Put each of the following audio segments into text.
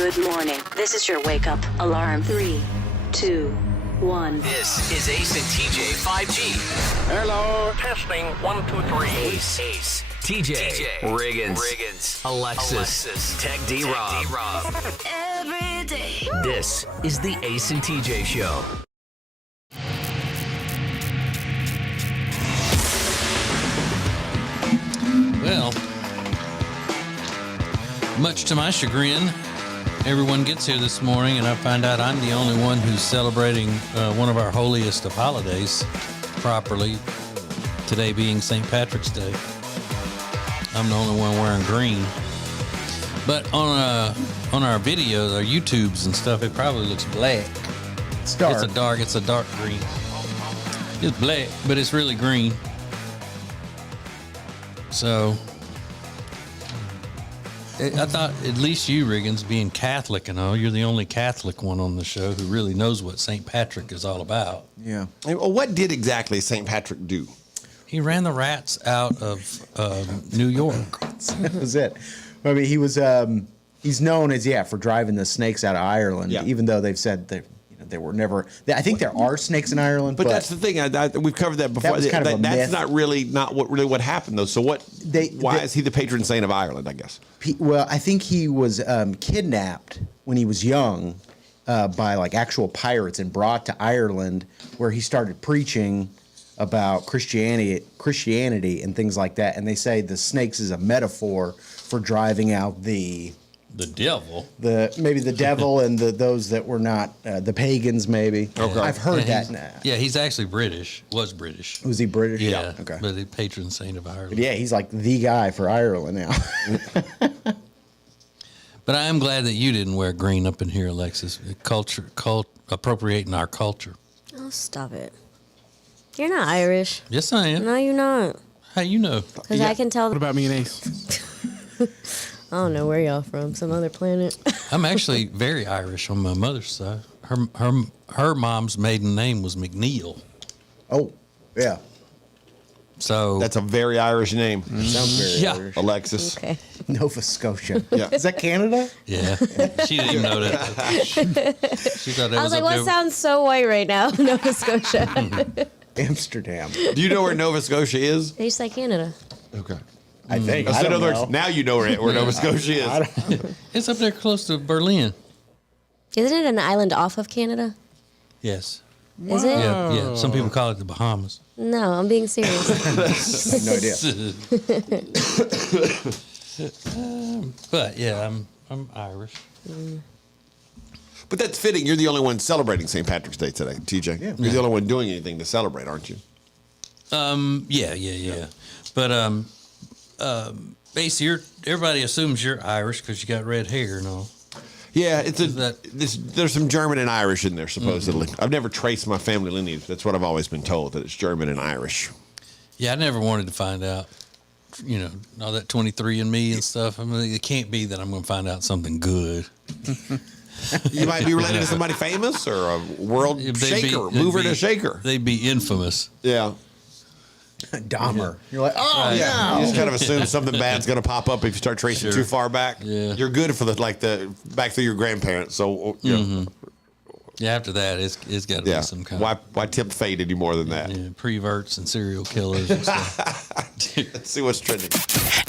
Good morning. This is your wake up alarm. 3, 2, 1. This is Ace and TJ 5G. Hello, testing 1, 2, 3. Ace. TJ. Riggins. Alexis. Tech D-Rob. Every day. This is the Ace and TJ Show. Well, much to my chagrin, everyone gets here this morning and I find out I'm the only one who's celebrating one of our holiest of holidays properly, today being St. Patrick's Day. I'm the only one wearing green. But on our videos, our YouTubes and stuff, it probably looks black. It's dark. It's a dark green. It's black, but it's really green. So I thought at least you, Riggins, being Catholic and all, you're the only Catholic one on the show who really knows what St. Patrick is all about. Yeah. Well, what did exactly St. Patrick do? He ran the rats out of New York. That was it. I mean, he was he's known as for driving the snakes out of Ireland, even though they've said they were never. I think there are snakes in Ireland, but that's the thing. We've covered that before. That was kind of a that's myth. not what happened though. So why is he the patron saint of Ireland? I guess. Well, I think he was kidnapped when he was young by like actual pirates and brought to Ireland, where he started preaching about Christianity and things like that. And they say the snakes is a metaphor for driving out the devil. Maybe the devil and those that were not the pagans. Maybe. Okay. I've heard that. Yeah, he's actually British. Was British. Was he British? Yeah. Okay. But the patron saint of Ireland. But yeah, he's like the guy for Ireland now. But I am glad that you didn't wear green up in here, Alexis. Appropriating our culture. Oh, stop it. You're not Irish. Yes, I am. No, you're not. How you know? Because I can tell. What about me and Ace? I don't know where y'all from. Some other planet. I'm actually very Irish on my mother's side. Her mom's maiden name was McNeil. Oh, yeah. So That's a very Irish name. Sounds very Irish. Alexis. Okay. Nova Scotia. Yeah. Is that Canada? yeah, she didn't even know that. She thought that I was like, up what there. sounds so white right now? Nova Scotia. Amsterdam. Do you know where Nova Scotia is? They say Canada. Okay. I think. So I in don't other know. words, now you know where Nova Scotia I is. don't- It's up there close to Berlin. Isn't it an island off of Canada? Yes. Is it? Yeah. Some people call it the Bahamas. No, I'm being serious. I have no idea. But yeah, I'm Irish. But that's fitting. You're the only one celebrating St. Patrick's Day today, TJ. Yeah. You're the only one doing anything to celebrate, aren't you? Yeah. But Ace, everybody assumes you're Irish because you got red hair and all. Yeah, that- there's some German and Irish in there, supposedly. I've never traced my family lineage. That's what I've always been told, that it's German and Irish. Yeah, I never wanted to find out. All that 23andMe and stuff. I mean, it can't be that I'm going to find out something good. You might be related to somebody famous or a world shaker, mover to shaker. They'd be infamous. Yeah. Dahmer. You're like, oh, Right. yeah. You just kind of assume something bad's going to pop up if you start tracing Sure. too far back. Yeah. You're good for the back through your grandparents. So, Yeah, after that, it's got to be some kind Why tempt fate any more than that? preverts and serial killers and stuff. Let's see what's trending.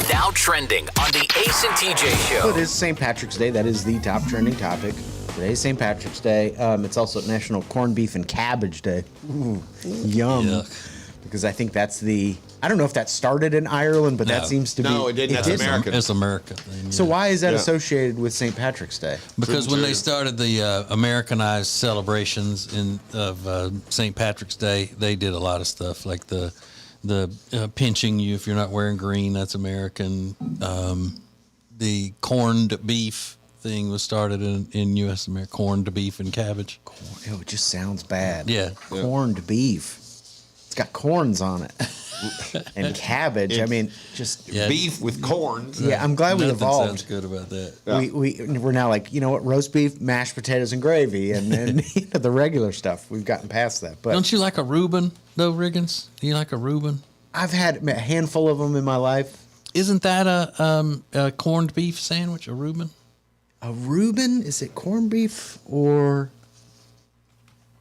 Now trending on the Ace and TJ So Show. it is St. Patrick's Day. That is the top trending topic. Today is St. Patrick's Day. It's also National Corned Beef and Cabbage Day. Ooh, yum. Yuck. Because I think that's I don't know if that started in Ireland, but that No. seems to be. No, it didn't. That's didn't. American. It's America thing. So yeah. why is that Yeah. associated with St. Patrick's Day? Because when they True. started the Americanized celebrations of St. Patrick's Day, they did a lot of stuff like the pinching you if you're not wearing green. That's American. The corned beef thing was started in U.S. America. Corned beef and cabbage. Ew, it just sounds bad. Yeah. Corned beef. It's got corns on it. And cabbage. I mean, just. Yeah. Beef with corn. Yeah, I'm glad we Nothing evolved. sounds good about that. Yeah. We're now like, you know what, roast beef, mashed potatoes, and gravy, and the regular stuff. We've gotten past that. But Don't you like a Reuben, though, Riggins? Do you like a Reuben? I've had a handful of them in my life. Isn't that a corned beef sandwich, a Reuben? A Reuben? Is it corned beef or?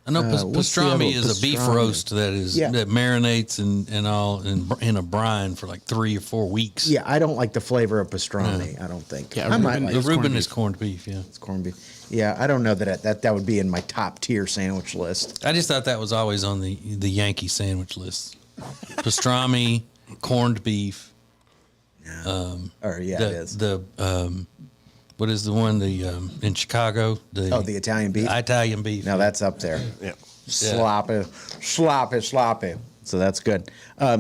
I know what's the other pastrami is a beef pastrami? roast that marinates and all in a brine for like 3 or 4 weeks. Yeah, I don't like the flavor of pastrami. I don't think. Yeah, I might Reuben like The is Reuben corned is beef. corned beef. Yeah, it's corned beef. Yeah, I don't know that would be in my top tier sandwich list. I just thought that was always on the Yankee sandwich list. Pastrami, corned beef. Or it is. What is the one in Chicago? The Italian beef. Italian beef. Now that's up there. Yeah. Sloppy. So that's good.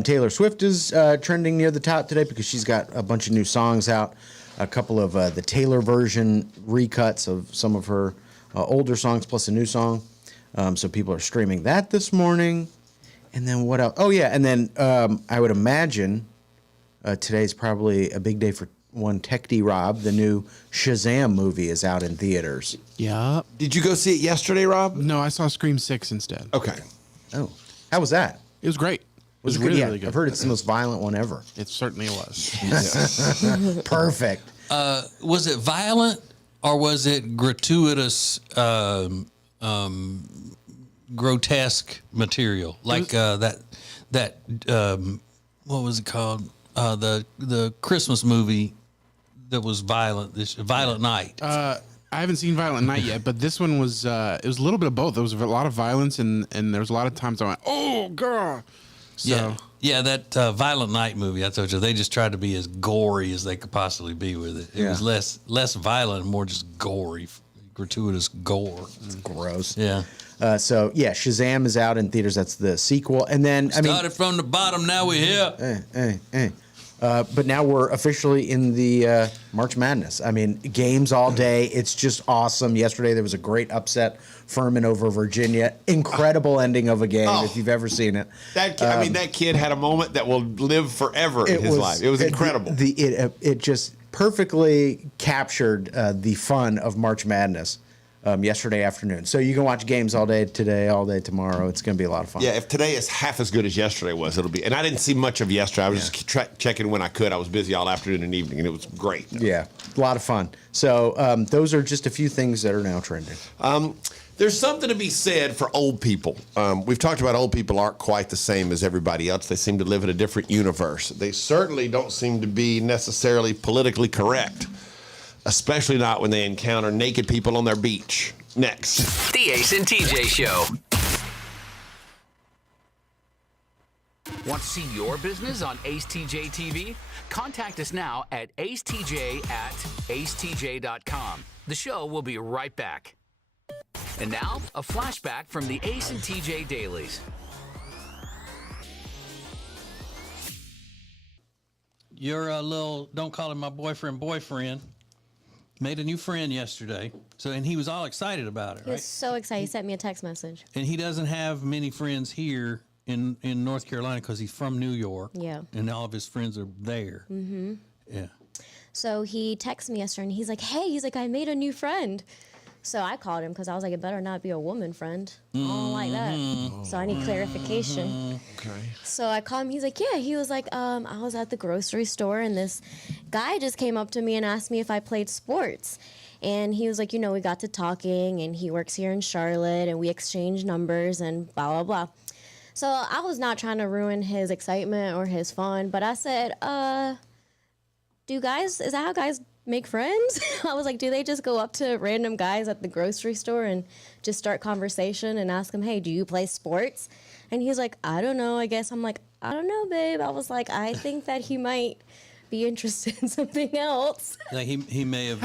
Taylor Swift is trending near the top today because she's got a bunch of new songs out. A couple of the Taylor version recuts of some of her older songs plus a new song. So people are streaming that this morning. And then what else? Oh, yeah. And then I would imagine today's probably a big day for one Tech D Rob. The new Shazam movie is out in theaters. Yeah. Did you go see it yesterday, Rob? No, I saw Scream 6 instead. Okay. Oh, how was that? It was great. It was good? really, Yeah, really good. I've heard it's the most violent one ever. It certainly was. Perfect. Was it violent or was it gratuitous, grotesque material like that? What was it called? The Christmas movie that was violent. This Violent Night. I haven't seen Violent Night yet, but this one was it was a little bit of both. There was a lot of violence and there was a lot of times I went, "Oh god." So Yeah, that Violent Night movie. I told you they just tried to be as gory as they could possibly be with it. It was less violent, and more just gory, gratuitous gore. Gross. Yeah. Shazam is out in theaters. That's the sequel. And then, Started from the bottom. Now we're here. but now we're officially in the March Madness. I mean, games all day. It's just awesome. Yesterday there was a great upset. Furman over Virginia. Incredible ending of a game if you've ever seen it. That kid, that kid had a moment that will live forever in his life. It was incredible. It just perfectly captured the fun of March Madness yesterday afternoon. So you can watch games all day today, all day tomorrow. It's going to be a lot of fun. Yeah, if today is half as good as yesterday was, it'll be. And I didn't see much of yesterday. I was just checking when I could. I was busy all afternoon and evening, and it was great. Yeah, a lot of fun. So those are just a few things that are now trending. There's something to be said for old people. We've talked about old people aren't quite the same as everybody else. They seem to live in a different universe. They certainly don't seem to be necessarily politically correct, especially not when they encounter naked people on their beach. Next. The Ace and TJ Show. Want to see your business on Ace TJ TV? Contact us now at acetj@acetj.com. The show will be right back. And now, a flashback from the Ace and TJ Dailies. Your little, don't call him my boyfriend, made a new friend yesterday. And he was all excited about it, He right? was so excited. He sent me a text message. And he doesn't have many friends here in North Carolina because he's from New York. Yeah. And all of his friends are there. Mm-hmm. Yeah. So he texted me yesterday and he's like, hey, I made a new friend. So I called him because I was like, it better not be a woman friend. I don't like that. So I need clarification. Okay. So I called him. He's like, yeah. He was like, I was at the grocery store and this guy just came up to me and asked me if I played sports. And he was like, we got to talking and he works here in Charlotte and we exchanged numbers and blah, blah, blah. So I was not trying to ruin his excitement or his fun, but I said, is that how guys make friends? I was like, do they just go up to random guys at the grocery store and just start conversation and ask them, hey, do you play sports? And he's like, I don't know, I guess. I'm like, I don't know, babe. I was like, I think that he might be interested in something else. Like he may have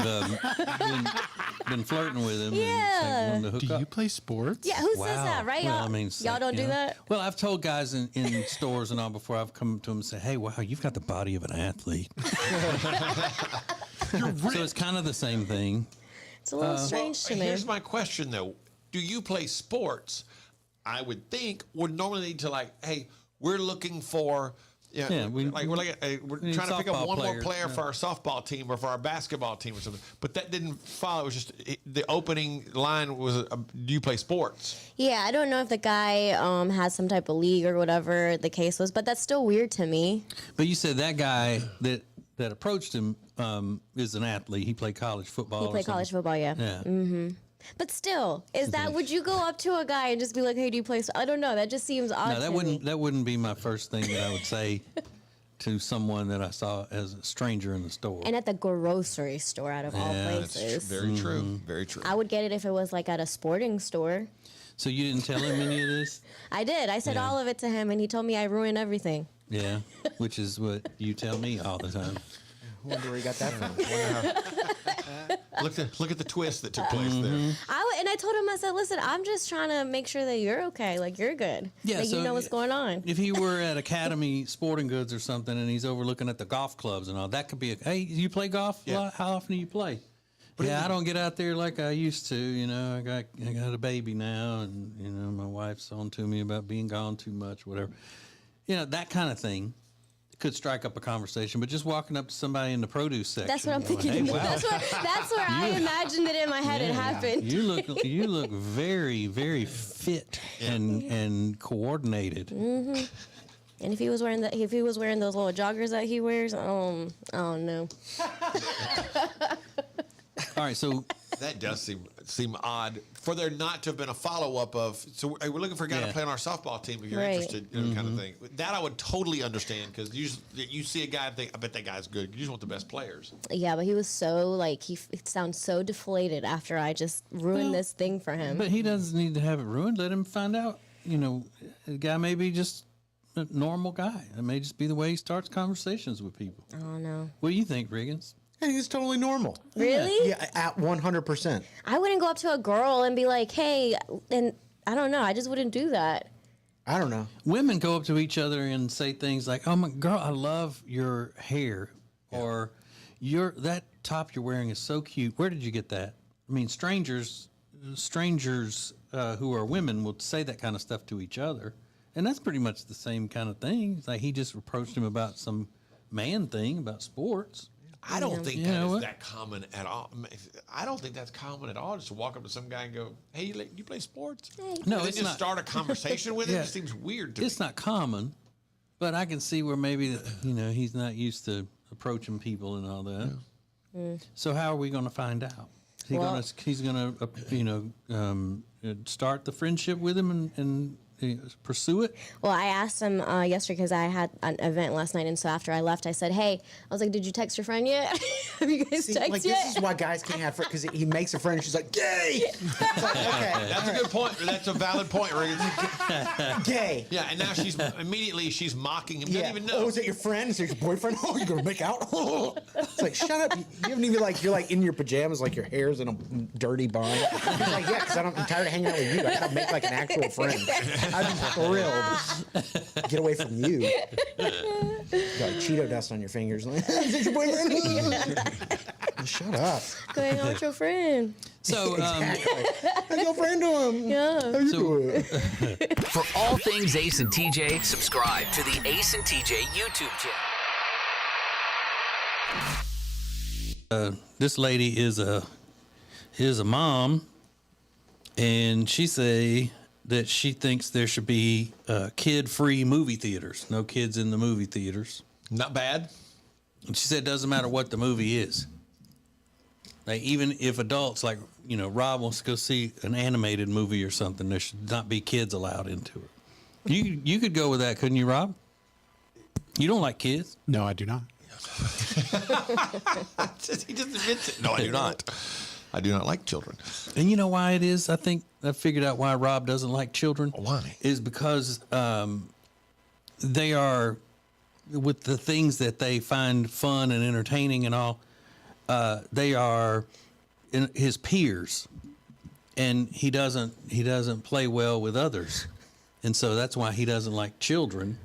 been flirting with him. Yeah. And, like, Do you play sports? Yeah, who says that, right? Well, Y'all, I mean, it's y'all like, don't you do know. that? Well, I've told guys in stores and all before I've come to them and said, hey, wow, you've got the body of an athlete. So it's kind of the same thing. It's a little strange to me. Here's my question, though. Do you play sports? I would think would normally need to hey, we're looking for. Yeah, we're trying to pick up one more player for our softball team or for our basketball team or something. But that didn't follow. It was just the opening line was, "Do you play sports?" Yeah, I don't know if the guy has some type of league or whatever the case was, but that's still weird to me. But you said that guy that that approached him is an athlete. He played college football. He played college football, yeah. Yeah. But still, would you go up to a guy and just be like, "Hey, do you play?" I don't know. That just seems odd. No, that wouldn't be my first thing that I would say to someone that I saw as a stranger in the store. And at the grocery store, out of all places. That's very true. Very true. I would get it if it was like at a sporting store. So you didn't tell him any of this? I did. I said all of it to him, and he told me I ruined everything. Yeah, which is what you tell me all the time. I wonder where he got that from. Look at the twist that took place there. I told him, I said, listen, I'm just trying to make sure that you're okay. Like, you're good. Yeah, like, so you know what's going on. If he were at Academy Sporting Goods or something and he's overlooking at the golf clubs and all, that could be hey, you play golf? Yeah. How often do you play? But I don't get out there like I used to. You know, I got a baby now, and you know, my wife's on to me about being gone too much, whatever. You know, that kind of thing could strike up a conversation. But just walking up to somebody in the produce section, that's what I'm thinking. Hey, wow. That's where I imagined it in my head. It happened. You look very, very fit and coordinated. Mm-hmm. And if he was wearing those little joggers that he wears, oh no. All right, so that does seem odd for there not to have been a follow up of. So we're looking for a guy to play on our softball team if you're interested, kind of thing. That I would totally understand because you see a guy and think, I bet that guy's good. You just want the best players. Yeah, but he was so like he sounds so deflated after I just ruined this thing for him. But he doesn't need to have it ruined. Let him find out. You know, the guy may be just a normal guy. It may just be the way he starts conversations with people. I don't know. What do you think, Riggins? I think it's totally normal. Really? Yeah, at 100%. I wouldn't go up to a girl and be like, hey, and I don't know. I just wouldn't do that. I don't know. Women go up to each other and say things like, oh, my girl, I love your hair. Yeah. Or that top you're wearing is so cute. Where did you get that? I mean, strangers who are women will say that kind of stuff to each other. And that's pretty much the same kind of thing. It's like he just approached him about some man thing, about sports. I don't think that is that common at all. I don't think that's common at all. Just to walk up to some guy and go, "Hey, you play sports?" Hey. No, and it's just not. Start a conversation with him. It seems weird to me. It's not common, but I can see where maybe he's not used to approaching people and all that. Yeah. Mm. So how are we going to find out? He's going to start the friendship with him and pursue it? Well, I asked him yesterday because I had an event last night, and so after I left, I said, "Hey, I was like, did you text your friend yet? Have you guys texted yet?" This is why guys can't have friends, because he makes a friend and she's like, "Gay." It's like, okay, that's a good point. That's a valid point, Riggins. Gay. Yeah, and now she's mocking him. Doesn't even know. Oh, is that your friend? Is that your boyfriend? Oh, you're gonna make out? It's like, shut up. You haven't even you're like in your pajamas, like your hair's in a dirty bun. He's like, yeah, because I'm tired of hanging out with you. I gotta make like an actual friend. I'd be thrilled. Get away from you. You got Cheeto dust on your fingers. Is that your boyfriend? Shut up. Going out with your friend. So, exactly. How's your friend doing? Yeah. How you doing? For all things Ace and TJ, subscribe to the Ace and TJ YouTube channel. This lady is a mom, and she say that she thinks there should be kid-free movie theaters. No kids in the movie theaters. Not bad. And she said it doesn't matter what the movie is. Like, even if adults, like, Rob wants to go see an animated movie or something, there should not be kids allowed into it. You could go with that, couldn't you, Rob? You don't like kids? No, I do not. He just admits it. No, I do not. I do not like children. And you know why it is? I think I figured out why Rob doesn't like children. Why? Is because they are, with the things that they find fun and entertaining and all, they are his peers, and he doesn't play well with others, and so that's why he doesn't like children,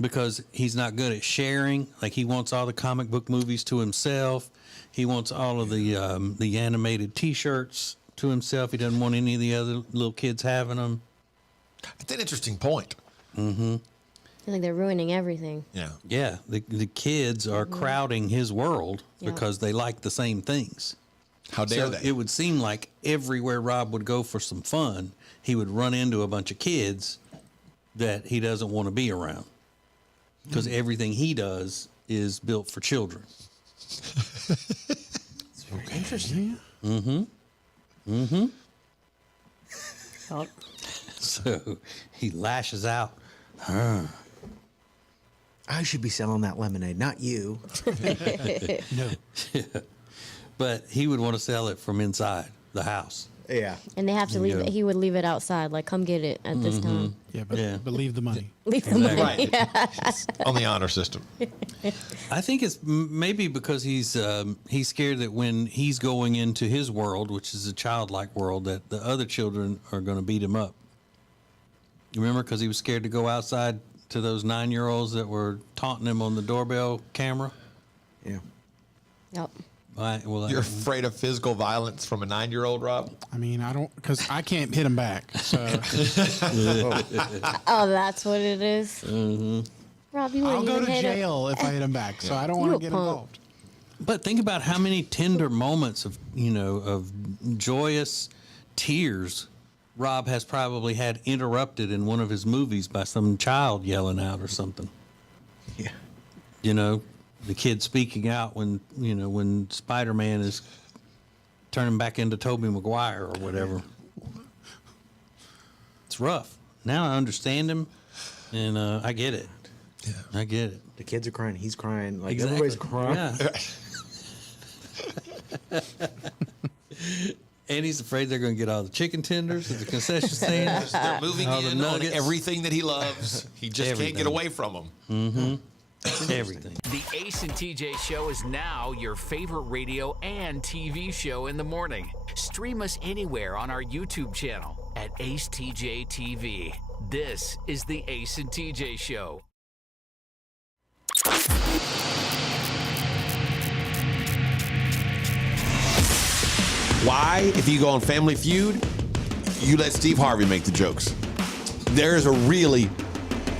because he's not good at sharing. Like, he wants all the comic book movies to himself. He wants all of the animated T-shirts to himself. He doesn't want any of the other little kids having them. It's an interesting point. Mm-hmm. I feel like they're ruining everything. Yeah. Yeah. The kids are crowding his world because they like the same things. How dare they? It would seem like everywhere Rob would go for some fun, he would run into a bunch of kids that he doesn't want to be around, because everything he does is built for children. It's very interesting. So he lashes out. I should be selling that lemonade, not you. No. But he would want to sell it from inside the house. Yeah. And they have to leave Yeah. it. He would leave it outside, like, come get it at this time. Yeah, but leave the money. Leave the money. Right. On the honor system. I think it's maybe because he's scared that when he's going into his world, which is a childlike world, that the other children are going to beat him up. You remember? Because he was scared to go outside to those 9-year-olds that were taunting him on the doorbell camera. Yeah. Yep. You're afraid of physical violence from a 9-year-old, Rob? I mean, because I can't hit him back. So Oh, that's what it is? Rob, you I'll wouldn't go even to hit him. jail if I hit him back. So I don't You want a to get punk. involved. But think about how many tender moments of joyous tears Rob has probably had interrupted in one of his movies by some child yelling out or something. Yeah. You know, the kid speaking out when Spider-Man is turning back into Tobey Maguire or whatever. It's rough. Now I understand him, and I get it. Yeah. I get it. The kids are crying. He's crying. Like, Exactly. everybody's crying. Yeah. And he's afraid they're going to get all the chicken tenders at the concession stand. They're moving All the in on nuggets. everything that he loves. He just Everything. can't get away from them. Everything. The Ace and TJ Show is now your favorite radio and TV show in the morning. Stream us anywhere on our YouTube channel at Ace TJ TV. This is the Ace and TJ Show. Why, if you go on Family Feud, you let Steve Harvey make the jokes? There is a really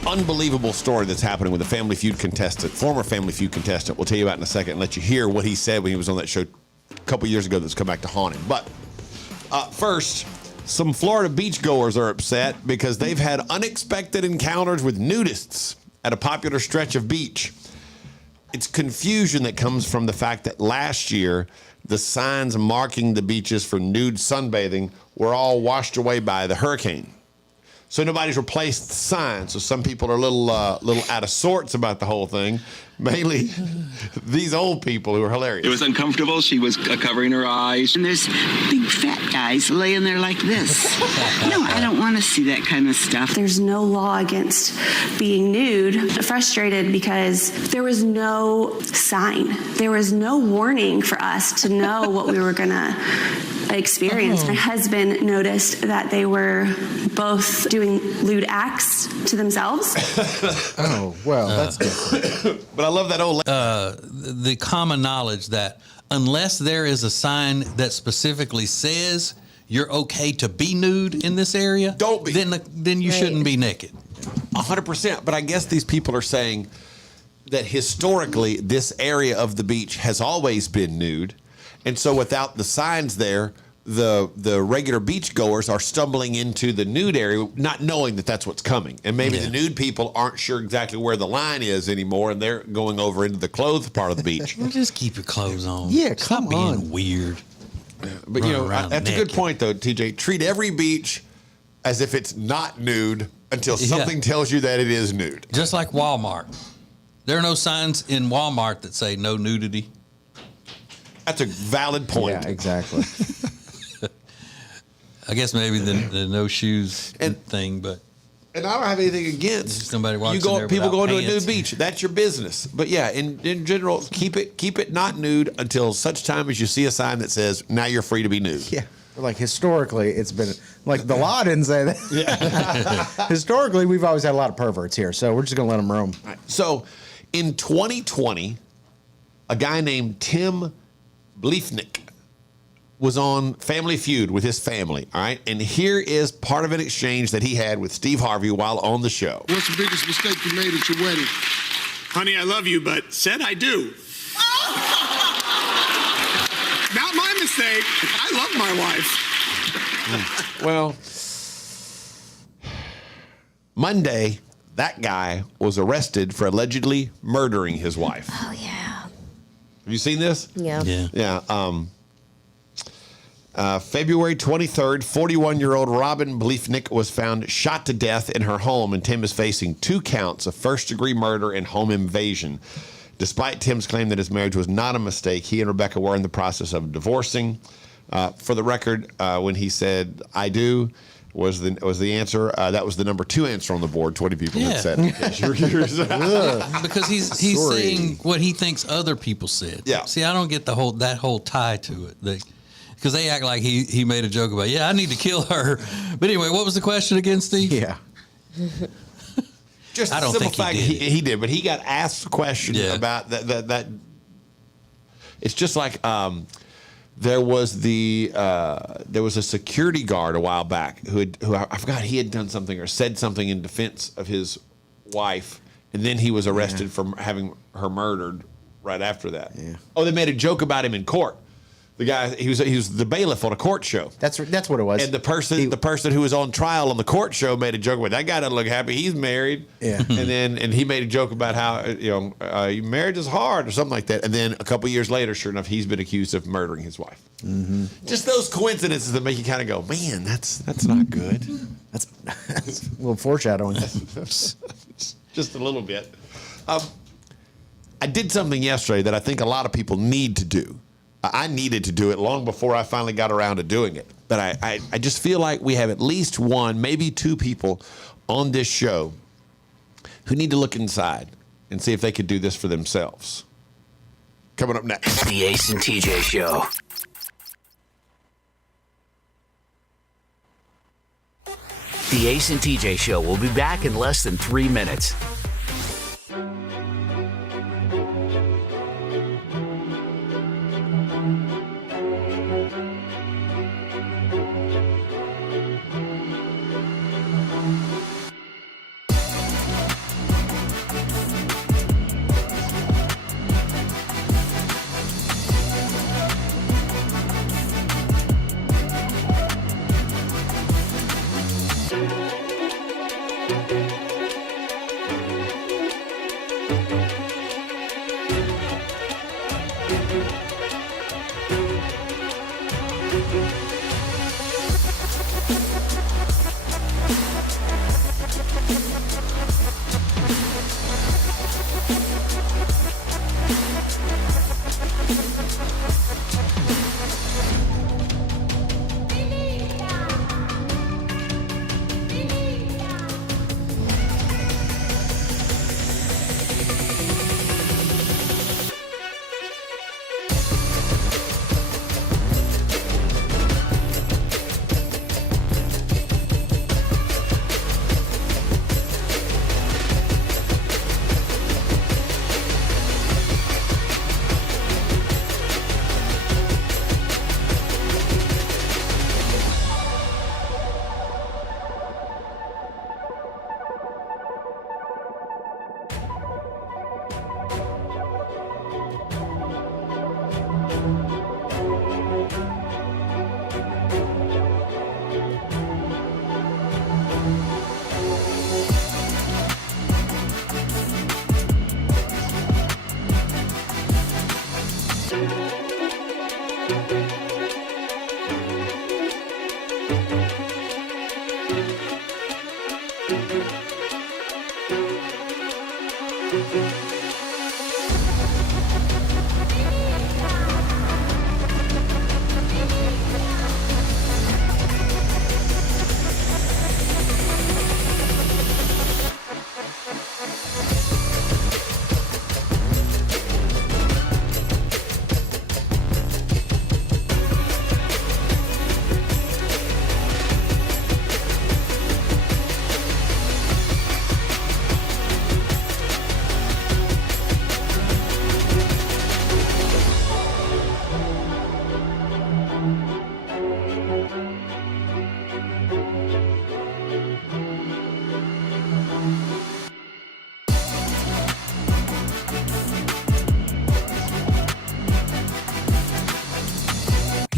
unbelievable story that's happening with a Family Feud contestant, former Family Feud contestant. We'll tell you about in a second and let you hear what he said when he was on that show a couple years ago that's come back to haunt him. But first, some Florida beachgoers are upset because they've had unexpected encounters with nudists at a popular stretch of beach. It's confusion that comes from the fact that last year, the signs marking the beaches for nude sunbathing were all washed away by the hurricane. So nobody's replaced the signs. So some people are a little out of sorts about the whole thing. Mainly these old people who are hilarious. It was uncomfortable. She was covering her eyes. And there's big fat guys laying there like this. No, I don't want to see that kind of stuff. There's no law against being nude. Frustrated because there was no sign. There was no warning for us to know what we were going to experience. My husband noticed that they were both doing lewd acts to themselves. Oh, well, that's different. But I love that old The common knowledge that unless there is a sign that specifically says you're okay to be nude in this area, don't be. Then you shouldn't be naked. 100%. But I guess these people are saying that historically this area of the beach has always been nude. And so without the signs there, the regular beachgoers are stumbling into the nude area, not knowing that that's what's coming. And maybe the nude people aren't sure exactly where the line is anymore, and they're going over into the clothed part of the beach. Well, just keep your clothes on. Yeah, Stop come being on. weird. But, Run around that's a good naked. point, though, TJ. Treat every beach as if it's not nude until something tells you that it is nude. Just like Walmart. There are no signs in Walmart that say no nudity. That's a valid point. Yeah, exactly. I guess maybe the no shoes thing, but And I don't have anything against somebody walks in there people without going to a nude pants. beach. That's your business. But yeah, in general, keep it not nude until such time as you see a sign that says now you're free to be nude. Yeah. Like historically, it's been like the law didn't say that. Yeah. Historically, we've always had a lot of perverts here, so we're just gonna let them roam. Right. So, in 2020, a guy named Tim Bleefnick was on Family Feud with his family. All right, and here is part of an exchange that he had with Steve Harvey while on the show. What's the biggest mistake you made at your wedding? Honey, I love you, but said I do. Not my mistake. I love my wife. Well, Monday, That guy was arrested for allegedly murdering his wife. Oh, yeah. Have you seen this? Yeah. Yeah. February 23rd, 41-year-old Robin Bleefnick was found shot to death in her home, and Tim is facing 2 counts of first-degree murder and home invasion. Despite Tim's claim that his marriage was not a mistake, he and Rebecca were in the process of divorcing. For the record, when he said, I do, was the answer. That was the number 2 answer on the board. 20 people had said it. Because he's saying what he thinks other people said. Yeah. See, I don't get that whole tie to it. Because they act like he made a joke about, I need to kill her. But anyway, what was the question again, Steve? Yeah. Just I don't think he did, but he got asked a question about that. It's just like there was a security guard a while back who I forgot he had done something or said something in defense of his wife, and then he was arrested for having her murdered right after that. Yeah. Oh, they made a joke about him in court. The guy, he was the bailiff on a court show. That's what it was. And the person who was on trial on the court show made a joke about that guy doesn't look happy. He's married. Yeah. And he made a joke about how marriage is hard or something like that. And then a couple years later, sure enough, he's been accused of murdering his wife. Mm-hmm. Just those coincidences that make you kind of go, man, that's not good. That's a little foreshadowing. Just a little bit. I did something yesterday that I think a lot of people need to do. I needed to do it long before I finally got around to doing it. But I just feel like we have at least 1, maybe 2 people on this show who need to look inside and see if they could do this for themselves. Coming up next. The Ace and TJ Show. The Ace and TJ Show will be back in less than 3 minutes.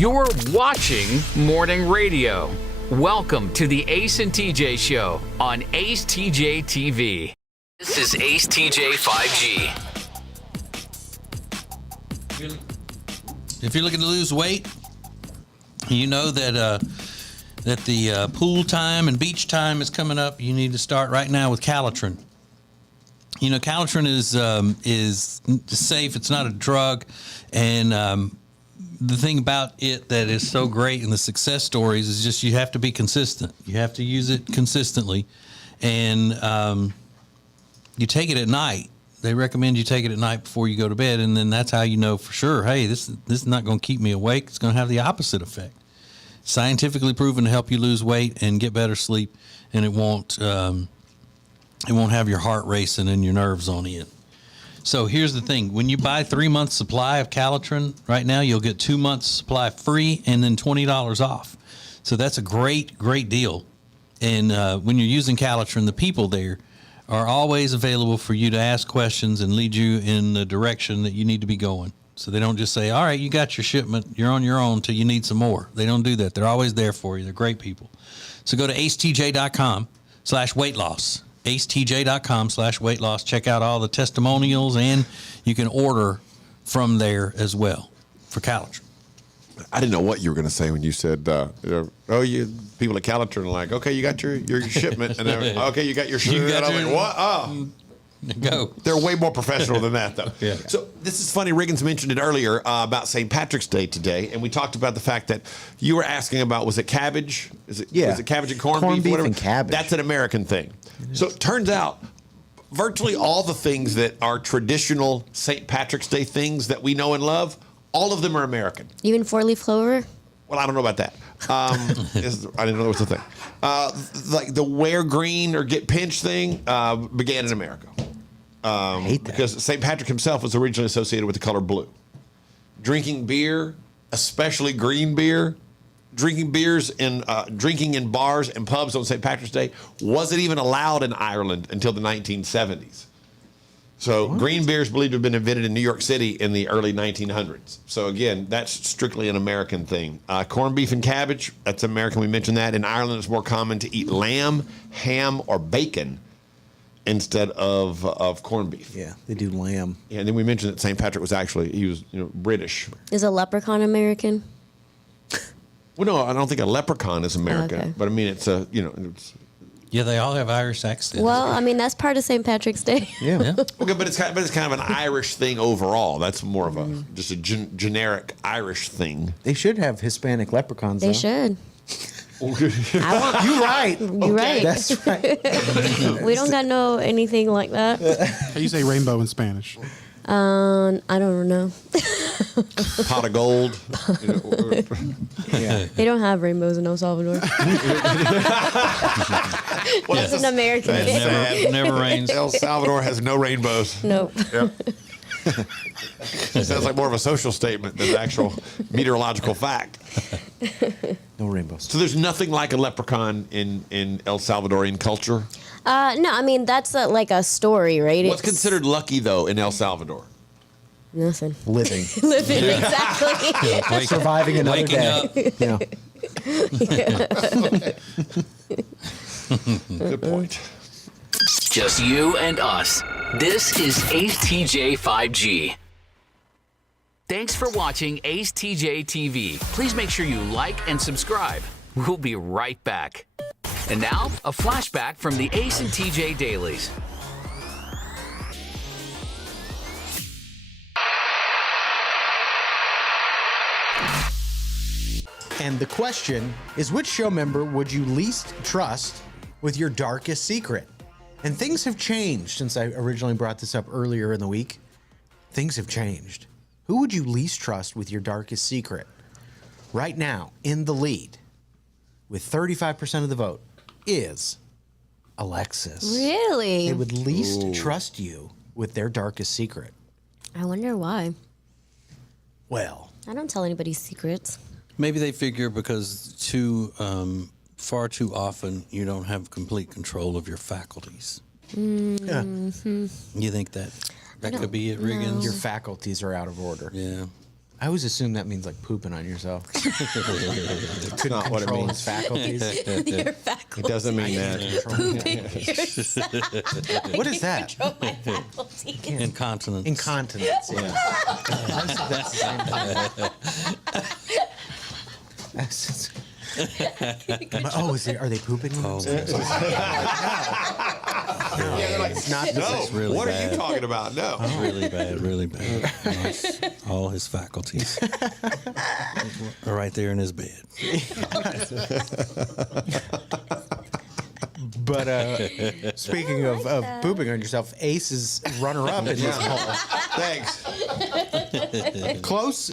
You're watching morning radio Welcome to the Ace and TJ Show on Ace TJ TV. This is Ace TJ 5G. If you're looking to lose weight, you know that the pool time and beach time is coming up. You need to start right now with Calitrin. You know, Calitrin is safe. It's not a drug, and the thing about it that is so great in the success stories is just you have to be consistent. You have to use it consistently, and you take it at night. They recommend you take it at night before you go to bed, and then that's how you know for sure, hey, this is not going to keep me awake. It's going to have the opposite effect. Scientifically proven to help you lose weight and get better sleep, and it won't have your heart racing and your nerves on end. So here's the thing. When you buy 3 months supply of Calitrin right now, you'll get 2 months supply free and then $20 off. So that's a great, great deal. And when you're using Calitrin, the people there are always available for you to ask questions and lead you in the direction that you need to be going. So they don't just say, all right, you got your shipment, you're on your own till you need some more. They don't do that. They're always there for you. They're great people. So go to acetj.com/weight loss. acetj.com/weight loss. Check out all the testimonials, and you can order from there as well for Calitrin. I didn't know what you were going to say when you said, people at Clutter are like, okay, you got your shipment, and then, okay, you got your shirt. And I'm like, what? Oh. Go. They're way more professional than that, though. Yeah. So this is funny. Riggins mentioned it earlier about St. Patrick's Day today, and we talked about the fact that you were asking about, was it cabbage? Was it cabbage and corned beef? Corned beef and cabbage. That's an American thing. So it turns out virtually all the things that are traditional St. Patrick's Day things that we know and love, all of them are American. Even 4-leaf clover? Well, I don't know about that. I didn't know it was a thing. Like the wear green or get pinched thing began in America. I hate that. Because St. Patrick himself was originally associated with the color blue. Drinking beer, especially green beer, drinking in bars and pubs on St. Patrick's Day wasn't even allowed in Ireland until the 1970s. So green beer is believed to have been invented in New York City in the early 1900s. So again, that's strictly an American thing. Corned beef and cabbage, that's American. We mentioned that. In Ireland, it's more common to eat lamb, ham, or bacon instead of corned beef. Yeah, they do lamb. Yeah, and then we mentioned that St. Patrick was British. Is a leprechaun American? Well, no, I don't think a leprechaun is American. Okay. But I mean, it's Yeah, they all have Irish accents. Well, I mean, that's part of St. Patrick's Day. Yeah. Okay, but it's kind of an Irish thing overall. That's more of just a generic Irish thing. They should have Hispanic leprechauns. They should. You're right. You're right. That's right. We don't got anything like that. How you say rainbow in Spanish? I don't know. Pot of gold. Yeah. They don't have rainbows in El Salvador. It's an American thing. Never rains. El Salvador has no rainbows. Nope. Yep. Sounds like more of a social statement than an actual meteorological fact. No rainbows. So there's nothing like a leprechaun in El Salvadorian culture? No, I mean, that's like a story, right? What's considered lucky, though, in El Salvador? Nothing. Living. Living, exactly. Surviving another Waking day. up. Good point. Just you and us. This is Ace TJ 5G. Thanks for watching Ace TJ TV. Please make sure you like and subscribe. We'll be right back. And now, a flashback from the Ace and TJ Dailies. And the question is, which show member would you least trust with your darkest secret? And things have changed since I originally brought this up earlier in the week. Things have changed. Who would you least trust with your darkest secret? Right now, in the lead, with 35% of the vote, is Alexis. Really? They would least trust you with their darkest secret. I wonder why. Well, I don't tell anybody secrets. Maybe they figure because far too often you don't have complete control of your faculties. Mm-hmm. You think that could be it, Riggins? Your faculties are out of order. Yeah. I always assume that means like pooping on yourself. It's not what it means. His faculties. Your faculties. It doesn't mean that. Pooping yourself. What is that? Control my faculties. Incontinence. Incontinence. Yeah. That's the same thing. Are they pooping on themselves? Yeah, they're like, it's not. No. Really What bad. are you talking about? No. Really bad, really bad. All his faculties are right there in his bed. But speaking of pooping on yourself, Ace is runner-up in this poll. Thanks.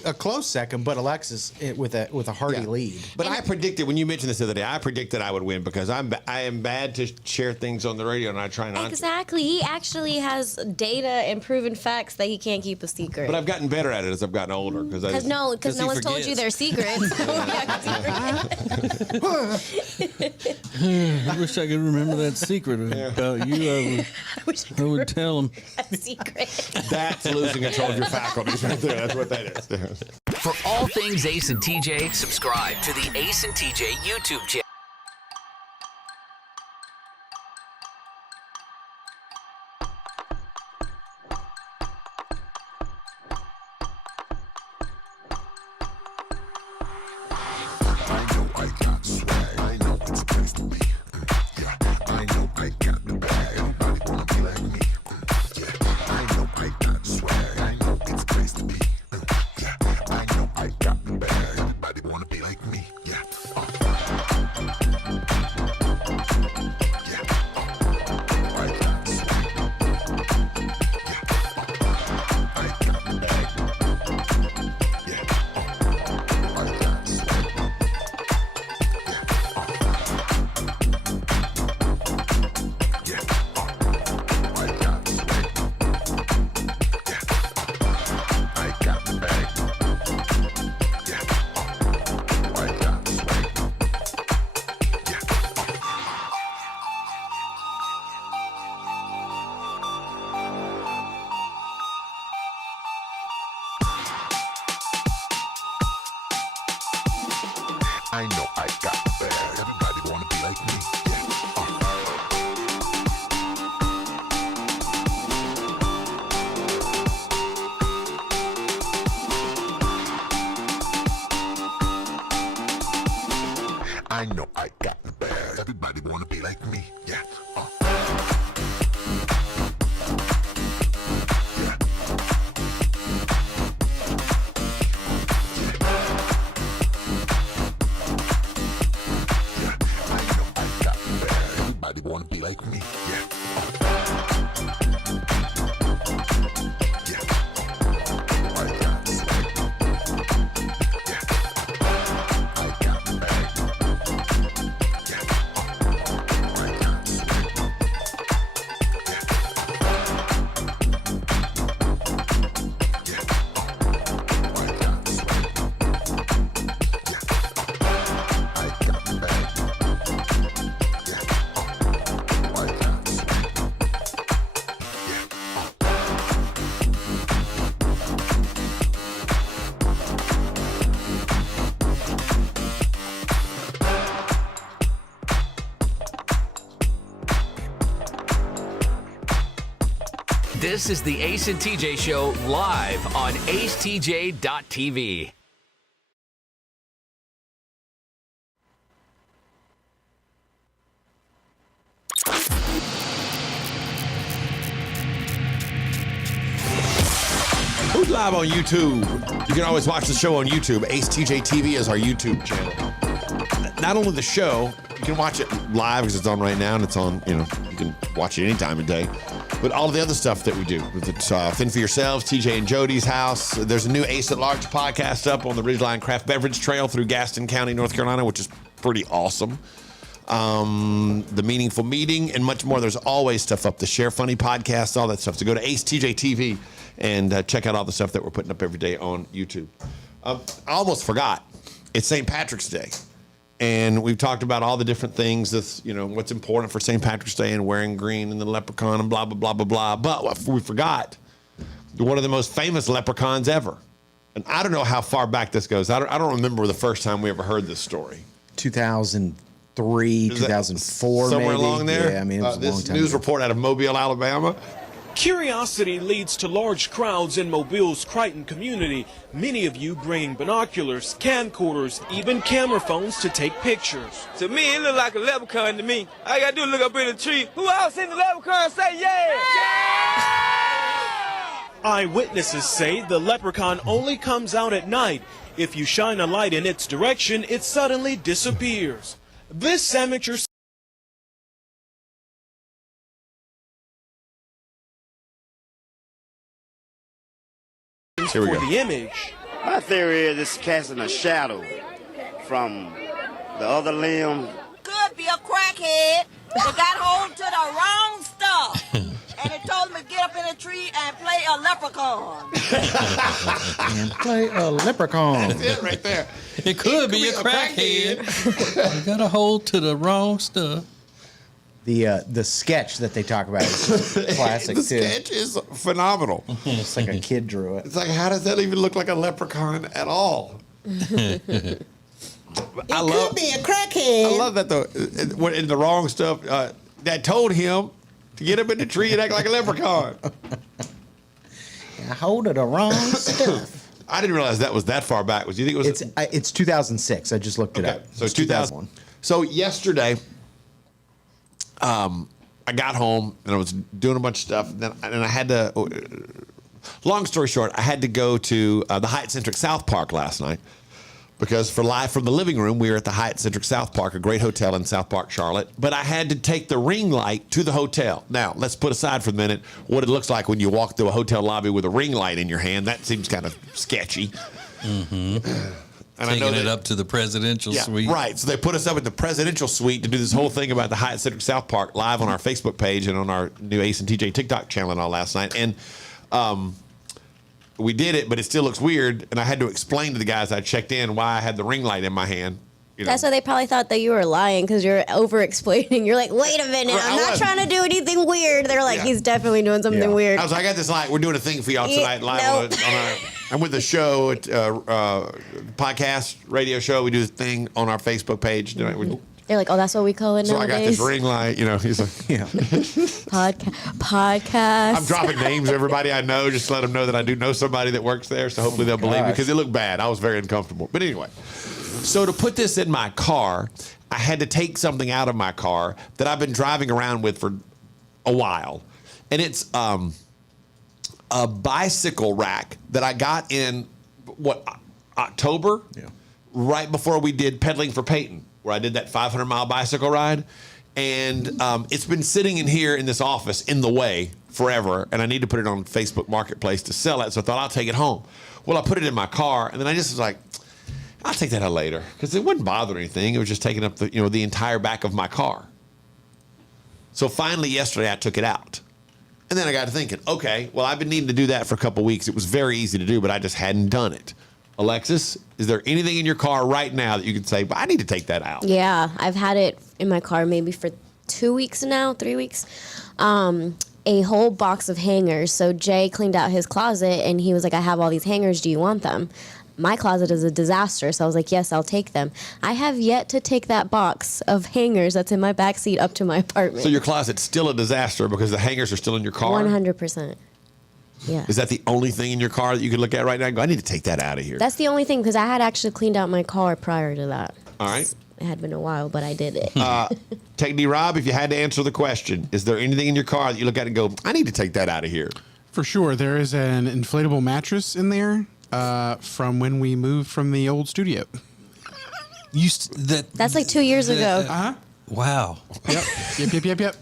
A close second, but Alexis with a hearty lead. But I predicted, when you mentioned this the other day, I predicted I would win because I am bad to share things on the radio, and I try not to. Exactly. He actually has data and proven facts that he can't keep a secret. But I've gotten better at it as I've gotten older. Because no one's told you their secrets. I wish I could remember that secret about you. I would tell him. Secret. That's losing control of your faculties right there. That's what that is. For all things Ace and TJ, subscribe to the Ace and TJ YouTube channel. I know I got the bag. Everybody wanna be like me. I know I got the bag. Everybody wanna be like me. Yeah. Wanna be like me, yeah. This is the Ace and TJ Show live on acetj.tv. Who's live on YouTube? You can always watch the show on YouTube. Ace TJ TV is our YouTube channel. Not only the show, you can watch it live because it's on right now, and it's on, you can watch it any time of day. But all of the other stuff that we do, it's Thin for Yourselves, TJ and Jody's house. There's a new Ace at Large podcast up on the Ridgeline Craft Beverage Trail through Gaston County, North Carolina, which is pretty awesome. The Meaningful Meeting and much more. There's always stuff up. The Share Funny podcast, all that stuff. So go to Ace TJ TV and check out all the stuff that we're putting up every day on YouTube. I almost forgot. It's St. Patrick's Day. And we've talked about all the different things that's, what's important for St. Patrick's Day and wearing green and the leprechaun and blah, blah, blah, blah, blah. But we forgot one of the most famous leprechauns ever. And I don't know how far back this goes. I don't remember the first time we ever heard this story. 2003, 2004, somewhere maybe. along there. Yeah, I mean, it was a long this time news ago. report out of Mobile, Alabama. Curiosity leads to large crowds in Mobile's Crichton community. Many of you bringing binoculars, camcorders, even camera phones to take pictures. To me, it look like a leprechaun to me. All I gotta do is look up in the tree. Who else in the leprechaun say yeah? Eyewitnesses say the leprechaun only comes out at night. If you shine a light in its direction, it suddenly disappears. This amateur Here we for go. the image. My theory is it's casting a shadow from the other limb. Could be a crackhead that got hold to the wrong stuff. And it told him to get up in a tree and play a leprechaun. And play a leprechaun. That's it right there. It could be a crackhead. You got a hold to the wrong stuff. The sketch that they talk about is just classic The too. sketch is phenomenal. It's like a kid drew it. It's like, how does that even look like a leprechaun at all? It could be a crackhead. I love that though. In the wrong stuff, that told him to get up in the tree and act like a leprechaun. I hold to the wrong stuff. I didn't realize that was that far back. Do you think it was? It's 2006. I just looked it up. So It's 2001. So yesterday, I got home and I was doing a bunch of stuff, and I had to. Long story short, I had to go to the Hyatt Centric South Park last night because for live from the living room, we were at the Hyatt Centric South Park, a great hotel in South Park, Charlotte. But I had to take the ring light to the hotel. Now, let's put aside for a minute what it looks like when you walk through a hotel lobby with a ring light in your hand. That seems kind of sketchy. Mm-hmm. And taking it up to the presidential suite. Right. So they put us up at the presidential suite to do this whole thing about the Hyatt Centric South Park live on our Facebook page and on our new Ace and TJ TikTok channel and all last night. And we did it, but it still looks weird. And I had to explain to the guys I checked in why I had the ring light in my hand. You know. That's why they probably thought that you were lying because you're over-explaining. You're like, wait a minute, I'm not trying to do anything weird. They're like, he's definitely doing something weird. I was like, I got this light. We're doing a thing for y'all tonight live on our. I'm with the show, podcast, radio show. We do this thing on our Facebook page. They're like, oh, that's what we call it so nowadays? I got this ring light. You know, he's like, podcast. I'm dropping names of everybody I know just to let them know that I do know somebody that works there. So hopefully they'll believe me because it looked bad. I was very uncomfortable. But anyway, so to put this in my car, I had to take something out of my car that I've been driving around with for a while. And it's a bicycle rack that I got in, October? Yeah. Right before we did Pedaling for Peyton, where I did that 500-mile bicycle ride. And it's been sitting in here in this office in the way forever, and I need to put it on Facebook Marketplace to sell it, so I thought I'll take it home. Well, I put it in my car, and then I just was like, I'll take that out later, because it wouldn't bother anything. It was just taking up the entire back of my car. So finally yesterday I took it out. And then I got to thinking, okay, well, I've been needing to do that for a couple of weeks. It was very easy to do, but I just hadn't done it. Alexis, is there anything in your car right now that you can say, but I need to take that out? Yeah, I've had it in my car maybe for 2 weeks now, 3 weeks. A whole box of hangers. So Jay cleaned out his closet, and he was like, I have all these hangers. Do you want them? My closet is a disaster, so I was like, yes, I'll take them. I have yet to take that box of hangers that's in my backseat up to my apartment. So your closet's still a disaster because the hangers are still in your car? 100%. Yeah. Is that the only thing in your car that you can look at right now and go, I need to take that out of here? That's the only thing, because I had actually cleaned out my car prior to that. All right. It had been a while, but I did it. Take D-Rob, if you had to answer the question, is there anything in your car that you look at and go, I need to take that out of here? For sure. There is an inflatable mattress in there from when we moved from the old studio. That's like 2 years ago. Uh-huh. Wow. Yep.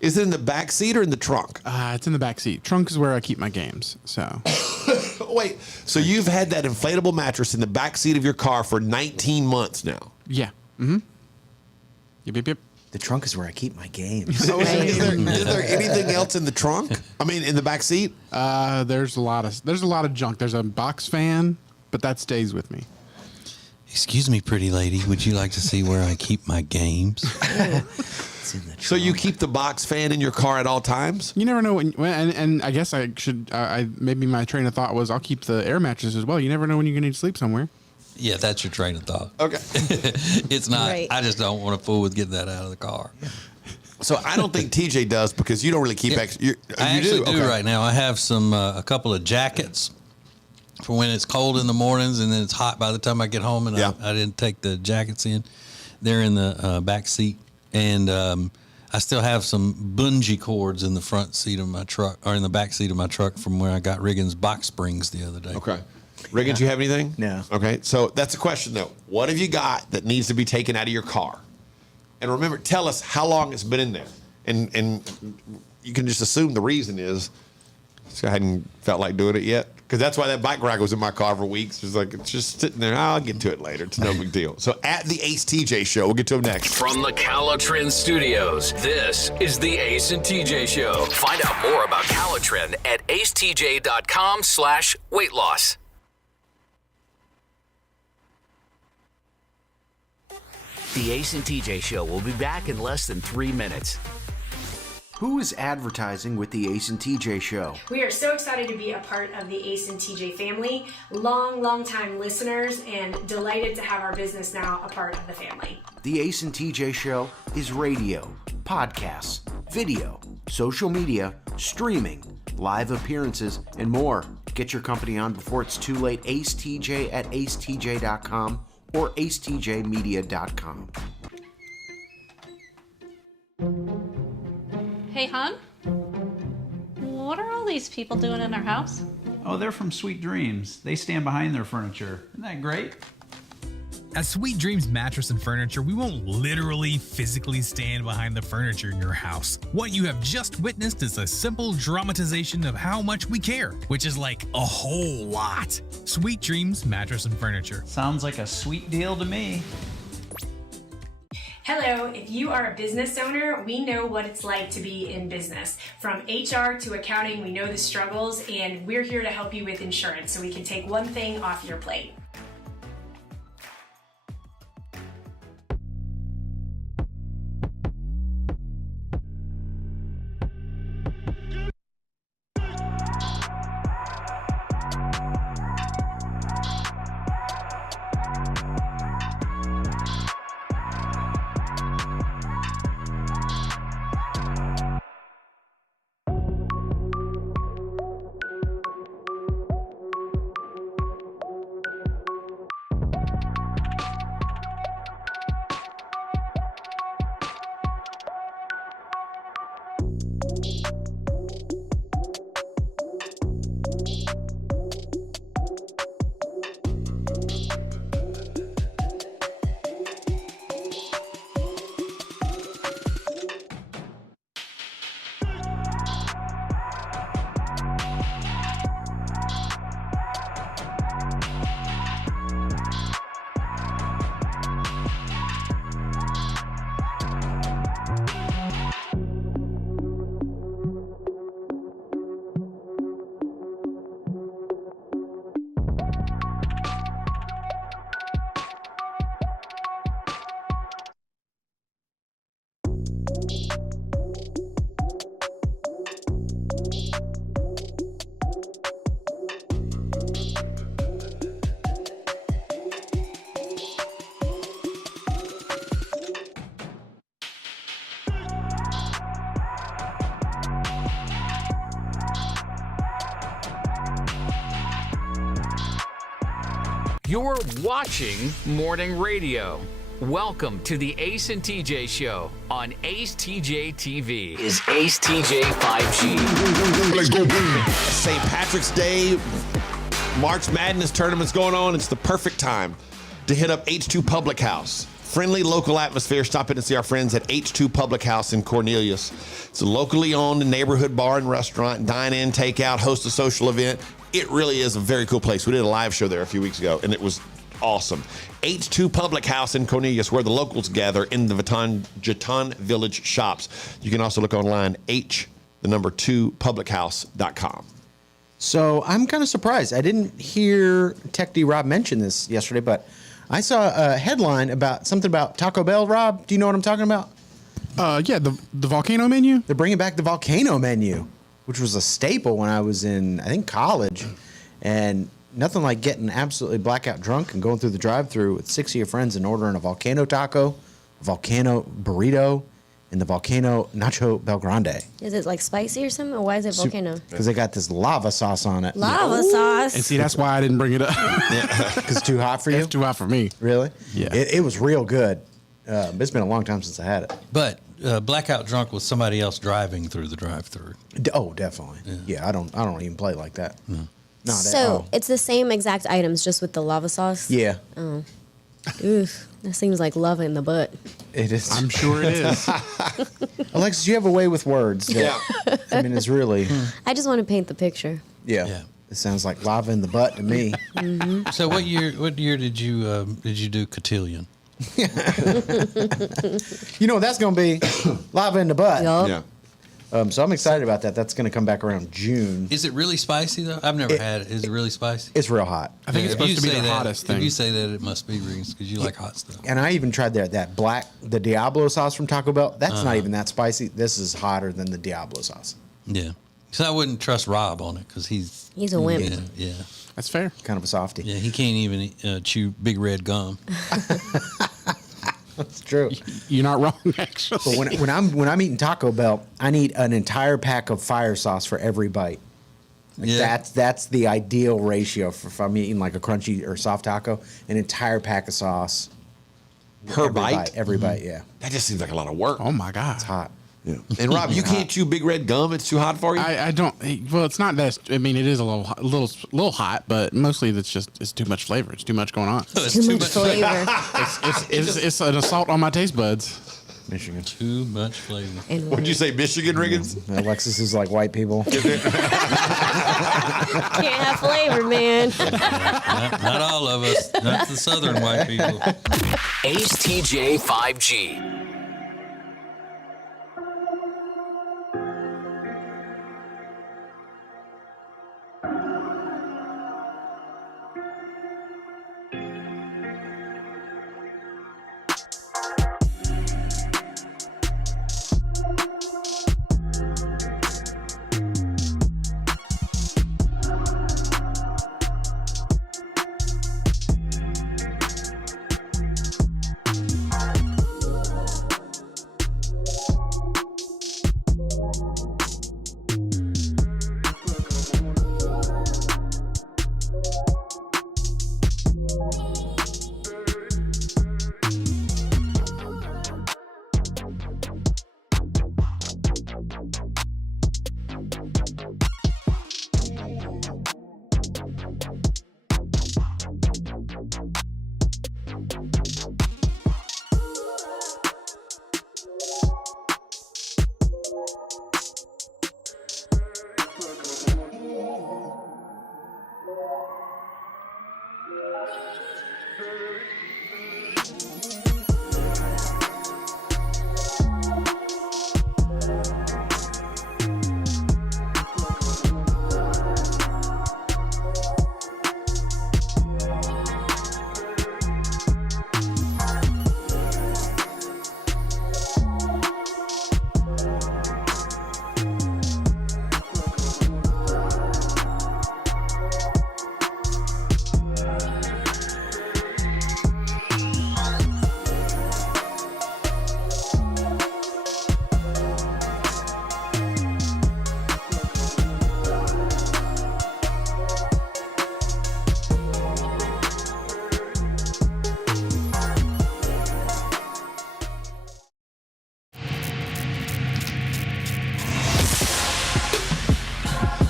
Is it in the back seat or in the trunk? It's in the back seat. Trunk is where I keep my games. So. Wait, so you've had that inflatable mattress in the back seat of your car for 19 months now? Yeah. Mm-hmm. Yep. The trunk is where I keep my games. So is there anything else in the trunk? I mean, in the back seat? There's a lot of junk. There's a box fan, but that stays with me. Excuse me, pretty lady. Would you like to see where I keep my games? So you keep the box fan in your car at all times? You never know and I guess I should. Maybe my train of thought was I'll keep the air mattress as well. You never know when you're going to need to sleep somewhere. Yeah, that's your train of thought. Okay. It's not. Right. I just don't want to fool with getting that out of the car. So I don't think TJ does because you don't really keep extra. I actually do right now. I have a couple of jackets for when it's cold in the mornings and then it's hot by the time I get home, and I didn't take the jackets in. They're in the back seat, and I still have some bungee cords in the front seat of my truck, or in the back seat of my truck from where I got Riggins box springs the other day. Okay. Riggins, you have anything? No. Okay, so that's a question, though. What have you got that needs to be taken out of your car? And remember, tell us how long it's been in there. And you can just assume the reason is I hadn't felt like doing it yet. Because that's why that bike rack was in my car for weeks. It's just sitting there. I'll get to it later. It's no big deal. So at the Ace TJ Show, we'll get to him next. From the Calitrin Studios, this is the Ace and TJ Show. Find out more about Calitrin at acetj.com/weight loss. The Ace and TJ Show will be back in less than 3 minutes. Who is advertising with the Ace and TJ Show? We are so excited to be a part of the Ace and TJ family, long time listeners, and delighted to have our business now a part of the family. The Ace and TJ Show is radio, podcasts, video, social media, streaming, live appearances, and more. Get your company on before it's too late. Ace TJ at acetj.com or acetjmedia.com. Hey, hon? What are all these people doing in our house? Oh, they're from Sweet Dreams. They stand behind their furniture. Isn't that great? At Sweet Dreams Mattress and Furniture, we won't literally physically stand behind the furniture in your house. What you have just witnessed is a simple dramatization of how much we care, which is like a whole lot. Sweet Dreams Mattress and Furniture. Sounds like a sweet deal to me. Hello, if you are a business owner, we know what it's like to be in business. From HR to accounting, we know the struggles, and we're here to help you with insurance so we can take one thing off your plate. You're watching Morning Radio. Welcome to the Ace and TJ Show on Ace TJ TV. Is Ace TJ 5G? Let's go. St. Patrick's Day, March Madness tournament's going on. It's the perfect time to hit up H2 Public House. Friendly local atmosphere. Stop in and see our friends at H2 Public House in Cornelius. It's a locally owned neighborhood bar and restaurant. Dine in, take out, host a social event. It really is a very cool place. We did a live show there a few weeks ago, and it was awesome. H2 Public House in Cornelius, where the locals gather in the Jeton Village shops. You can also look online,2publichouse.com. So I'm kind of surprised. I didn't hear Tech D Rob mention this yesterday, but I saw a headline about something about Taco Bell. Rob, do you know what I'm talking about? Yeah, the volcano menu. They're bringing back the volcano menu, which was a staple when I was in, I think, college. And nothing like getting absolutely blackout drunk and going through the drive-thru with 6 of your friends and ordering a volcano taco, a volcano burrito, and the volcano nacho Belgrande. Is it like spicy or something? Or why is it volcano? Because they got this lava sauce on it. Lava sauce. And see, that's why I didn't bring it up. Because it's too hot for you? It's too hot for me. Really? Yeah. It was real good. It's been a long time since I had it. But blackout drunk with somebody else driving through the drive-thru. Oh, definitely. Yeah, I don't even play like that. No. So it's the same exact items, just with the lava sauce? Yeah. Oh. Oof. That seems like lava in the butt. It is. I'm sure it is. Alexis, you have a way with words. That, I mean, it's really. I just want to paint the picture. Yeah. It sounds like lava in the butt to me. Mm-hmm. So what year did you do cotillion? You know what that's going to be? Lava in the butt. Yup. Yeah. So I'm excited about that. That's going to come back around June. Is it really spicy though? I've never had it. Is it really spicy? It's real hot. I think it's supposed to be the hottest thing. If you say that, it must be because you like hot stuff. And I even tried the Diablo sauce from Taco Bell. That's not even that spicy. This is hotter than the Diablo sauce. Yeah. So I wouldn't trust Rob on it because he's a wimp. Yeah. That's fair. Kind of a softie. Yeah, he can't even chew big red gum. That's true. You're not wrong, actually. But when I'm eating Taco Bell, I need an entire pack of fire sauce for every bite. That's the ideal ratio for if I'm eating like a crunchy or soft taco. An entire pack of sauce Per bite? Every bite, yeah. That just seems like a lot of work. Oh my God. It's hot. Yeah. And Rob, you can't chew big red gum. It's too hot for you. I don't. Well, it's not that. I mean, it is a little hot, but mostly it's too much flavor. It's too much going on. It's too much flavor. It's an assault on my taste buds. Michigan. Too much flavor. What'd you say, Michigan, Riggins? Alexis is like white people. Can't have flavor, man. Not all of us. Not the southern white people. Ace TJ 5G.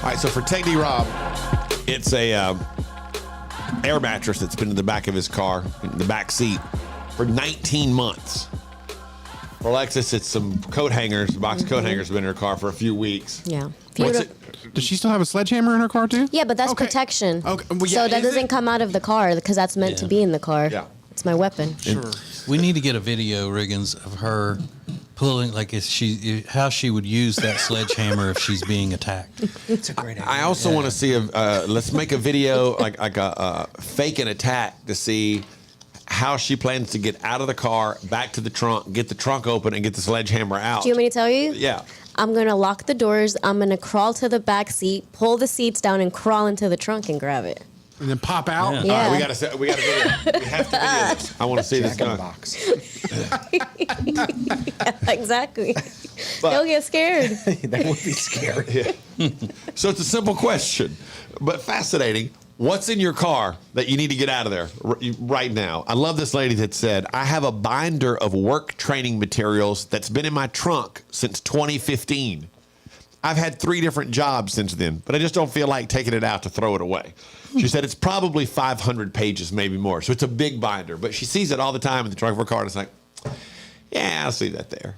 All right, so for Technique Rob, it's a air mattress that's been in the back of his car, in the back seat, for 19 months. For Alexis, it's some coat hangers, a box of coat hangers have been in her car for a few weeks. Yeah. Does she still have a sledgehammer in her car too? Yeah, but that's protection. Okay. Well, So that doesn't come out of the car because that's meant to be in the car. Yeah. It's my weapon. Sure. We need to get a video, Riggins, of her pulling, like how she would use that sledgehammer if she's being attacked. It's a great idea. I also want to see let's make a video like a fake an attack to see how she plans to get out of the car, back to the trunk, get the trunk open, and get the sledgehammer out. Do you want me to tell you? Yeah. I'm going to lock the doors. I'm going to crawl to the back seat, pull the seats down, and crawl into the trunk and grab it. And then pop out? Yeah. All right, we got to video. We have to video this. I want to see this gun. Yeah, exactly. But- They'll get scared. That would be scary. Yeah. So it's a simple question, but fascinating. What's in your car that you need to get out of there right now? I love this lady that said, I have a binder of work training materials that's been in my trunk since 2015. I've had 3 different jobs since then, but I just don't feel like taking it out to throw it away. She said it's probably 500 pages, maybe more. So it's a big binder, but she sees it all the time in the trunk of her car, and it's like, yeah, I'll see that there.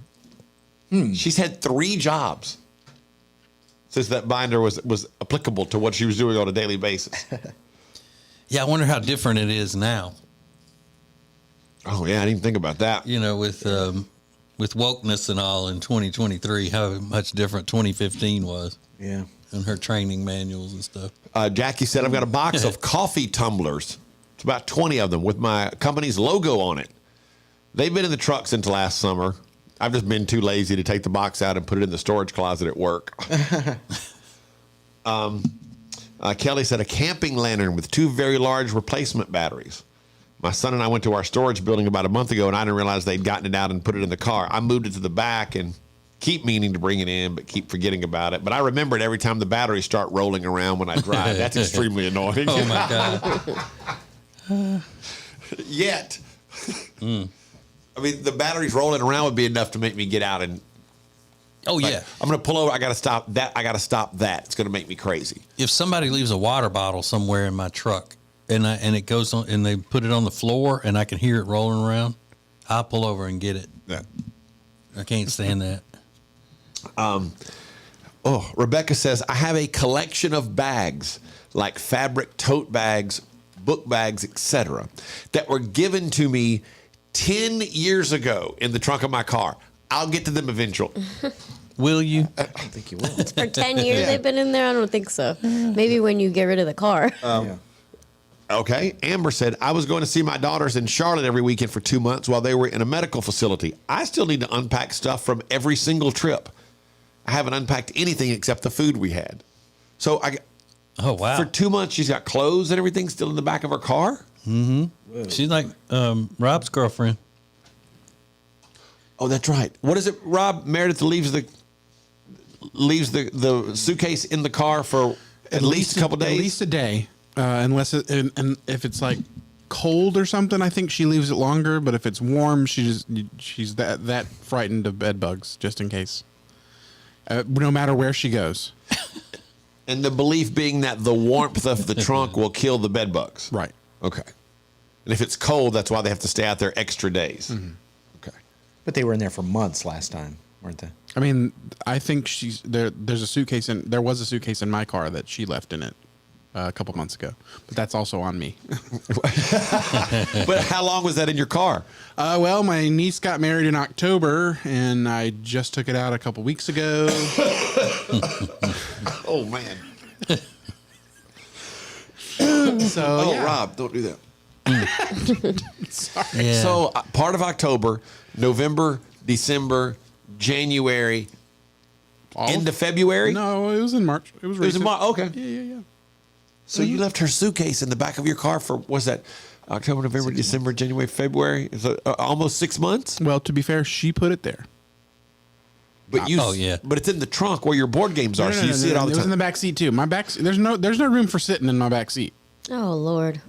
She's had 3 jobs since that binder was applicable to what she was doing on a daily basis. Yeah, I wonder how different it is now. Oh, yeah, I didn't even think about that. You know, with wokeness and all in 2023, how much different 2015 was. Yeah. And her training manuals and stuff. Jackie said, I've got a box of coffee tumblers. It's about 20 of them with my company's logo on it. They've been in the truck since last summer. I've just been too lazy to take the box out and put it in the storage closet at work. Kelly said, a camping lantern with 2 very large replacement batteries. My son and I went to our storage building about a month ago, and I didn't realize they'd gotten it out and put it in the car. I moved it to the back and keep meaning to bring it in, but keep forgetting about it. But I remember it every time the batteries start rolling around when I drive. That's extremely annoying. Oh, my God. Yet, I mean, the batteries rolling around would be enough to make me get out and. Oh, like, yeah. I'm going to pull over. I got to stop that. I got to stop that. It's going to make me crazy. If somebody leaves a water bottle somewhere in my truck and it goes on and they put it on the floor and I can hear it rolling around, I'll pull over and get it. Yeah. I can't stand that. Rebecca says, I have a collection of bags like fabric tote bags, book bags, etc., that were given to me 10 years ago in the trunk of my car. I'll get to them eventually. Will you? I don't think you will. For 10 years they've been in there? I don't think so. Maybe when you get rid of the car. Okay. Amber said, I was going to see my daughters in Charlotte every weekend for 2 months while they were in a medical facility. I still need to unpack stuff from every single trip. I haven't unpacked anything except the food we had. So oh, wow. For 2 months, she's got clothes and everything still in the back of her car? Mm-hmm. She's like Rob's girlfriend. Oh, that's right. What is it, Rob? Meredith leaves the suitcase in the car for at least a couple days? At least a day. Unless and if it's like cold or something, I think she leaves it longer. But if it's warm, she's that frightened of bed bugs, just in case. No matter where she goes. And the belief being that the warmth of the trunk will kill the bed bugs. Right. Okay. And if it's cold, that's why they have to stay out there extra days. Mm-hmm. Okay. But they were in there for months last time, weren't they? I mean, I think there's a suitcase there was a suitcase in my car that she left in it a couple months ago, but that's also on me. But how long was that in your car? Well, my niece got married in October, and I just took it out a couple weeks ago. Oh, man. Yeah. Rob, don't do that. Sorry. Yeah. So part of October, November, December, January, end of February? No, it was in March. It was in March. Okay. Yeah. So you left her suitcase in the back of your car for, what's that, October, November, December, January, February? So, almost 6 months? Well, to be fair, she put it there. But but it's in the trunk where your board games are, so you see it all the time. It was in the back seat too. My back. There's no room for sitting in my back seat. Oh, Lord.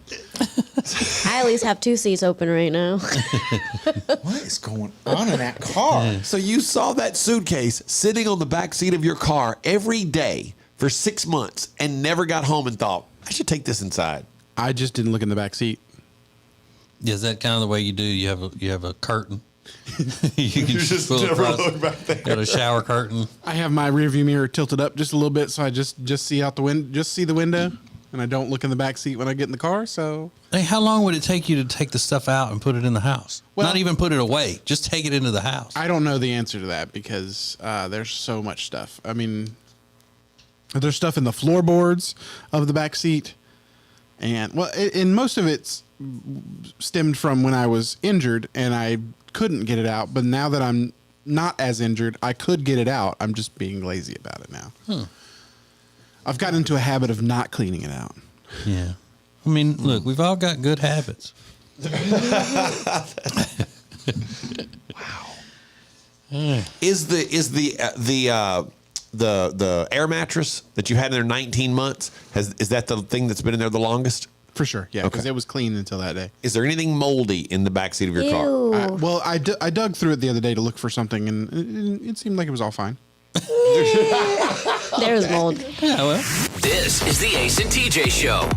I at least have 2 seats open right now. What is going on in that car? So you saw that suitcase sitting on the back seat of your car every day for 6 months and never got home and thought, I should take this inside. I just didn't look in the back seat. Yeah, is that kind of the way you do? You have a curtain. You can just pull never across, look back there. got a shower curtain. I have my rearview mirror tilted up just a little bit, so I just see out the window, just see the window, and I don't look in the back seat when I get in the car. So, hey, how long would it take you to take the stuff out and put it in the house? Well, not even put it away, just take it into the house. I don't know the answer to that because there's so much stuff. I mean, there's stuff in the floorboards of the back seat, and in most of it's stemmed from when I was injured and I couldn't get it out. But now that I'm not as injured, I could get it out. I'm just being lazy about it now. I've gotten into a habit of not cleaning it out. Yeah. I mean, look, we've all got good habits. Wow. Is the air mattress that you had in there 19 months, is that the thing that's been in there the longest? For sure, yeah, because it was clean until that day. Is there anything moldy in the backseat of your car? Well, I dug through it the other day to look for something, and it seemed like it was all fine. There's mold. Yeah, well. This is the Ace and TJ Show.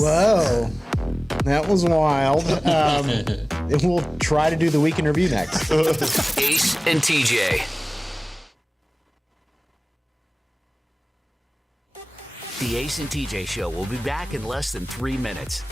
Whoa. That was wild. And we'll try to do the week in review next. Ace and TJ. The Ace and TJ Show will be back in less than 3 minutes.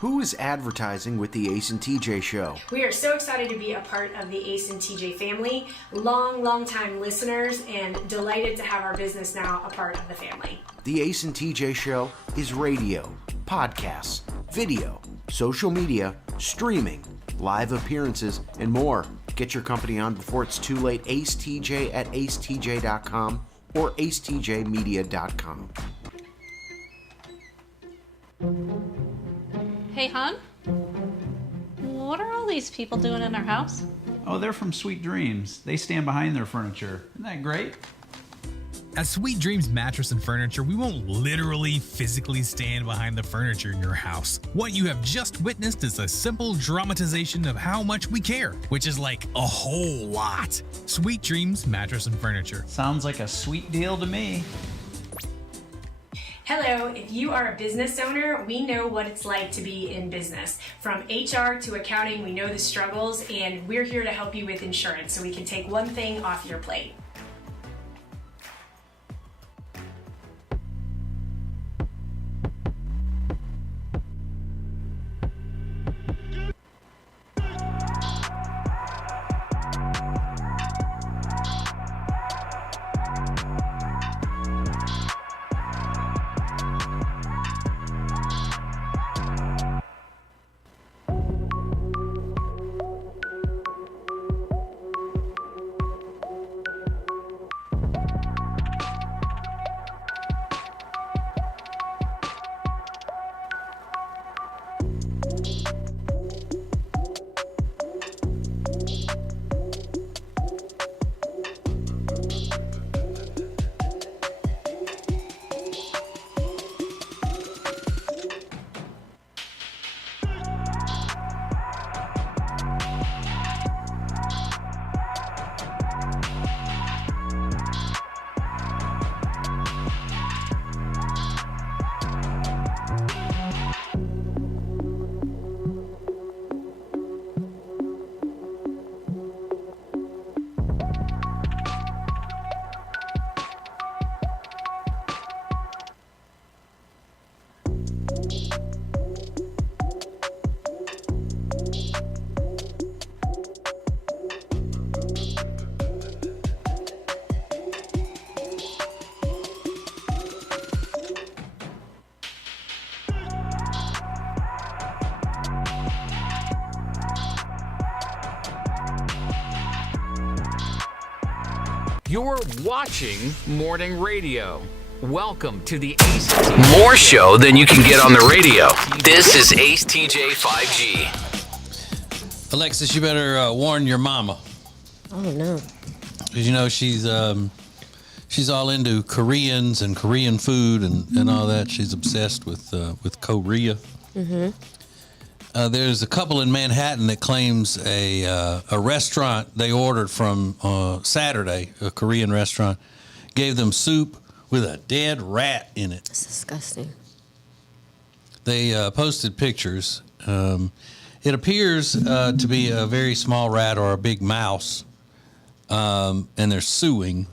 Who is advertising with the Ace and TJ Show? We are so excited to be a part of the Ace and TJ family, long time listeners, and delighted to have our business now a part of the family. The Ace and TJ Show is radio, podcasts, video, social media, streaming, live appearances, and more. Get your company on before it's too late. Ace TJ at acetj.com or acetjmedia.com. Hey, hon? What are all these people doing in our house? Oh, they're from Sweet Dreams. They stand behind their furniture. Isn't that great? At Sweet Dreams Mattress and Furniture, we won't literally physically stand behind the furniture in your house. What you have just witnessed is a simple dramatization of how much we care, which is like a whole lot. Sweet Dreams Mattress and Furniture. Sounds like a sweet deal to me. Hello, if you are a business owner, we know what it's like to be in business. From HR to accounting, we know the struggles, and we're here to help you with insurance so we can take one thing off your plate. You're watching Morning Radio. Welcome to the Ace TJ More show than you can get on the radio. This is Ace TJ 5G. Alexis, you better warn your mama. Oh, no. Because, you know, she's all into Koreans and Korean food and all that. She's obsessed with Korea. Mm-hmm. There's a couple in Manhattan that claims a restaurant they ordered from Saturday, a Korean restaurant, gave them soup with a dead rat in it. That's disgusting. They posted pictures. It appears to be a very small rat or a big mouse, and they're suing.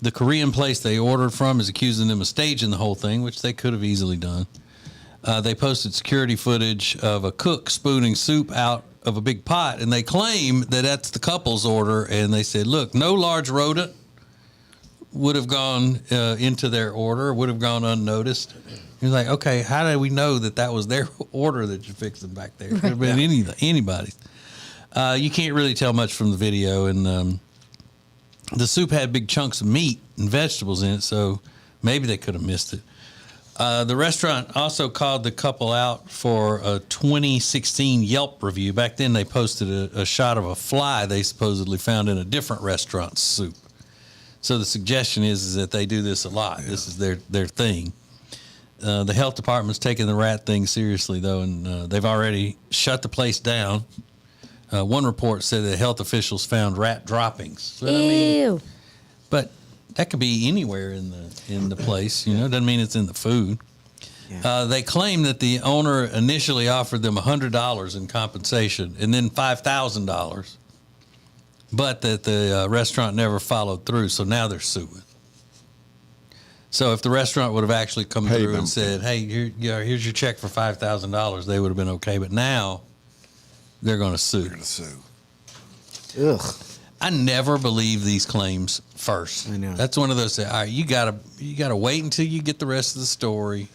The Korean place they ordered from is accusing them of staging the whole thing, which they could have easily done. They posted security footage of a cook spooning soup out of a big pot, and they claim that that's the couple's order. And they said, look, no large rodent would have gone into their order, would have gone unnoticed. He's like, okay, how do we know that was their order that you're fixing back there? It could have been anybody's. You can't really tell much from the video, and the soup had big chunks of meat and vegetables in it, so maybe they could have missed it. The restaurant also called the couple out for a 2016 Yelp review. Back then, they posted a shot of a fly they supposedly found in a different restaurant's soup. So the suggestion is that they do this a lot. Yeah. This is their thing. The health department's taking the rat thing seriously, though, and they've already shut the place down. One report said that health officials found rat droppings. So, Ew. But that could be anywhere in the place, you know. Doesn't mean it's in the food. Yeah. They claim that the owner initially offered them $100 in compensation and then $5,000, but that the restaurant never followed through. So now they're suing. So if the restaurant would have actually come through and said, "Hey, here's your check for $5,000," they would have been okay. But now they're going to sue. Ugh. I never believe these claims first. I know. That's one of those. All right, you gotta wait until you get the rest of the story,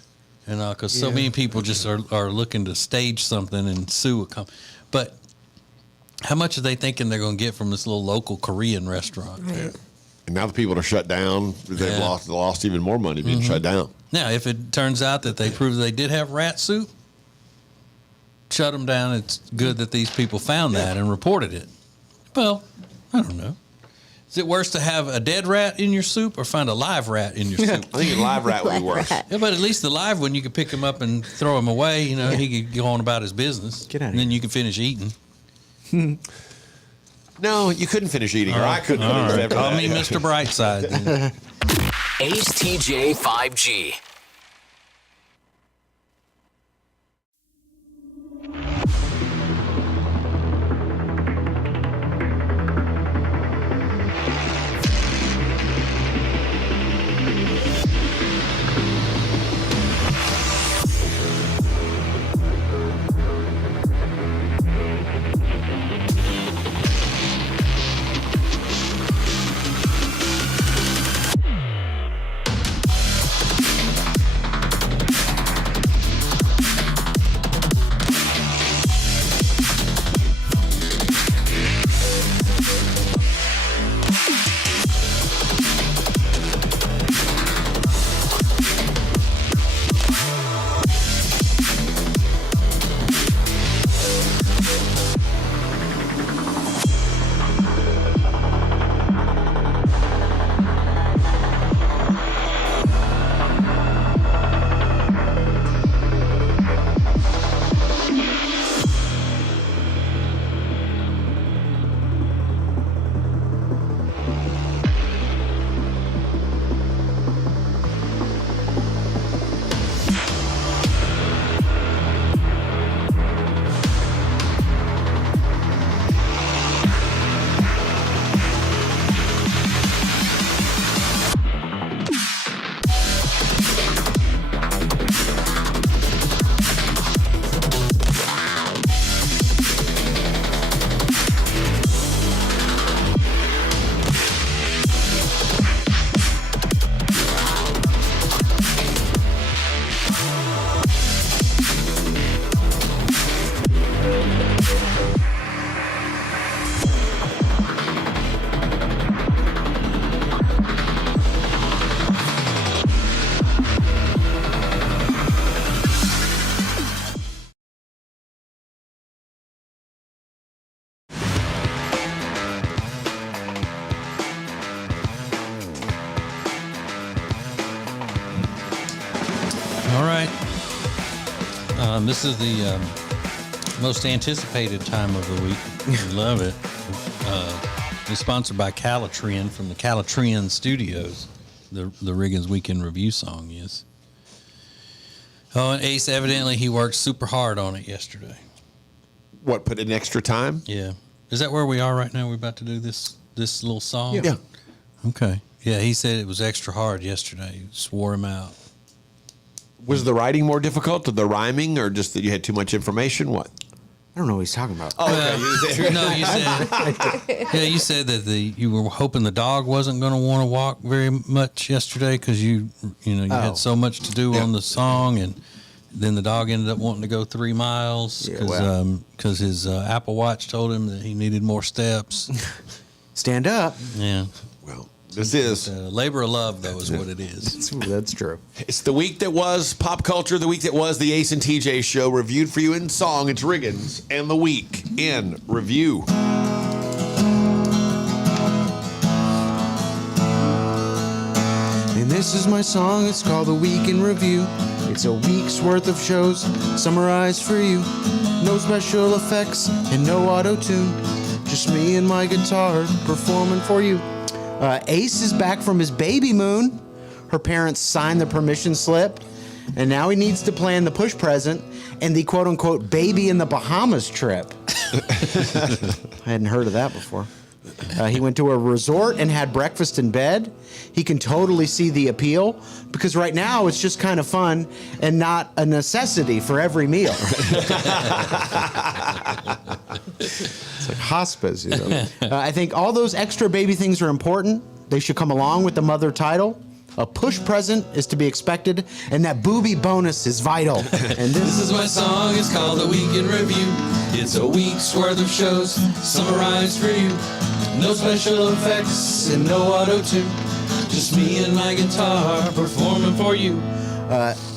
and because so many people just are looking to stage something and sue a company. But how much are they thinking they're going to get from this little local Korean restaurant? Right. Yeah. And now the people that are shut down, they've lost even more money being shut down. Now, if it turns out that they prove they did have rat soup, shut them down. It's good that these people found that and reported it. Well, I don't know. Is it worse to have a dead rat in your soup or find a live rat in your soup? I think a live rat would be worse. Yeah, but at least the live one, you could pick him up and throw him away. You know, he could go on about his business. Get out of and then you can finish eating. No, you couldn't finish eating, or I couldn't finish right. after Call that. me Mr. Brightside. Ace TJ 5G. All right. This is the most anticipated time of the week. We love it. It's sponsored by Calatrend from the Calatrend Studios. The Riggins Weekend Review song is. Oh, and Ace, evidently he worked super hard on it yesterday. What, put in extra time? Yeah. Is that where we are right now? We're about to do this little song? Yeah. Okay. Yeah, he said it was extra hard yesterday. He swore him out. Was the writing more difficult, or the rhyming, or just that you had too much information? What? don't know what he's talking about. Oh, okay. You said that you were hoping the dog wasn't going to want to walk very much yesterday because you had so much to do on the song, and then the dog ended up wanting to go 3 miles because his Apple Watch told him that he needed more steps. Stand up. Yeah. Well, this is labor of love, though, is what it is. That's true. It's the week that was pop culture, the week that was the Ace and TJ show, reviewed for you in song. It's Riggins and the week in review. And this is my song. It's called The Week in Review. It's a week's worth of shows summarized for you. No special effects and no auto-tune. Just me and my guitar performing for you. Ace is back from his baby moon. Her parents signed the permission slip, and now he needs to plan the push present and the quote-unquote baby in the Bahamas trip. I hadn't heard of that before. He went to a resort and had breakfast in bed. He can totally see the appeal because right now it's just kind of fun and not a necessity for every meal. It's like hospice, you know. I think all those extra baby things are important. They should come along with the mother title. A push present is to be expected, and that booby bonus is vital. And this is my song. It's called The Week in Review. It's a week's worth of shows summarized for you. No special effects and no auto-tune. Just me and my guitar performing for you.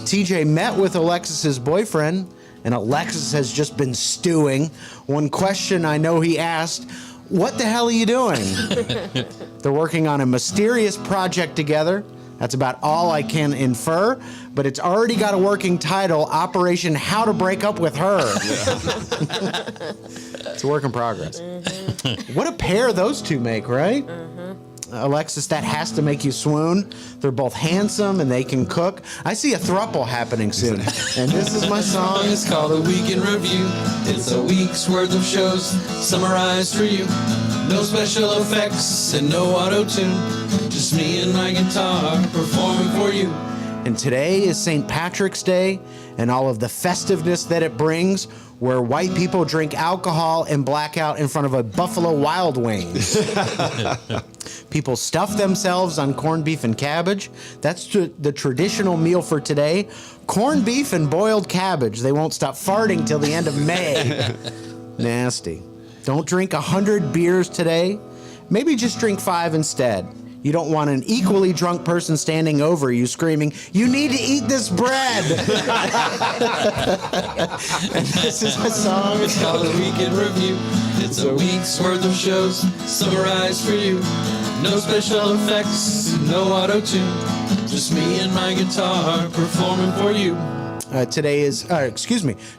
TJ met with Alexis's boyfriend, and Alexis has just been stewing. One question I know he asked, what the hell are you doing? They're working on a mysterious project together. That's about all I can infer, but it's already got a working title, Operation How to Break Up with Her. It's a work in progress. Mm-hmm. What a pair those two make, right? Mm-hmm. Alexis, that has to make you swoon. They're both handsome and they can cook. I see a throuple happening soon. And this is my song. It's called A Week in Review. It's a week's worth of shows summarized for you. No special effects and no auto-tune. Just me and my guitar performing for you. And today is St. Patrick's Day and all of the festiveness that it brings, where white people drink alcohol and black out in front of a Buffalo Wild Wings. People stuff themselves on corned beef and cabbage. That's the traditional meal for today. Corned beef and boiled cabbage. They won't stop farting till the end of May. Nasty. Don't drink 100 beers today. Maybe just drink 5 instead. You don't want an equally drunk person standing over you screaming, "You need to eat this bread!" And this is a song. It's called A Week in Review. It's a week's worth of shows summarized for you. No special effects, no auto-tune. Just me and my guitar performing for you.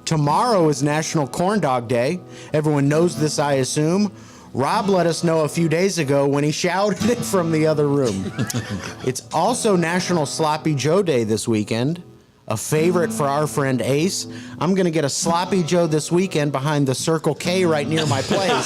Tomorrow is National Corn Dog Day. Everyone knows this, I assume. Rob let us know a few days ago when he shouted it from the other room. It's also National Sloppy Joe Day this weekend, a favorite for our friend Ace. I'm going to get a Sloppy Joe this weekend behind the Circle K right near my place.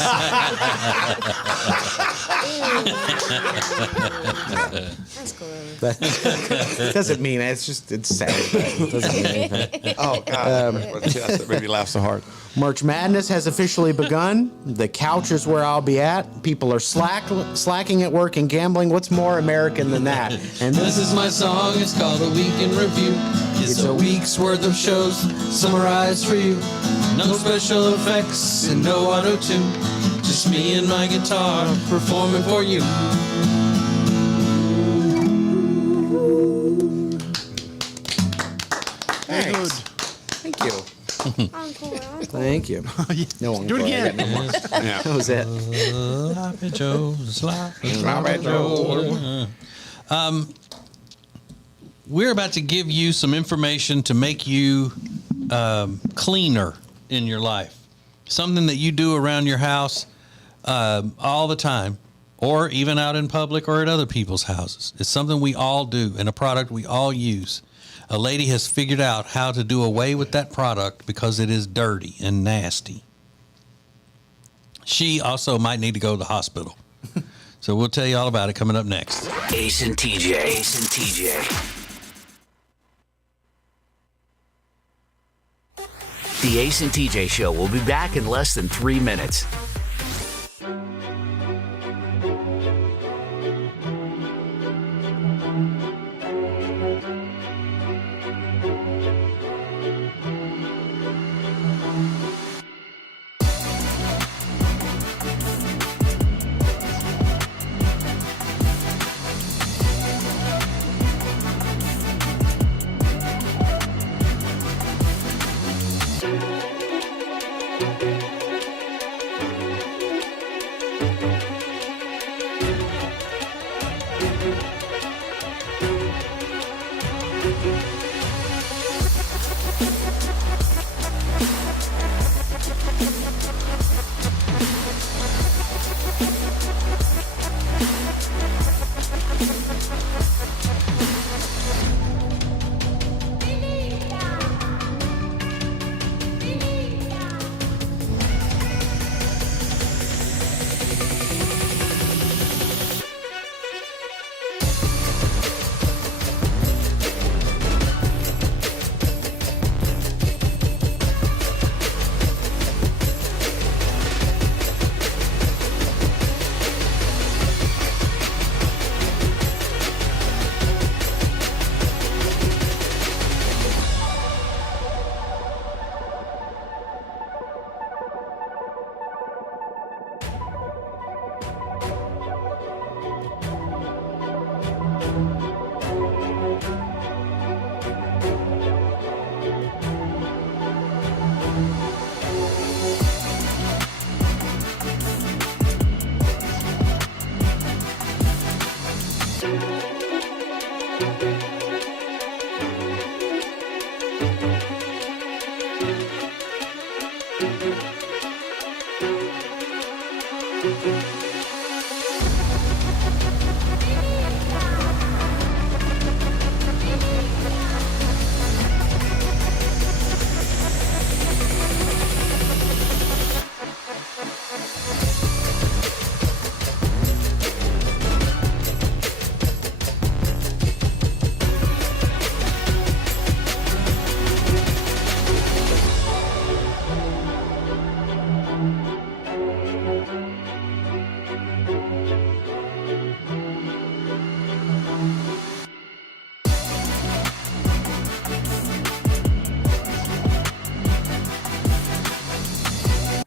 That doesn't mean it. It's sad. It doesn't mean anything. Oh, God. That made me laugh so hard. March Madness has officially begun. The couch is where I'll be at. People are slacking at work and gambling. What's more American than that? And this is my song. It's called A Week in Review. It's a week's worth of shows summarized for you. No special effects and no auto-tune. Just me and my guitar performing for you. Thanks. Thank you. Thank you. No one. Do it again. No more. Yeah. That was it. Sloppy Joe, Sloppy Joe. We're about to give you some information to make you cleaner in your life. Something that you do around your house all the time, or even out in public or at other people's houses. It's something we all do and a product we all use. A lady has figured out how to do away with that product because it is dirty and nasty. She also might need to go to the hospital. So we'll tell you all about it coming up next. Ace and TJ. Ace and TJ. The Ace and TJ Show will be back in less than 3 minutes.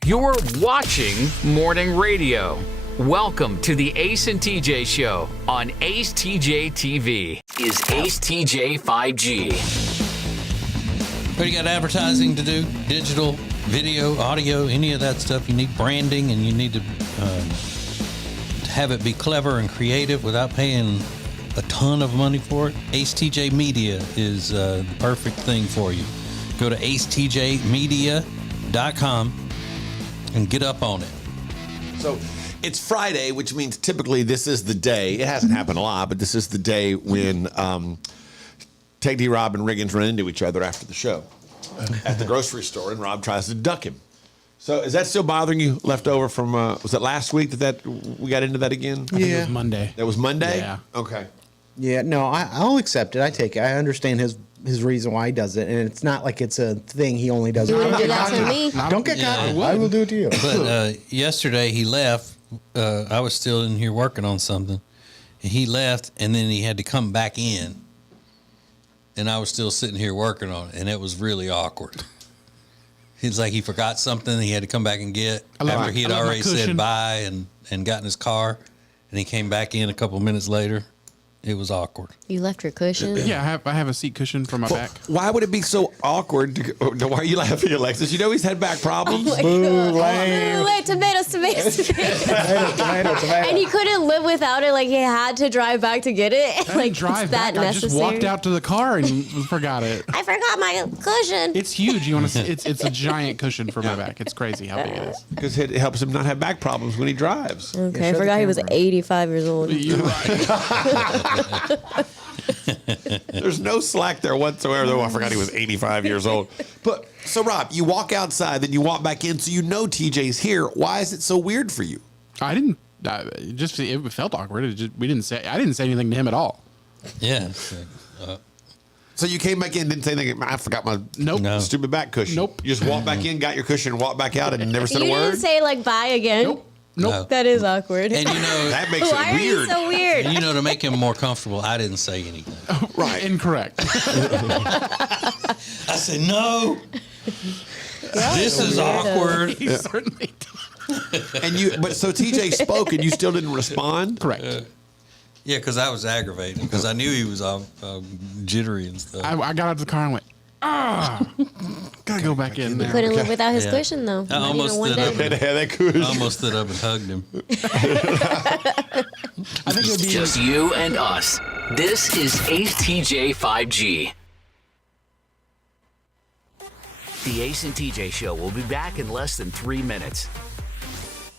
You're watching Morning Radio. Welcome to the Ace and TJ Show on Ace TJ TV. Is Ace TJ 5G? But you got advertising to do, digital, video, audio, any of that stuff. You need branding, and you need to have it be clever and creative without paying a ton of money for it. Ace TJ Media is the perfect thing for you. Go to acetjmedia.com and get up on it. So it's Friday, which means typically this is the day. It hasn't happened a lot, but this is the day when Take D, Rob, and Riggins run into each other after the show at the grocery store, and Rob tries to duck him. So is that still bothering you? Left over from was it last week that we got into that again? I think it was Monday. That was Monday? Yeah. Okay. Yeah, no, I'll accept it. I take it. I understand his reason why he does it, and it's not like it's a thing he only does. You wouldn't do that to me. Don't get caught. I will do it to you. But yesterday he left. I was still in here working on something. And he left, and then he had to come back in. And I was still sitting here working on it, and it was really awkward. It's like he forgot something he had to come back and get after he had already said bye and got in his car, and he came back in a couple minutes later. It was awkward. You left your cushion? Yeah, I have a seat cushion for my back. Why would it be so awkward? Why are you laughing, Alexis? You know he's had back problems? Wait, tomatoes. And he couldn't live without it. Like, he had to drive back to get it. Like, drive that back. necessary? I just walked out to the car and forgot it. I forgot my cushion. It's huge. You want to see? It's a giant cushion for my back. It's crazy how big it is. Because it helps him not have back problems when he drives. Okay, I forgot he was 85 years old. You're right. There's no slack there whatsoever. Though I forgot he was 85 years old. But so Rob, you walk outside, then you walk back in, so you know TJ's here. Why is it so weird for you? I didn't. It felt awkward. I didn't say anything to him at all. Yeah. So you came back in, didn't say anything. I forgot my stupid back cushion. Nope. You just walked back in, got your cushion, walked back out, and never said You a word. didn't say like bye again. Nope. That is awkward. And that makes it Why weird. are you so weird? And to make him more comfortable, I didn't say anything. Right. Incorrect. I said, no. This is awkward. He certainly But so TJ spoke and you still didn't respond? Correct. Yeah, because I was aggravated because I knew he was all jittery and stuff. I got out of the car and went, gotta go back in there. Couldn't live without his cushion though. I Not almost even one stood day. up. I almost stood up and hugged him. I think it'd be Just you and us. This is Ace TJ 5G. The Ace and TJ Show will be back in less than 3 minutes.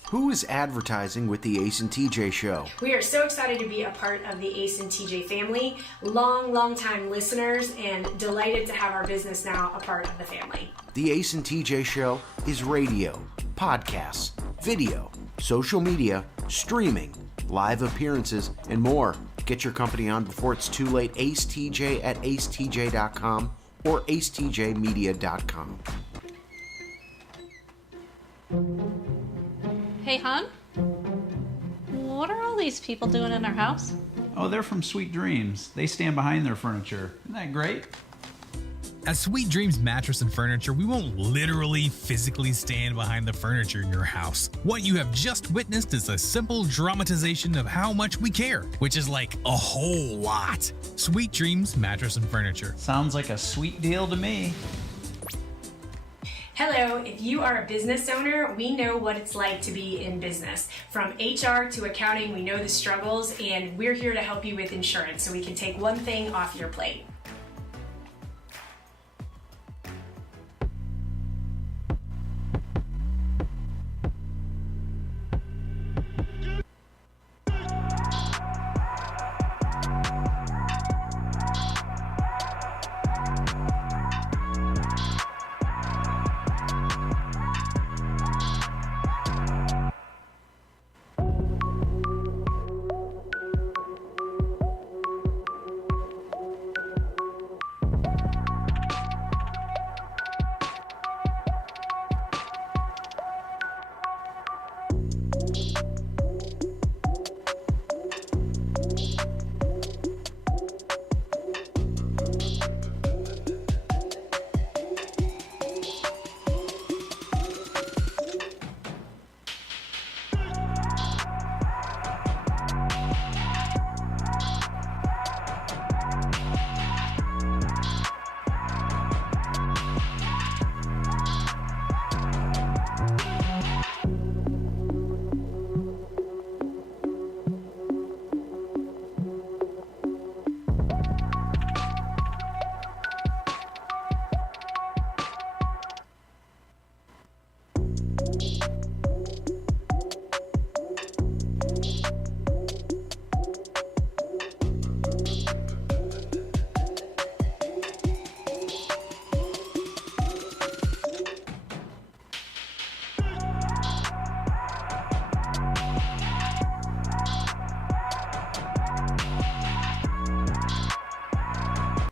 Who is advertising with the Ace and TJ Show? We are so excited to be a part of the Ace and TJ family, long time listeners, and delighted to have our business now a part of the family. The Ace and TJ Show is radio, podcasts, video, social media, streaming, live appearances, and more. Get your company on before it's too late. Ace TJ at acetj.com or acetjmedia.com. Hey, hon? What are all these people doing in our house? Oh, they're from Sweet Dreams. They stand behind their furniture. Isn't that great? At Sweet Dreams Mattress and Furniture, we won't literally physically stand behind the furniture in your house. What you have just witnessed is a simple dramatization of how much we care, which is like a whole lot. Sweet Dreams Mattress and Furniture. Sounds like a sweet deal to me. Hello, if you are a business owner, we know what it's like to be in business. From HR to accounting, we know the struggles, and we're here to help you with insurance so we can take one thing off your plate.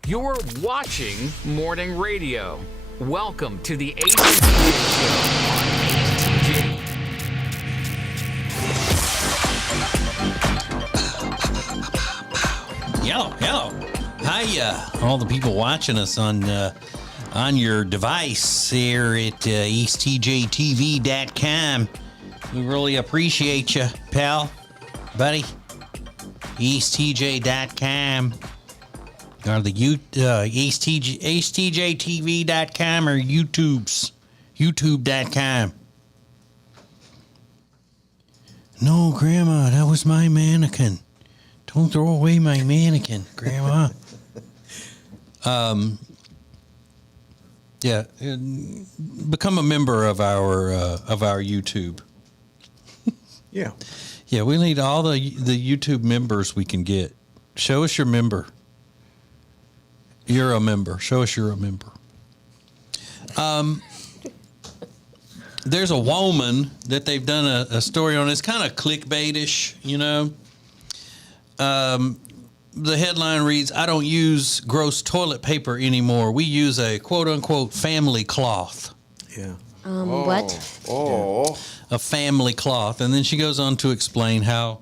You're watching Morning Radio. Welcome to the Ace and TJ Show on Ace TJ. Hello. Hi, all the people watching us on your device here at easttjtv.com. We really appreciate you, pal, buddy. easttj.com. Or the acetjtv.com or youtube.com. No, Grandma, that was my mannequin. Don't throw away my mannequin, Grandma. Yeah, become a member of our YouTube. Yeah. Yeah, we need all the YouTube members we can get. Show us your member. You're a member. Show us you're a member. There's a woman that they've done a story on. It's kind of clickbaitish, you know. the headline reads, "I don't use gross toilet paper anymore. We use a quote-unquote family cloth." Yeah. What? Oh. A family cloth. And then she goes on to explain how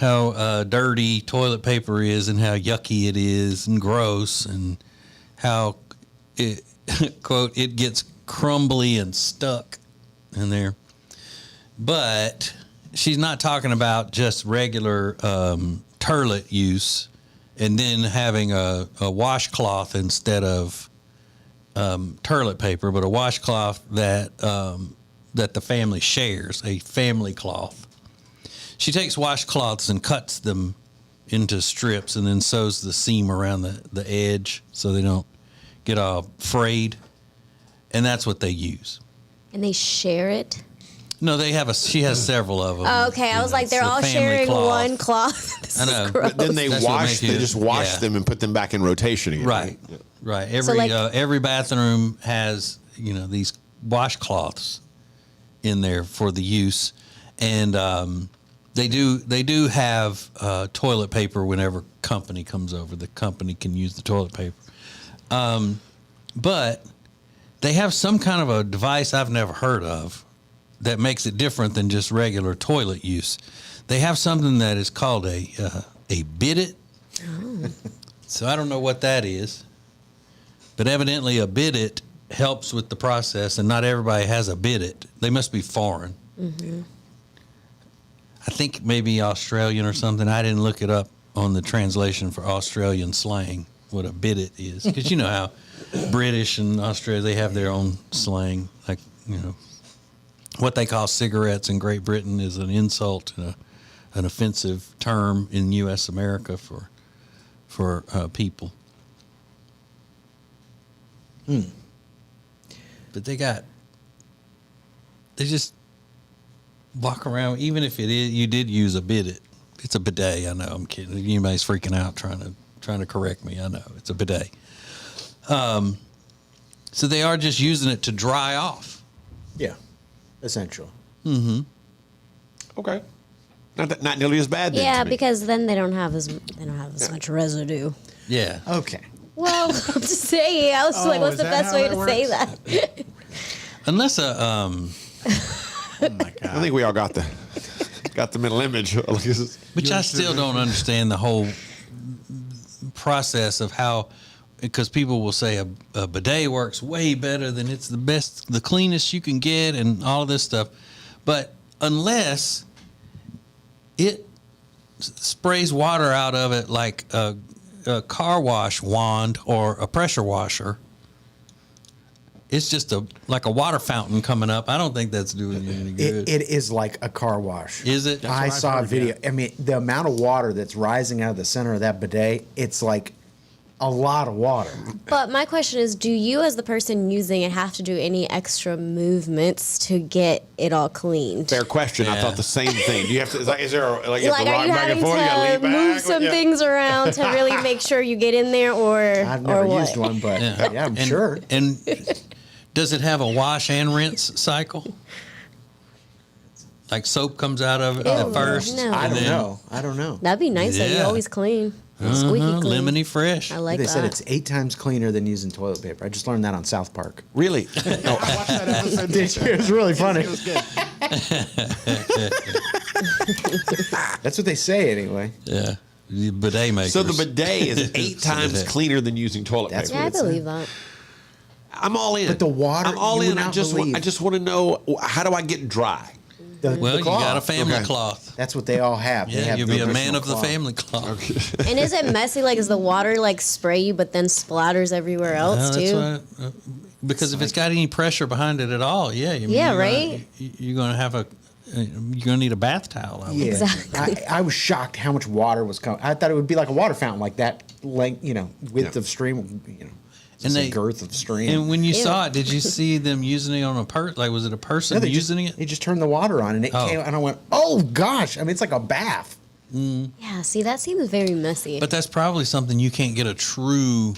dirty toilet paper is and how yucky it is and gross and how it, quote, it gets crumbly and stuck in there. But she's not talking about just regular toilet use and then having a washcloth instead of toilet paper, but a washcloth that the family shares, a family cloth. She takes washcloths and cuts them into strips and then sews the seam around the edge so they don't get all frayed. And that's what they use. And they share it? No, she has several of them. Oh, okay, I was like, they're all sharing one cloth. This I know. is gross. But then they just wash them and put them back in rotation again. Right. Yeah. Right. So Every bathroom has, these washcloths in there for the use. And they do have toilet paper whenever company comes over. The company can use the toilet paper. But they have some kind of a device I've never heard of that makes it different than just regular toilet use. They have something that is called a bidet. Oh. So I don't know what that is, but evidently a bidet helps with the process, and not everybody has a bidet. They must be foreign. Mm-hmm. I think maybe Australian or something. I didn't look it up on the translation for Australian slang, what a bidet is. Because you know how British and Australia, they have their own slang. Like, what they call cigarettes in Great Britain is an insult, an offensive term in U.S. America for people. But they just walk around, even if you did use a bidet. It's a bidet, I know, I'm kidding. Anybody's freaking out trying to correct me, I know. It's a bidet. So they are just using it to dry off. Yeah, essentially. Mm-hmm. Okay. Not nearly as bad. Yeah, because then they don't have as much residue. Yeah. Okay. Well, I'm just saying. I was like, what's the best way to say that? Unless oh my God. I think we all got the mental image. Which I still don't understand the whole process of how, because people will say a bidet works way better than it's the best, the cleanest you can get and all of this stuff. But unless it sprays water out of it like a car wash wand or a pressure washer, it's just like a water fountain coming up. I don't think that's doing you any good. It is like a car wash. Is it? I saw a video. Yeah. I mean, the amount of water that's rising out of the center of that bidet, it's like a lot of water. But my question is, do you as the person using it have to do any extra movements to get it all cleaned? Fair question. I thought the same thing. Do you have to? Is there are you having to move some things around to really make sure you get in there, or I've never or used what? one, but yeah, I'm sure. And does it have a wash and rinse cycle? Like soap comes out of it at first? No. I don't know. That'd be nice that you always clean. Squeaky clean. Lemony fresh. I like they that. said it's 8 times cleaner than using toilet paper. I just learned that on South Park. Really? No. I watched that episode. It was really funny. It was good. That's what they say anyway. Yeah. The bidet makers. So the bidet is 8 times cleaner than using toilet paper. Yeah, I believe that. I'm all in. But the water, I'm all you in. would I not just want to know, how do I get dry? Well, you got a family cloth. That's what they all have. Yeah, they have you'll the be a man original of the cloth. family cloth. And is it messy? Like, does the water like spray you, but then splatters everywhere else too? That's why, because if it's got any pressure behind it at all, right? You're gonna have you're gonna need a bath towel. Yeah, exactly. I was shocked how much water was coming. I thought it would be like a water fountain, like that length, width of stream, and the girth of stream. And when you saw it, did you see them using it on a person? Like, was it a person using it? They just turned the water on, and it came, and I went, "Oh gosh!" I mean, it's like a bath. Yeah. See, that seems very messy. But that's probably something you can't get a true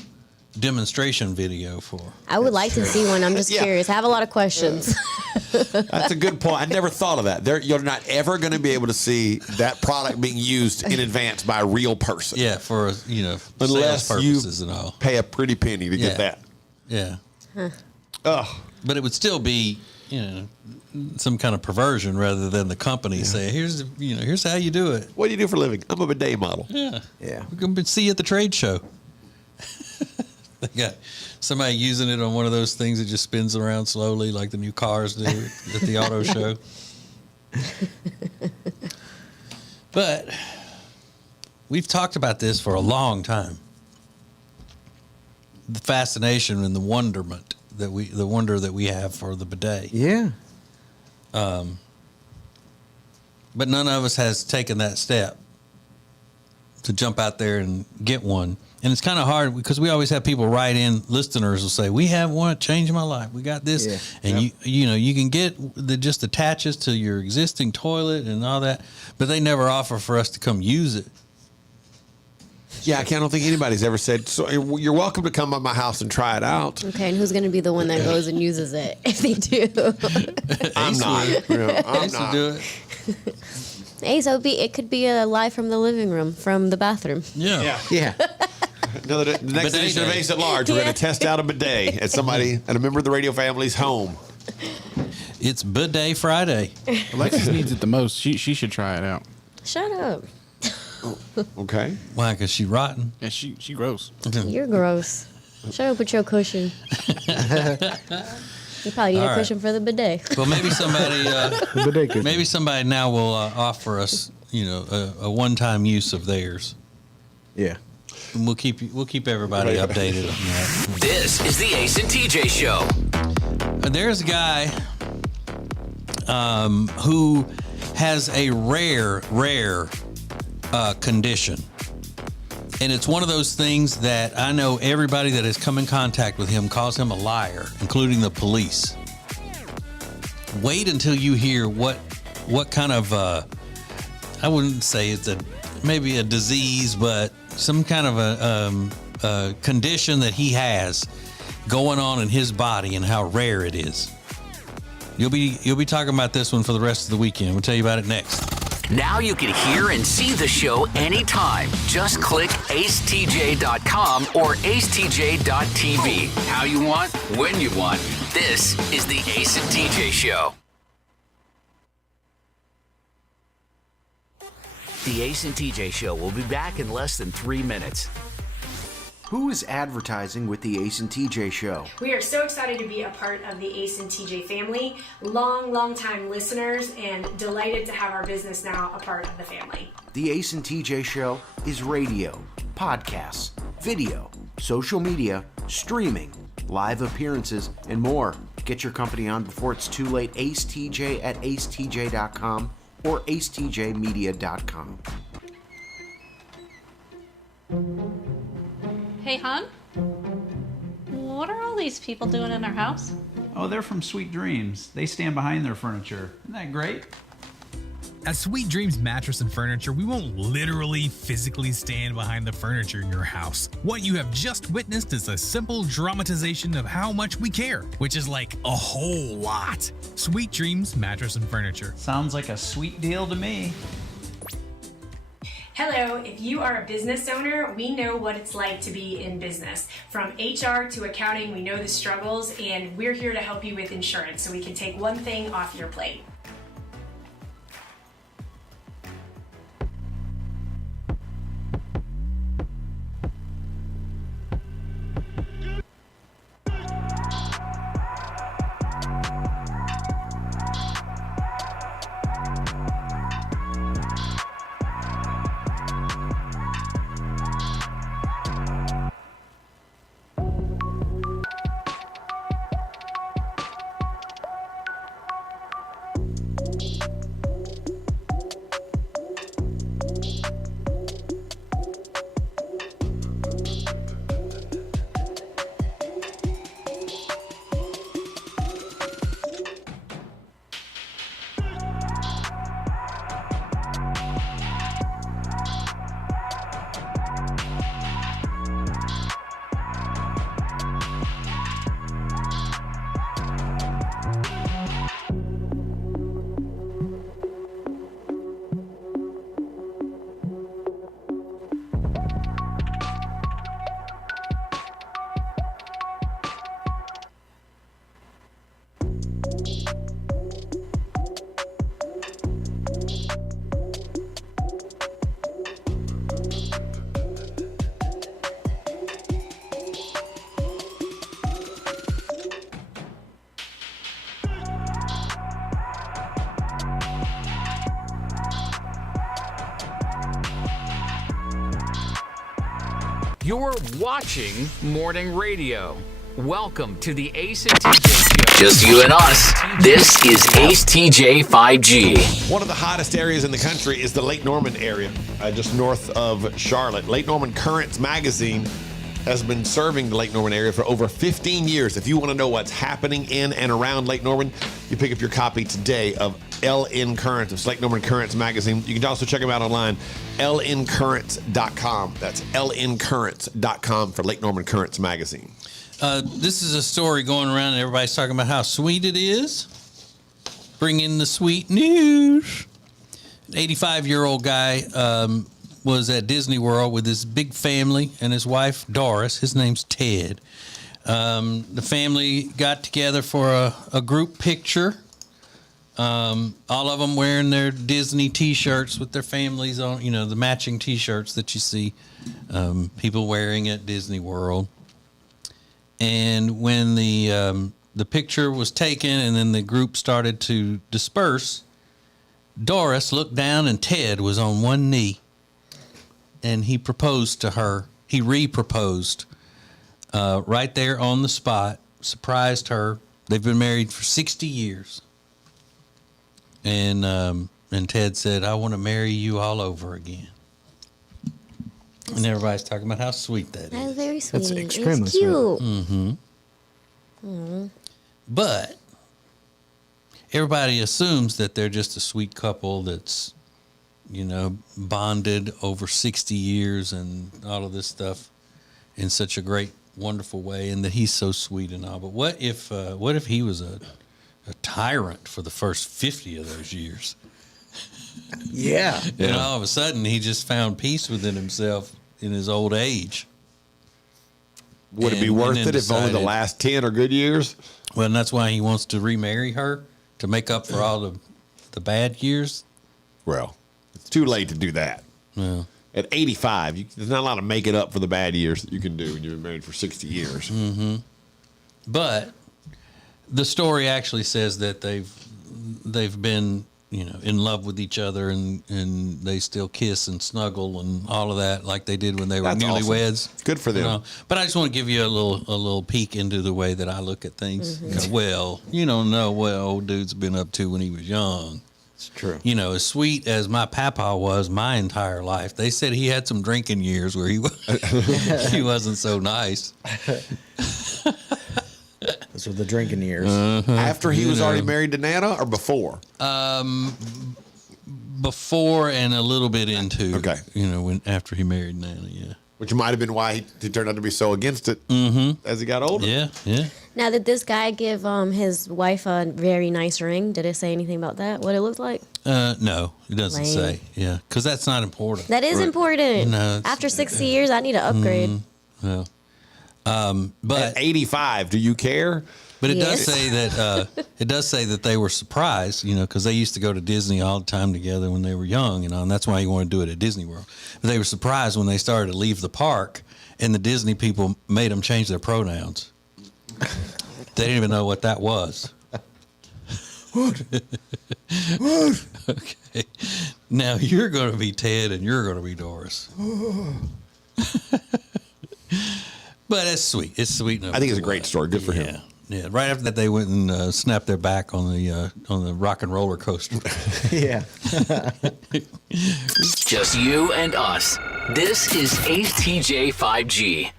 demonstration video for. I would like to see one. I'm just curious. I have a lot of questions. That's a good point. I never thought of that. You're not ever going to be able to see that product being used in advance by a real person. Yeah, for unless sales purposes you and all. pay a pretty penny to get that. Yeah. Huh. Oh, but it would still be some kind of perversion rather than the company say, here's how you do it. What do you do for a living? I'm a bidet model. Yeah. Yeah. We're going to see you at the trade show. They got somebody using it on one of those things that just spins around slowly like the new cars do at the auto show. But we've talked about this for a long time. The fascination and the wonderment the wonder that we have for the bidet. Yeah. But none of us has taken that step to jump out there and get one. And it's kind of hard because we always have people write in, listeners will say, we have one, it changed my life. We got this. Yeah. And you can get that just attaches to your existing toilet and all that, but they never offer for us to come use it. Yeah, I don't think anybody's ever said, so you're welcome to come by my house and try it out. Okay, and who's going to be the one that goes and uses it if they do? I'm not. I'm not. Do it. Hey, so it could be a live from the living room, from the bathroom. Yeah. No, the next edition of Ace at Large, we're going to test out a bidet at a member of the radio family's home. It's Bidet Friday. Alexis needs it the most. She should try it out. Shut up. Okay. Why? Because she's rotten. Yeah, she gross. You're gross. Shut up with your cushion. You probably need a cushion for the bidet. Well, maybe somebody now will offer us, a one-time use of theirs. Yeah. And we'll keep everybody updated on that. This is the Ace and TJ Show. There's a guy who has a rare condition. And it's one of those things that I know everybody that has come in contact with him calls him a liar, including the police. Wait until you hear what kind of, I wouldn't say it's maybe a disease, but some kind of a condition that he has going on in his body and how rare it is. You'll be talking about this one for the rest of the weekend. We'll tell you about it next. Now you can hear and see the show anytime. Just click acetj.com or acetj.tv. How you want, when you want. This is the Ace and TJ Show. The Ace and TJ Show will be back in less than 3 minutes. Who is advertising with the Ace and TJ Show? We are so excited to be a part of the Ace and TJ family, long time listeners, and delighted to have our business now a part of the family. The Ace and TJ Show is radio, podcasts, video, social media, streaming, live appearances, and more. Get your company on before it's too late. AceTJ at acetj.com or acetjmedia.com. Hey, hon? What are all these people doing in our house? Oh, they're from Sweet Dreams. They stand behind their furniture. Isn't that great? At Sweet Dreams Mattress and Furniture, we won't literally physically stand behind the furniture in your house. What you have just witnessed is a simple dramatization of how much we care, which is like a whole lot. Sweet Dreams Mattress and Furniture. Sounds like a sweet deal to me. Hello, if you are a business owner, we know what it's like to be in business. From HR to accounting, we know the struggles, and we're here to help you with insurance so we can take one thing off your plate. You're watching morning radio. Welcome to the Ace and TJ Show. Just you and us. This is Ace TJ 5G. One of the hottest areas in the country is the Lake Norman area, just north of Charlotte. Lake Norman Currents magazine has been serving the Lake Norman area for over 15 years. If you want to know what's happening in and around Lake Norman, you pick up your copy today of LN Currents. It's Lake Norman Currents magazine. You can also check them out online, lncurrents.com. That's lncurrents.com for Lake Norman Currents magazine. This is a story going around and everybody's talking about how sweet it is. Bring in the sweet news. An 85-year-old guy was at Disney World with his big family and his wife, Doris. His name's Ted. The family got together for a group picture. All of them wearing their Disney T-shirts with their families on, you know, the matching T-shirts that you see people wearing at Disney World. And when the picture was taken and then the group started to disperse, Doris looked down and Ted was on one knee. And he proposed to her. He re-proposed right there on the spot, surprised her. They've been married for 60 years. And Ted said, "I want to marry you all over again." And everybody's talking about how sweet that is. That's very sweet. That's extremely it's cute. Mm-hmm. Mm-hmm. But everybody assumes that they're just a sweet couple that's, you know, bonded over 60 years and all of this stuff in such a great, wonderful way, and that he's so sweet and all. But what if he was a tyrant for the first 50 of those years? Yeah. And all of a sudden, he just found peace within himself in his old age. Would it be worth it if only the last 10 are good years? Well, and that's why he wants to remarry her, to make up for all the bad years. Well, it's too late to do that. Yeah. At 85, there's not a lot of making up for the bad years that you can do when you've been married for 60 years. Mm-hmm. But the story actually says that they've been, you know, in love with each other and they still kiss and snuggle and all of that like they did when they were newlyweds. Awesome. Good for them. You know? But I just want to give you a little peek into the way that I look at things. Mm-hmm. You know, well, you don't know what old dude's been up to when he was young. It's true. You know, as sweet as my papa was my entire life, they said he had some drinking years where he wasn't so nice. Those were the drinking years. After he was already married to Nana or before? Before and a little bit into. Okay. You know, after he married Nana, yeah. Which might have been why he turned out to be so against it as he got older. Yeah, yeah. Now, did this guy give his wife a very nice ring? Did it say anything about that? What it looked like? No, it doesn't Lame. say. Yeah, because that's not important. That is important. No, After 60 years, I need to upgrade. Yeah. But at 85, do you care? But it does say that they were surprised, you know, because they used to go to Disney all the time together when they were young, you know, and that's why you want to do it at Disney World. But they were surprised when they started to leave the park, and the Disney people made them change their pronouns. They didn't even know what that was. What? Okay. Now you're going to be Ted, and you're going to be Doris. But it's sweet. It's sweet enough. I think it's a great story. Good for him. Yeah. Right after that, they went and snapped their back on the rock and roller coaster. Yeah. Just you and us. This is Ace TJ 5G.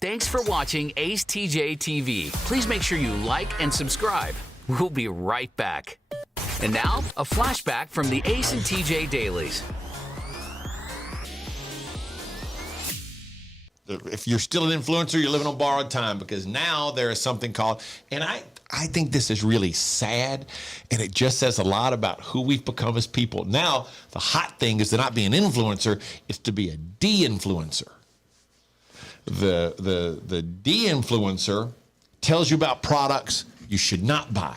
Thanks for watching Ace TJ TV. Please make sure you like and subscribe. We'll be right back. And now, a flashback from the Ace and TJ Dailies. If you're still an influencer, you're living on borrowed time, because now there is something called, and I think this is really sad, and it just says a lot about who we've become as people. Now, the hot thing is to not be an influencer, it's to be a de-influencer. The de-influencer tells you about products you should not buy,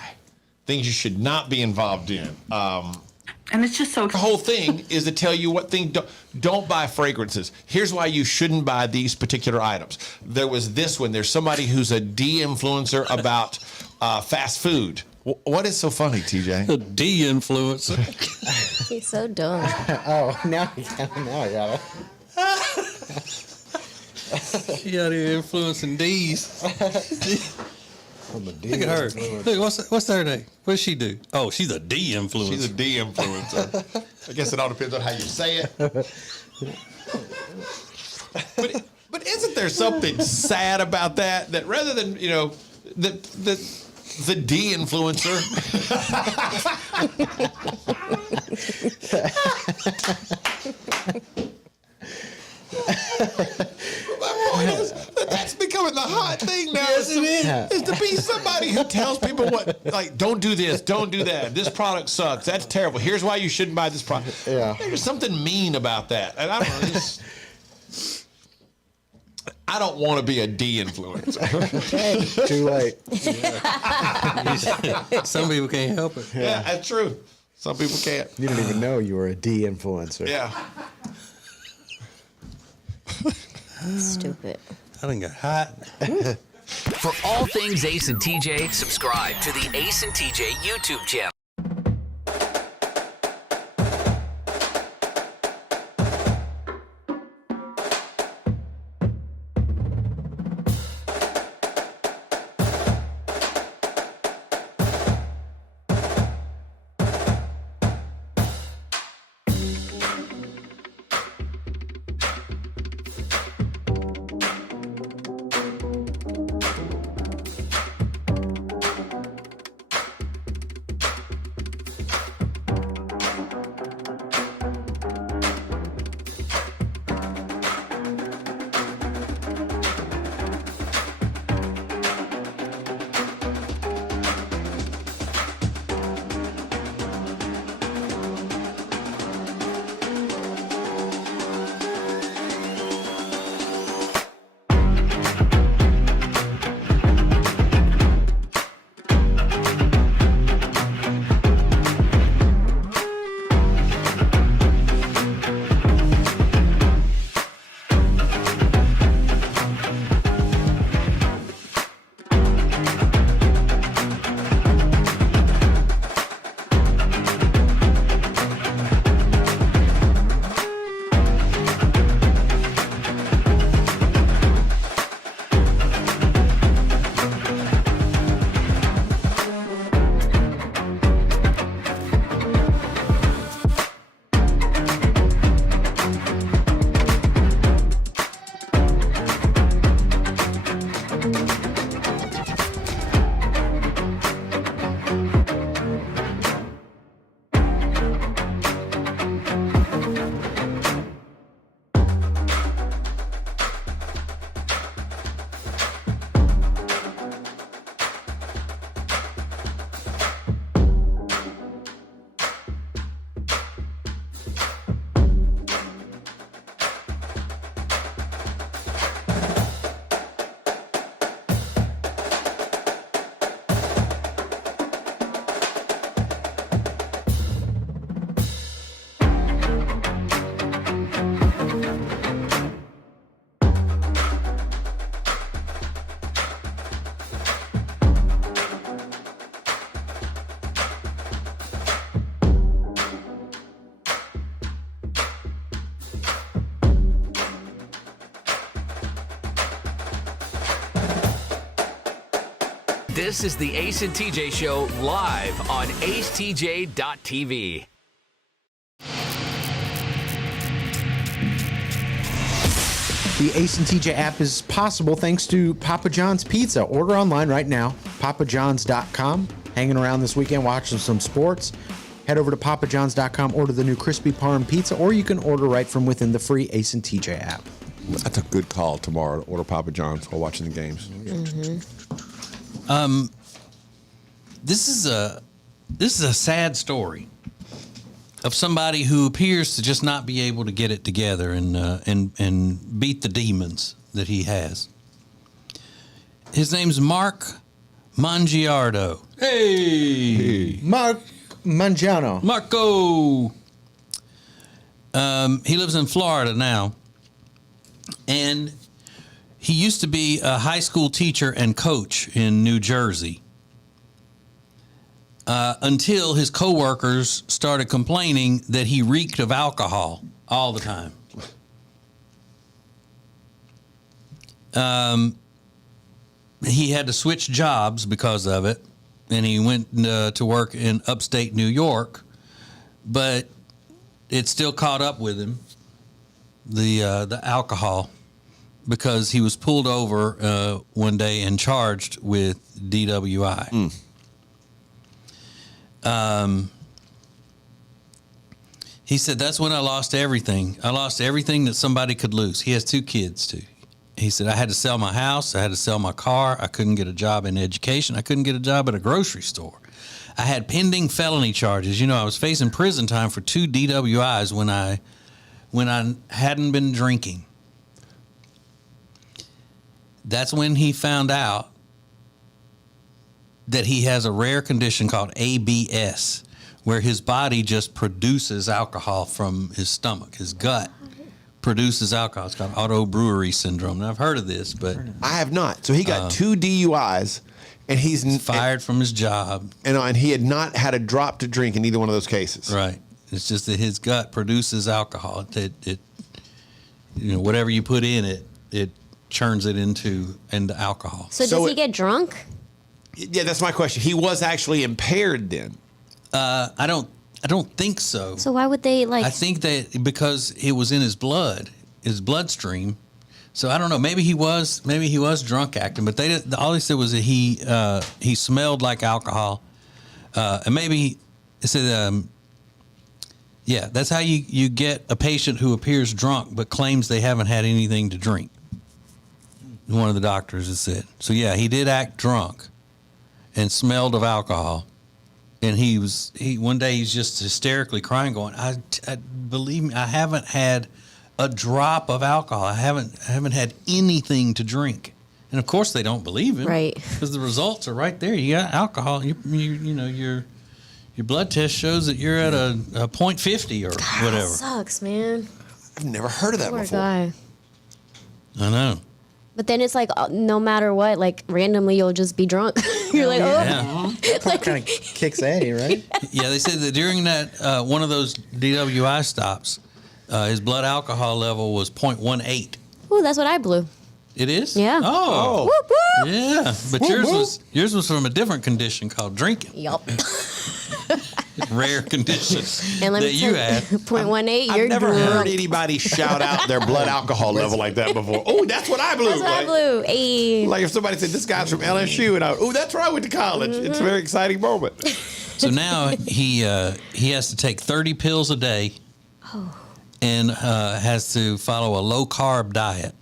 things you should not be involved in. And it's just so... The whole thing is to tell you what thing... Don't buy fragrances. Here's why you shouldn't buy these particular items. There was this one. There's somebody who's a de-influencer about fast food. What is so funny, TJ? A de-influencer. He's so dumb. Oh, now I got it. She out here influencing D's. I'm a D. Look at her. Look, what's her name? What does she do? Oh, she's a D influencer. She's a D influencer. I guess it all depends on how you say it. But isn't there something sad about that? That rather than, you know, the D influencer. My point is that's becoming the hot thing now. Yes, it is to be somebody who tells people what, like, don't do this, don't do that. This product sucks. That's terrible. Here's why you shouldn't buy this product. Yeah. There's something mean about that. And I don't know. I don't want to be a D influencer. Too late. Some people can't help it. Yeah, that's true. Some people can't. You didn't even know you were a D influencer. Yeah. Stupid. I done got hot. For all things Ace and TJ, subscribe to the Ace and TJ YouTube channel. This is the Ace and TJ Show live on acetj.tv. The Ace and TJ app is possible thanks to Papa John's Pizza. Order online right now, papajohns.com. Hanging around this weekend watching some sports, head over to papajohns.com, order the new crispy parm pizza, or you can order right from within the free Ace and TJ app. That's a good call tomorrow to order Papa John's while watching the games. This is a sad story of somebody who appears to just not be able to get it together and beat the demons that he has. His name's Mark Mangiardo. Hey, Mark Mangiano. Marco. He lives in Florida now, and he used to be a high school teacher and coach in New Jersey. until his coworkers started complaining that he reeked of alcohol all the time. He had to switch jobs because of it, and he went to work in upstate New York, but it still caught up with him, the alcohol, because he was pulled over one day and charged with DWI. He said, that's when I lost everything. I lost everything that somebody could lose. He has 2 kids, too. He said, I had to sell my house. I had to sell my car. I couldn't get a job in education. I couldn't get a job at a grocery store. I had pending felony charges. You know, I was facing prison time for 2 DWIs when I hadn't been drinking. That's when he found out that he has a rare condition called ABS, where his body just produces alcohol from his stomach. His gut produces alcohol. It's called autobrewery syndrome. Now, I've heard of this, but I have not. So he got 2 DUIs, and he's fired from his job. And he had not had a drop to drink in either one of those cases. Right. It's just that his gut produces alcohol. It whatever you put in it, it churns it into alcohol. So does he get drunk? Yeah, that's my question. He was actually impaired then. I don't think so. So why would they I think that because it was in his bloodstream. So I don't know. Maybe he was drunk acting, but all they said was that he smelled like alcohol, and maybe they said, yeah, that's how you get a patient who appears drunk but claims they haven't had anything to drink. One of the doctors has said. So yeah, he did act drunk and smelled of alcohol. And one day he's just hysterically crying, going, I believe me, I haven't had a drop of alcohol. I haven't had anything to drink. And of course they don't believe him. Right. Because the results are right there. You got alcohol. You know, your blood test shows that you're at a 0.50 or whatever. That sucks, man. I've never heard of that Poor before. guy. I know. But then it's like, no matter what, like randomly you'll just be drunk. You're like, oh. That kind of kicks A, right? Yeah, they said that during that one of those DWI stops, his blood alcohol level was 0.18. Ooh, that's what I blew. It is? Yeah. Oh. Whoop, whoop. Yeah, but yours was from a different condition called drinking. Yup. Rare condition And let that me you had. 0.18, I've you're never drunk. heard anybody shout out their blood alcohol level like that before. Oh, that's what I blew. That's what I blew. Ay. Like if somebody said, this guy's from LSU, and that's where I went to college. It's a very exciting moment. So now he has to take 30 pills a day and has to follow a low-carb diet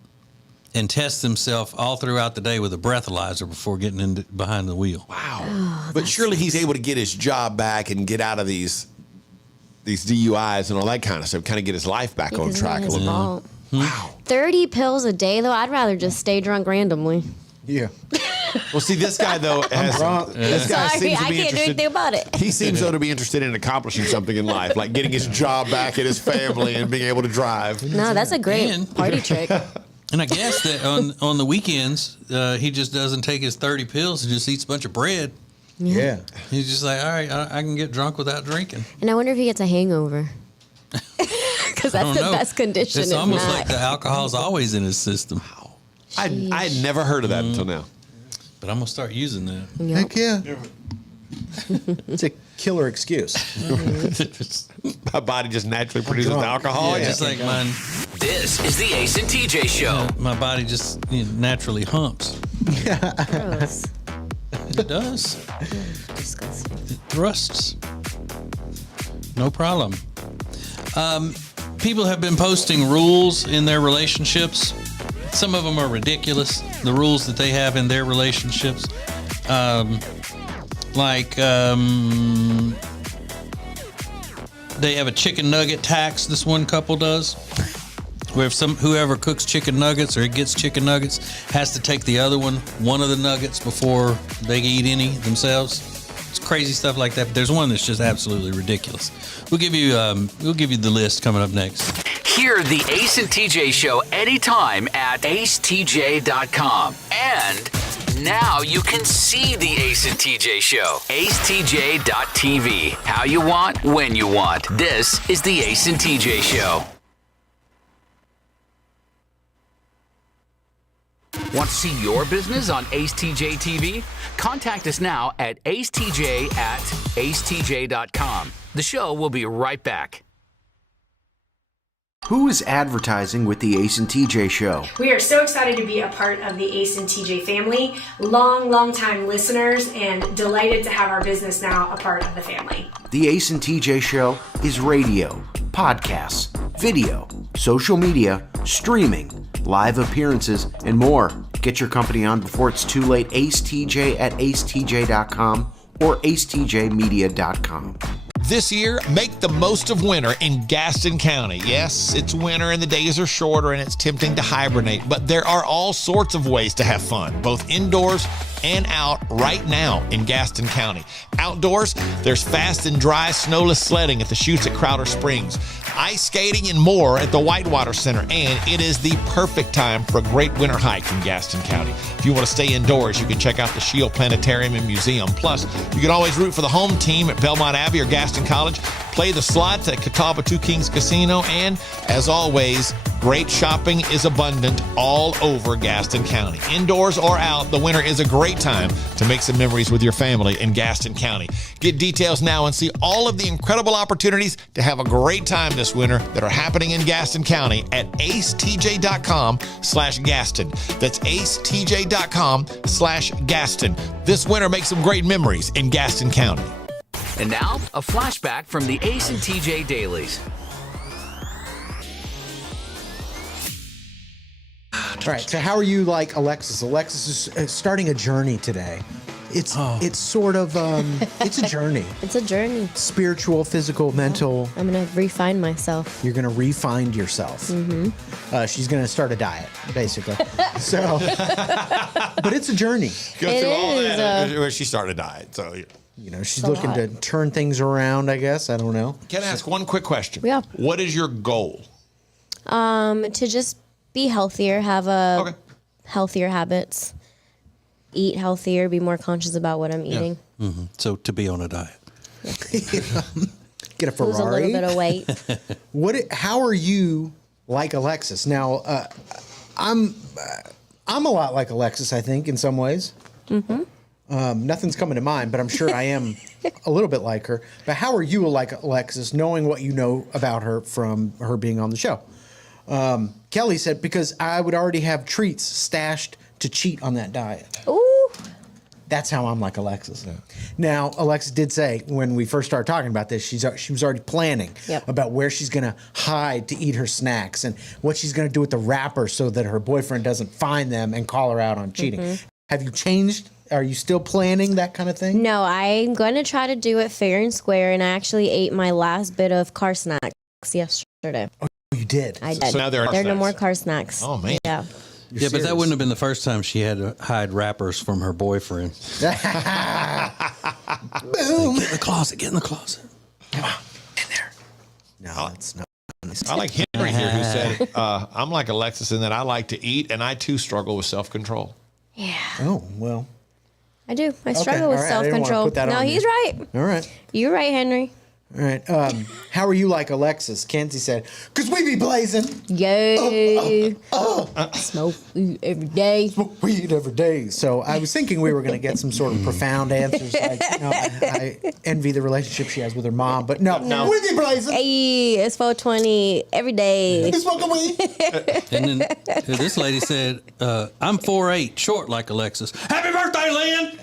and test himself all throughout the day with a breathalyzer before getting behind the wheel. Wow. But surely he's able to get his job back and get out of these DUIs and all that kind of stuff, kind of get his life back on track a little bit. Wow. 30 pills a day, though? I'd rather just stay drunk randomly. Yeah. Well, see, this guy, though, this guy Sorry, seems to I be can't do interested. anything about it. He seems, though, to be interested in accomplishing something in life, like getting his job back and his family and being able to drive. No, that's a great party trick. And I guess that on the weekends, he just doesn't take his 30 pills and just eats a bunch of bread. Yeah. He's just like, all right, I can get drunk without drinking. And I wonder if he gets a hangover. Because that's the best condition. It's almost like the alcohol's always in his system. Wow. I had never heard of that until now. But I'm going to start using that. Yep. Heck yeah. It's a killer excuse. My body just naturally produces alcohol. Yeah, just like mine. This is the Ace and TJ Show. My body just naturally humps. Gross. It does. Disgusting. It thrusts. No problem. People have been posting rules in their relationships. Some of them are ridiculous, the rules that they have in their relationships. They have a chicken nugget tax, this one couple does, where if whoever cooks chicken nuggets or gets chicken nuggets has to take the other one of the nuggets before they eat any themselves. It's crazy stuff like that, but there's one that's just absolutely ridiculous. We'll give you the list coming up next. Hear the Ace and TJ Show anytime at acetj.com. And Now you can see the Ace and TJ Show. AceTJ.tv. How you want, when you want. This is the Ace and TJ Show. Want to see your business on Ace TJ TV? Contact us now at acetj@acetj.com. The show will be right back. Who is advertising with the Ace and TJ Show? We are so excited to be a part of the Ace and TJ family, long time listeners, and delighted to have our business now a part of the family. The Ace and TJ Show is radio, podcasts, video, social media, streaming, live appearances, and more. Get your company on before it's too late. AceTJ@acetj.com or acetjmedia.com. This year, make the most of winter in Gaston County. Yes, it's winter and the days are shorter and it's tempting to hibernate, but there are all sorts of ways to have fun, both indoors and out right now in Gaston County. Outdoors, there's fast and dry snowless sledding at the chutes at Crowder Springs, ice skating and more at the Whitewater Center, and it is the perfect time for a great winter hike in Gaston County. If you want to stay indoors, you can check out the Shield Planetarium and Museum. Plus, you can always root for the home team at Belmont Abbey or Gaston College, play the slots at Catawba Two Kings Casino, and as always, great shopping is abundant all over Gaston County. Indoors or out, the winter is a great time to make some memories with your family in Gaston County. Get details now and see all of the incredible opportunities to have a great time this winter that are happening in Gaston County at acetj.com/Gaston. That's acetj.com/Gaston. This winter, make some great memories in Gaston County. And now, a flashback from the Ace and TJ Dailies. All right, so how are you like Alexis? Alexis is starting a journey today. It's sort of, it's a journey. It's a journey. Spiritual, physical, mental. I'm going to refine myself. You're going to refine yourself. Mm-hmm. She's going to start a diet, basically. So, but it's a journey. Go through all that. She started a diet, so you know, she's looking to turn things around, I guess. I don't know. Can I ask one quick question? Yeah. What is your goal? To just be healthier, have healthier habits, eat healthier, be more conscious about what I'm eating. Mm-hmm. So to be on a diet. Get a Ferrari. Lose a little bit of weight. How are you like Alexis? Now, I'm a lot like Alexis, I think, in some ways. Mm-hmm. Nothing's coming to mind, but I'm sure I am a little bit like her. But how are you like Alexis, knowing what you know about her from her being on the show? Kelly said, because I would already have treats stashed to cheat on that diet. Ooh. That's how I'm like Alexis. Yeah. Now, Alexis did say when we first started talking about this, she was already planning about where she's going to hide to eat her snacks and what she's going to do with the wrappers so that her boyfriend doesn't find them and call her out on cheating. Mm-hmm. Have you changed? Are you still planning that kind of thing? No, I'm going to try to do it fair and square, and I actually ate my last bit of car snacks yesterday. Oh, you did? I did. So now there are no more car snacks. Oh, man. Yeah. Yeah, but that wouldn't have been the first time she had to hide wrappers from her boyfriend. Boom. Get in the closet. Get in the closet. Come on. In there. No, it's not. I like Henry here who said, I'm like Alexis in that I like to eat, and I, too, struggle with self-control. Yeah. Oh, well. I do. I struggle with self-control. No, he's right. All right. You're right, Henry. All right. How are you like Alexis? Kenzie said, because we be blazing. Yo. Smoke weed every day. Smoke weed every day. So I was thinking we were going to get some sort of profound answers. Like, you know, I envy the relationship she has with her mom, but no. We be blazing. Hey, it's 420 every day. You smoking weed? And then this lady said, I'm 4'8", short like Alexis. Happy birthday, Lynn!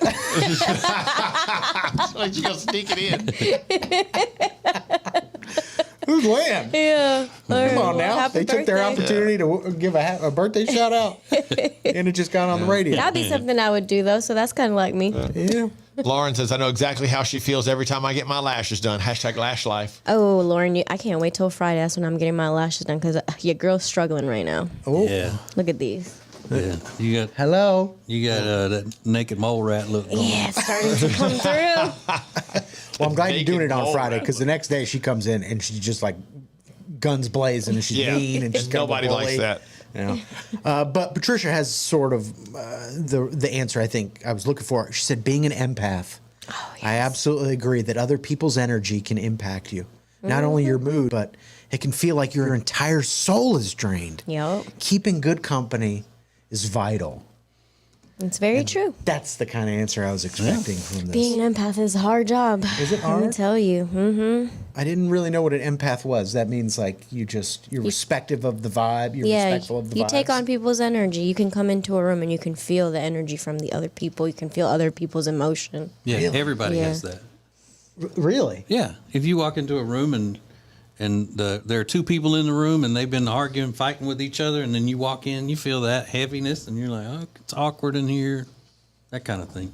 Like she's going to sneak it in. Who's Lynn? Yeah. Come on now. They took their opportunity to give a birthday shout out, and it just got on the radio. That'd be something I would do, though, so that's kind of like me. Yeah. Lauren says, I know exactly how she feels every time I get my lashes done. # lash life. Oh, Lauren, I can't wait till Friday. That's when I'm getting my lashes done because your girl's struggling right now. Oh. Yeah. Look at these. Yeah. You got You got that naked mole rat look going on. Yeah, it's starting to come through. Well, I'm glad you're doing it on Friday because the next day she comes in and she's just like guns blazing and she's mean and she's nobody likes that. But Patricia has sort of the answer I think I was looking for. She said, being an empath. Oh, yes. I absolutely agree that other people's energy can impact you. Not only your mood, but it can feel like your entire soul is drained. Yep. Keeping good company is vital. It's very true. That's the kind of answer I was expecting from this. Being an empath is a hard job. Is it hard? Let me tell you. Mm-hmm. I didn't really know what an empath was. That means like you're respective of the vibe. You're respectful of the vibes. You take on people's energy. You can come into a room and you can feel the energy from the other people. You can feel other people's emotion. Yeah, really? Everybody has that. Really? Yeah. If you walk into a room and there are two people in the room and they've been arguing, fighting with each other, and then you walk in, you feel that heaviness, and you're like, oh, it's awkward in here, that kind of thing.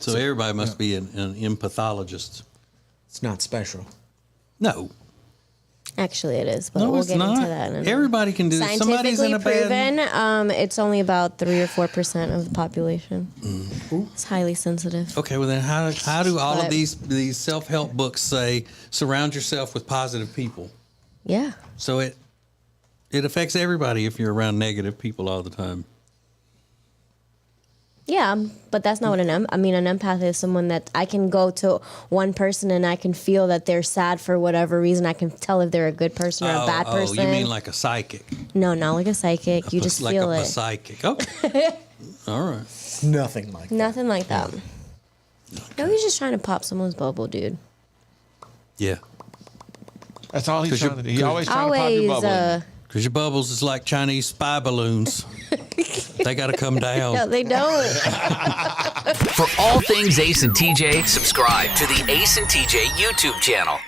So everybody must be an empathologist. It's not special. No. Actually, it is, but No, we'll it's get not. into that. In Everybody can do this. Somebody's in a proven, bad... it's only about 3 or 4% of the population. It's highly sensitive. Okay, well then how do all of these self-help books say surround yourself with positive people? Yeah. So it affects everybody if you're around negative people all the time. Yeah, but that's not what an empath is someone that I can go to one person and I can feel that they're sad for whatever reason. I can tell if they're a good person or a bad person. Oh, you mean like a psychic? No, not like a psychic. You just feel it. Like a psychic. Okay. All right. Nothing like that. Nothing like that. No, he's just trying to pop someone's bubble, dude. Yeah. That's all he's trying to do. He's always trying to pop your bubble. Because your bubbles is like Chinese spy balloons. They got to come down. No, they don't. For all things Ace and TJ, subscribe to the Ace and TJ YouTube channel.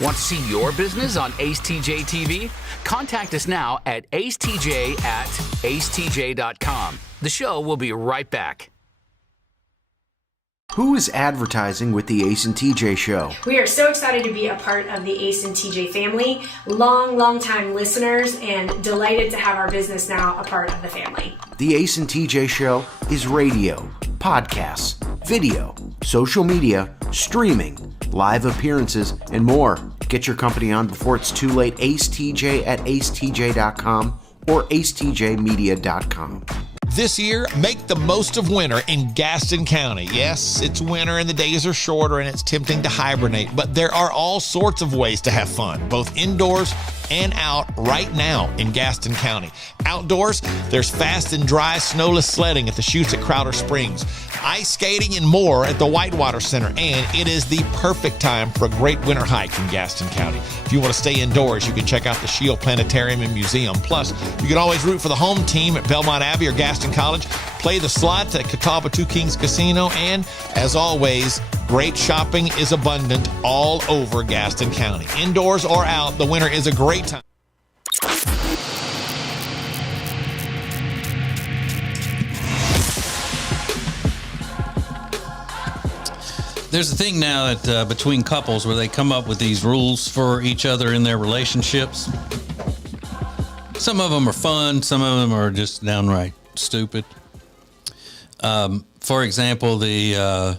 Want to see your business on Ace TJ TV? Contact us now at acetj@acetj.com. The show will be right back. Who is advertising with the Ace and TJ show? We are so excited to be a part of the Ace and TJ family, long time listeners, and delighted to have our business now a part of the family. The Ace and TJ show is radio, podcasts, video, social media, streaming, live appearances, and more. Get your company on before it's too late. acetj@acetj.com or acetjmedia.com. This year, make the most of winter in Gaston County. Yes, it's winter and the days are shorter and it's tempting to hibernate, but there are all sorts of ways to have fun, both indoors and out right now in Gaston County. Outdoors, there's fast and dry snowless sledding at the chutes at Crowder Springs, ice skating and more at the Whitewater Center, and it is the perfect time for a great winter hike in Gaston County. If you want to stay indoors, you can check out the Shield Planetarium and Museum. Plus, you can always root for the home team at Belmont Abbey or Gaston College, play the slots at Catawba Two Kings Casino, and as always, great shopping is abundant all over Gaston County. Indoors or out, the winter is a great time. There's a thing now that between couples where they come up with these rules for each other in their relationships. Some of them are fun. Some of them are just downright stupid. For example, the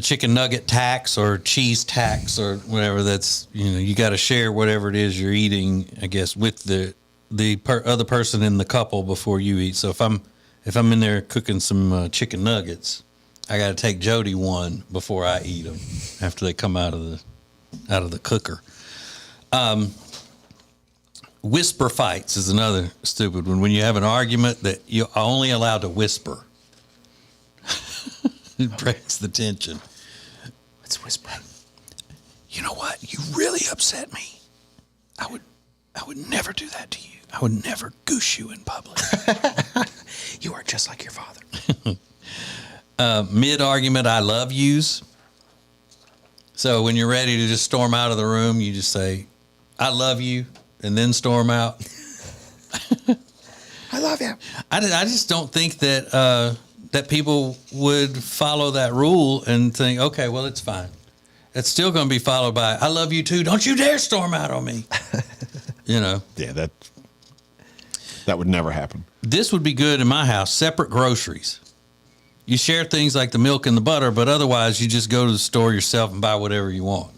chicken nugget tax or cheese tax or whatever. That's, you got to share whatever it is you're eating, I guess, with the other person in the couple before you eat. So if I'm in there cooking some chicken nuggets, I got to take Jody one before I eat them after they come out of the cooker. Whisper fights is another stupid one. When you have an argument that you're only allowed to whisper, it breaks the tension. Let's whisper. You know what? You really upset me. I would never do that to you. I would never goose you in public. You are just like your father. Mid-argument, I love yous. So when you're ready to just storm out of the room, you just say, I love you, and then storm out. I love you. I just don't think that that people would follow that rule and think, okay, well, it's fine. It's still going to be followed by, I love you too. Don't you dare storm out on me. Yeah, that would never happen. This would be good in my house. Separate groceries. You share things like the milk and the butter, but otherwise you just go to the store yourself and buy whatever you want.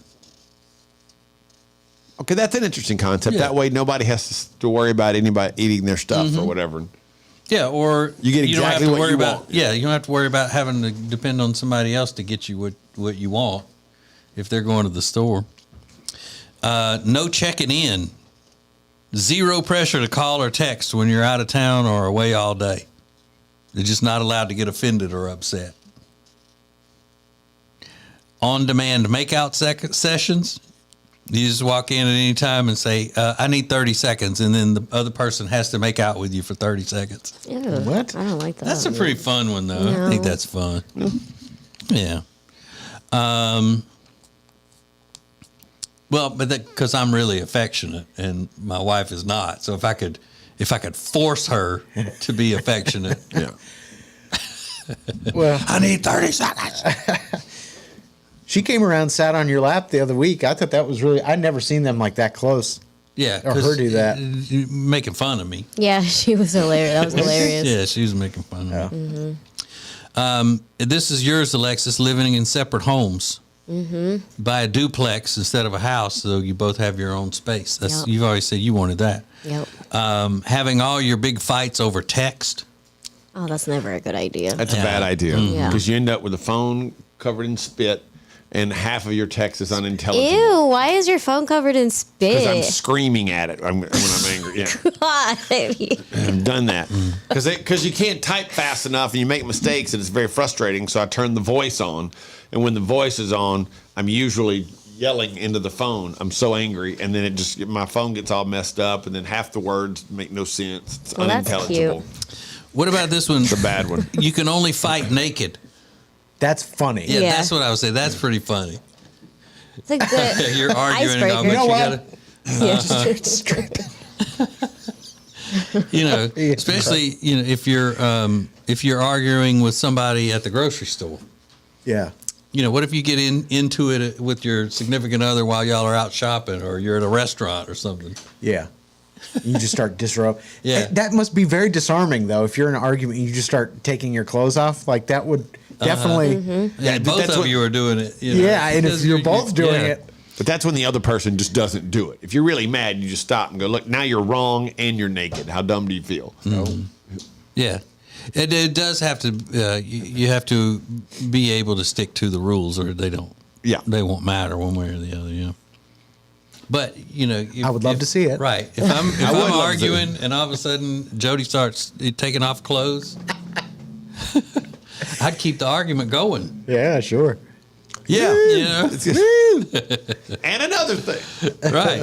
Okay, that's an interesting concept. Yeah. That way nobody has to worry about anybody eating their stuff or whatever. Yeah, or you get exactly what you want. Yeah, you don't have to worry about having to depend on somebody else to get you what you want if they're going to the store. No checking in. Zero pressure to call or text when you're out of town or away all day. They're just not allowed to get offended or upset. On-demand makeout sessions. You just walk in at any time and say, I need 30 seconds, and then the other person has to make out with you for 30 seconds. Ew, what? I don't like that. That's a pretty fun one, though. No. I think that's fun. Yeah. Well, but because I'm really affectionate and my wife is not. So if I could force her to be affectionate, yeah. Well, I need 30 seconds. She came around, sat on your lap the other week. I thought that was really. I'd never seen them like that close. Yeah, or her do that. Making fun of me. Yeah, she was hilarious. That was hilarious. Yeah, she was making fun of me. This is yours, Alexis. Living in separate homes. Buy a duplex instead of a house, so you both have your own space. That's You've always said you wanted that. Yep. Having all your big fights over text. Oh, that's never a good idea. That's a bad idea Yeah. because you end up with a phone covered in spit and half of your text is unintelligible. Ew, why is your phone covered in Because I'm spit? screaming at it when I'm angry. Yeah. God. I've done that because you can't type fast enough and you make mistakes and it's very frustrating. So I turn the voice on, and when the voice is on, I'm usually yelling into the phone. I'm so angry, and then my phone gets all messed up, and then half the words make no sense. It's unintelligible. That's cute. What about this one? It's a bad one. You can only fight naked. That's funny. Yeah, that's what I would say. That's pretty funny. It's a good You're arguing and all, icebreaker. but you gotta. Especially if you're arguing with somebody at the grocery store. Yeah. What if you get into it with your significant other while y'all are out shopping, or you're at a restaurant or something? Yeah. You just start disrupting. Yeah. That must be very disarming, though. If you're in an argument and you just start taking your clothes off, like that would definitely. Yeah, both of you are doing it. Yeah, and if you're both doing it. But that's when the other person just doesn't do it. If you're really mad, you just stop and go, look, now you're wrong and you're naked. How dumb do you feel? Yeah. It does have to, you have to be able to stick to the rules, or they won't matter one way or the other, yeah. But, I would love to see it. Right. If I'm arguing and all of a sudden Jody starts taking off clothes, I'd keep the argument going. Yeah, sure. Yeah. And another thing. Right.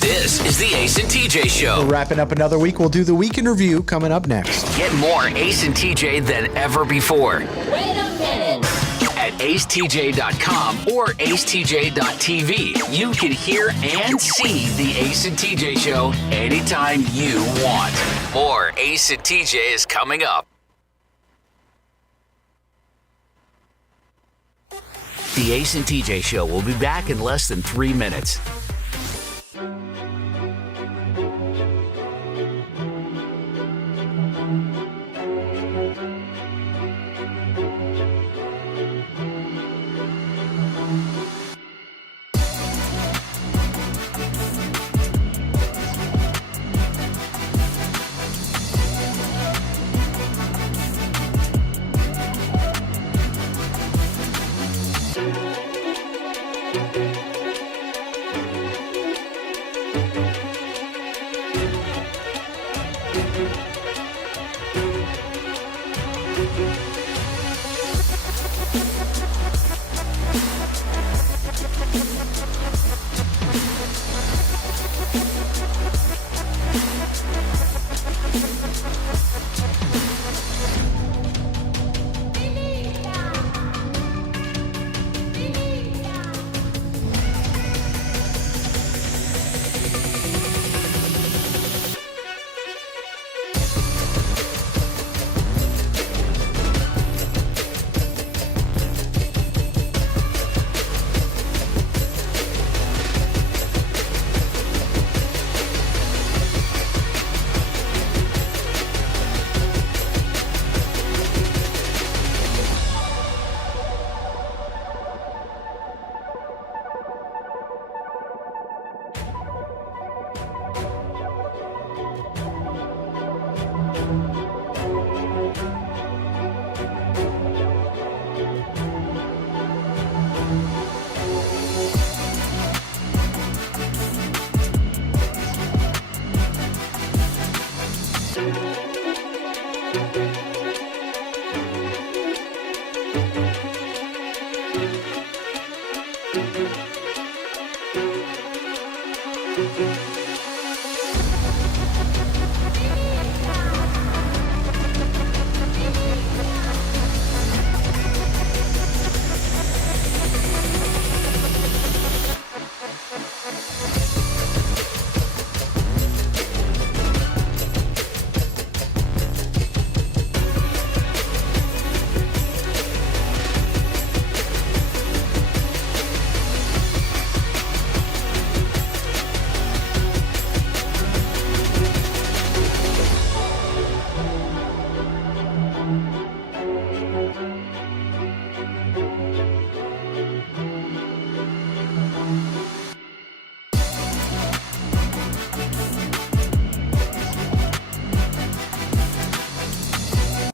This is the Ace and TJ Show. We're wrapping up another week. We'll do the week in review coming up next. Get more Ace and TJ than ever before. Wait a minute. At acetj.com or acetj.tv, you can hear and see the Ace and TJ Show anytime you want. More Ace and TJ is coming up. The Ace and TJ Show will be back in less than 3 minutes.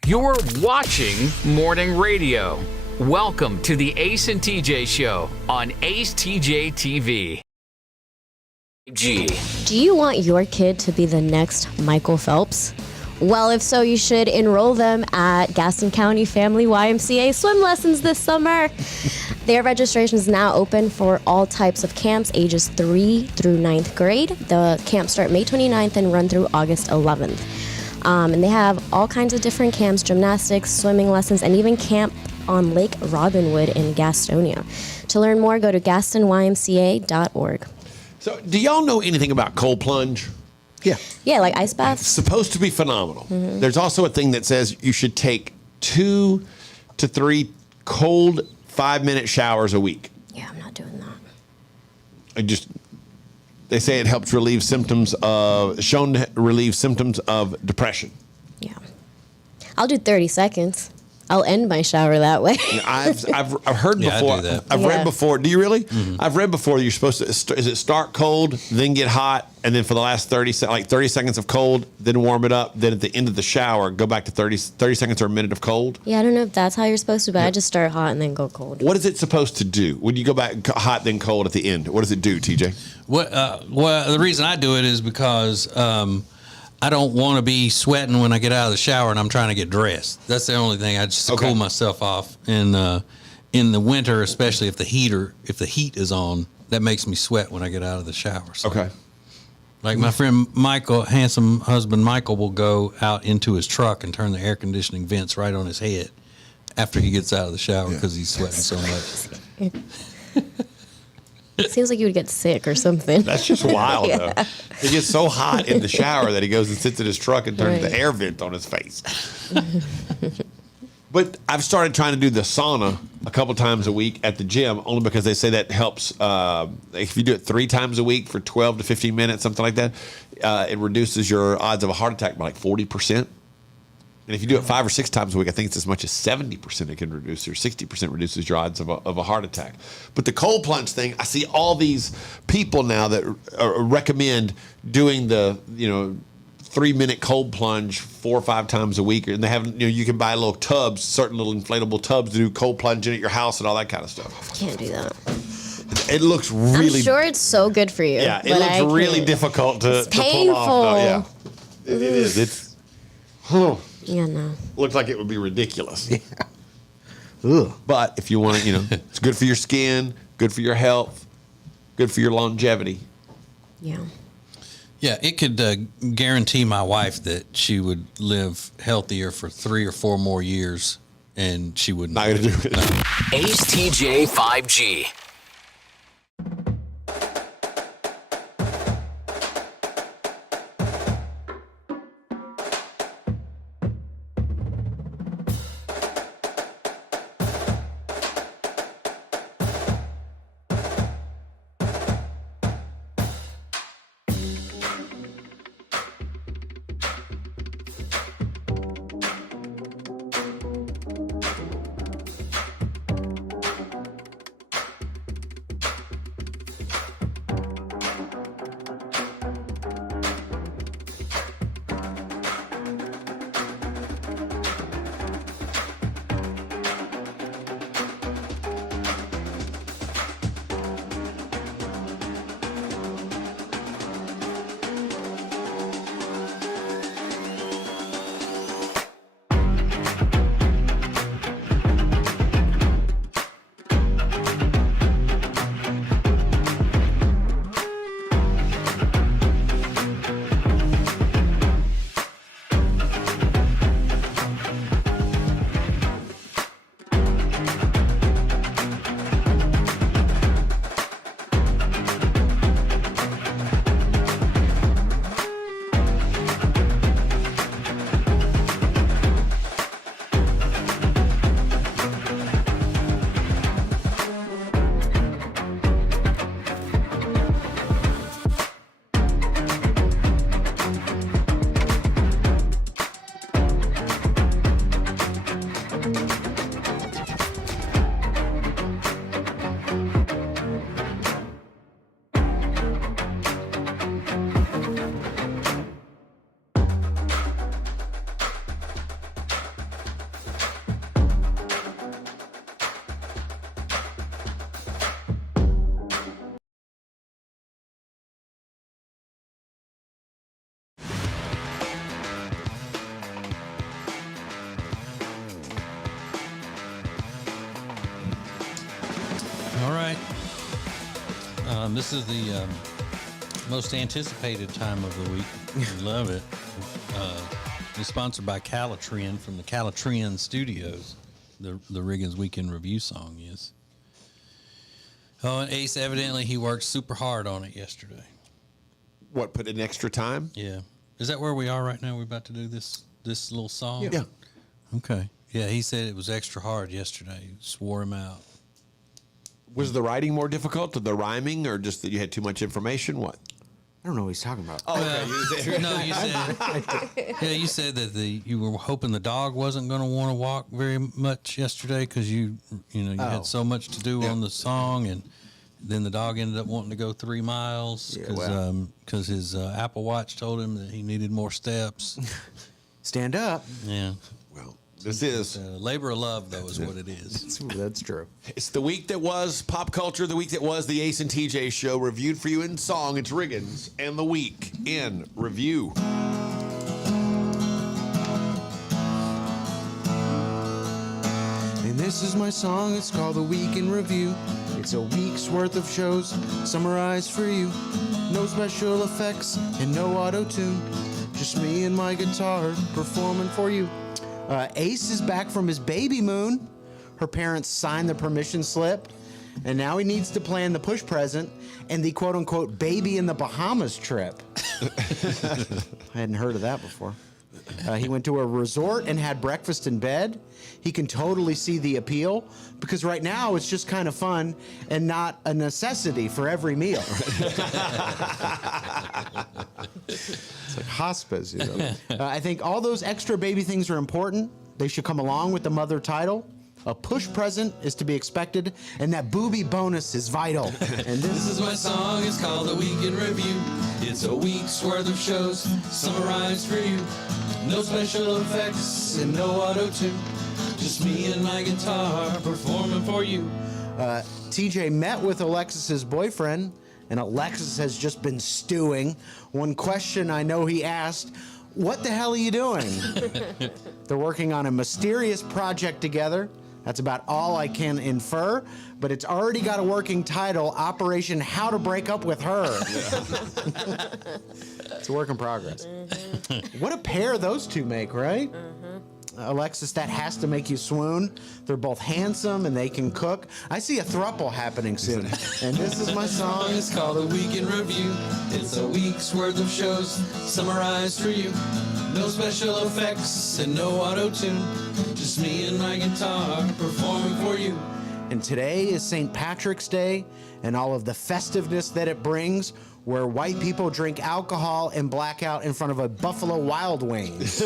You're watching Morning Radio. Welcome to the Ace and TJ Show on Ace TJ TV. Do you want your kid to be the next Michael Phelps? Well, if so, you should enroll them at Gaston County Family YMCA swim lessons this summer. Their registration is now open for all types of camps, ages 3 through 9th grade. The camps start May 29th and run through August 11th. And they have all kinds of different camps, gymnastics, swimming lessons, and even camp on Lake Robinwood in Gastonia. To learn more, go to gastonymca.org. So, do y'all know anything about cold plunge? Yeah. Yeah, like ice baths. It's supposed to be phenomenal. Mm-hmm. There's also a thing that says you should take 2 to 3 cold 5-minute showers a week. Yeah, I'm not doing that. They say it helps relieve symptoms shown to relieve symptoms of depression. Yeah. I'll do 30 seconds. I'll end my shower that way. I've heard Yeah, I before. do that. I've read Yeah. before. Do you really? Mm-hmm. I've read before. You're supposed to. Is it start cold, then get hot, and then for the last 30 seconds of cold, then warm it up. Then at the end of the shower, go back to 30 seconds or a minute of cold. Yeah, I don't know if that's how you're supposed to, but I just start hot and then go cold. What is it supposed to do when you go back hot then cold at the end? What does it do, TJ? Well, the reason I do it is because I don't want to be sweating when I get out of the shower and I'm trying to get dressed. That's the only thing. I just cool myself off. And in the winter, especially if the heat is on, that makes me sweat when I get out of the shower. So, okay. Like my friend Michael, handsome husband Michael, will go out into his truck and turn the air conditioning vents right on his head after he gets out of the shower because he's sweating so much. It seems like you would get sick or something. That's just wild, Yeah. though. He gets so hot in the shower that he goes and sits in his truck and turns the air vent on his face. But I've started trying to do the sauna a couple times a week at the gym, only because they say that helps. If you do it 3 times a week for 12 to 15 minutes, something like that, it reduces your odds of a heart attack by like 40%. And if you do it 5 or 6 times a week, I think it's as much as 70% it can reduce, or 60% reduces your odds of a heart attack. But the cold plunge thing, I see all these people now that recommend doing the 3-minute cold plunge 4 or 5 times a week, and they have you can buy little tubs, certain little inflatable tubs to do cold plunge in at your house and all that kind of stuff. Can't do that. It looks really. I'm sure it's so good for you. Yeah, it looks really difficult to pull off. Though. Yeah, it is. It's. Yeah, no. Looks like it would be ridiculous. Yeah. Ugh. But if you want to, it's good for your skin, good for your health, good for your longevity. Yeah. Yeah, it could guarantee my wife that she would live healthier for 3 or 4 more years, and she wouldn't. Not going to do it. No. Ace TJ 5G. This is the most anticipated time of the week. We love it. It's sponsored by Calatrend from the Calatrend Studios. The Riggins Weekend Review song is. Oh, and Ace, evidently he worked super hard on it yesterday. What, put in extra time? Yeah. Is that where we are right now? We're about to do this little song? Yeah. Okay. Yeah, he said it was extra hard yesterday. He swore him out. Was the writing more difficult, or the rhyming, or just that you had too much information? What? I don't know what he's talking about. Oh, okay. No, you said you said that you were hoping the dog wasn't going to want to walk very much yesterday because you had so much to do on the song, and then the dog ended up wanting to go 3 miles because his Apple Watch told him that he needed more steps. Stand up. Yeah. Well, this is labor of love, though, is what it is. That's true. It's the week that was pop culture, the week that was the Ace and TJ show, reviewed for you in song. It's Riggins and the Week in Review. And this is my song, it's called The Week in Review. It's a week's worth of shows summarized for you. No special effects and no auto-tune. Just me and my guitar performing for you. Ace is back from his baby moon. Her parents signed the permission slip, and now he needs to plan the push present and the quote-unquote baby in the Bahamas trip. I hadn't heard of that before. He went to a resort and had breakfast in bed. He can totally see the appeal because right now it's just kind of fun and not a necessity for every meal. It's like hospice, you know. I think all those extra baby things are important. They should come along with the mother title. A push present is to be expected, and that booby bonus is vital. And this is my song, it's called The Week in Review. It's a week's worth of shows summarized for you. No special effects and no auto-tune. Just me and my guitar performing for you. TJ met with Alexis's boyfriend, and Alexis has just been stewing. One question I know he asked, what the hell are you doing? They're working on a mysterious project together. That's about all I can infer, but it's already got a working title, Operation How to Break Up with Her. It's a work in progress. What a pair those two make, right? Alexis, that has to make you swoon. They're both handsome and they can cook. I see a throuple happening soon. And this is my song. It's called A Week in Review. It's a week's worth of shows summarized for you. No special effects and no auto-tune. Just me and my guitar performing for you. And today is St. Patrick's Day and all of the festiveness that it brings, where white people drink alcohol and black out in front of a Buffalo Wild Wings.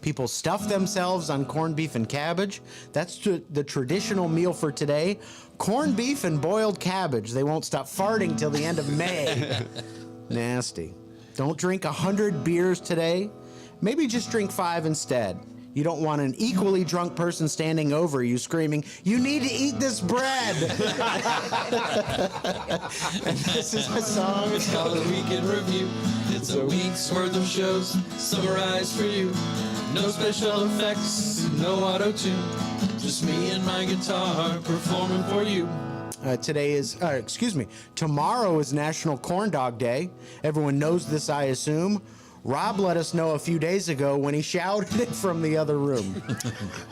People stuff themselves on corned beef and cabbage. That's the traditional meal for today. Corned beef and boiled cabbage. They won't stop farting till the end of May. Nasty. Don't drink 100 beers today. Maybe just drink 5 instead. You don't want an equally drunk person standing over you screaming, "You need to eat this bread!" And this is a song. It's called A Week in Review. It's a week's worth of shows summarized for you. No special effects, no auto-tune. Just me and my guitar performing for you. Tomorrow is National Corn Dog Day. Everyone knows this, I assume. Rob let us know a few days ago when he shouted it from the other room.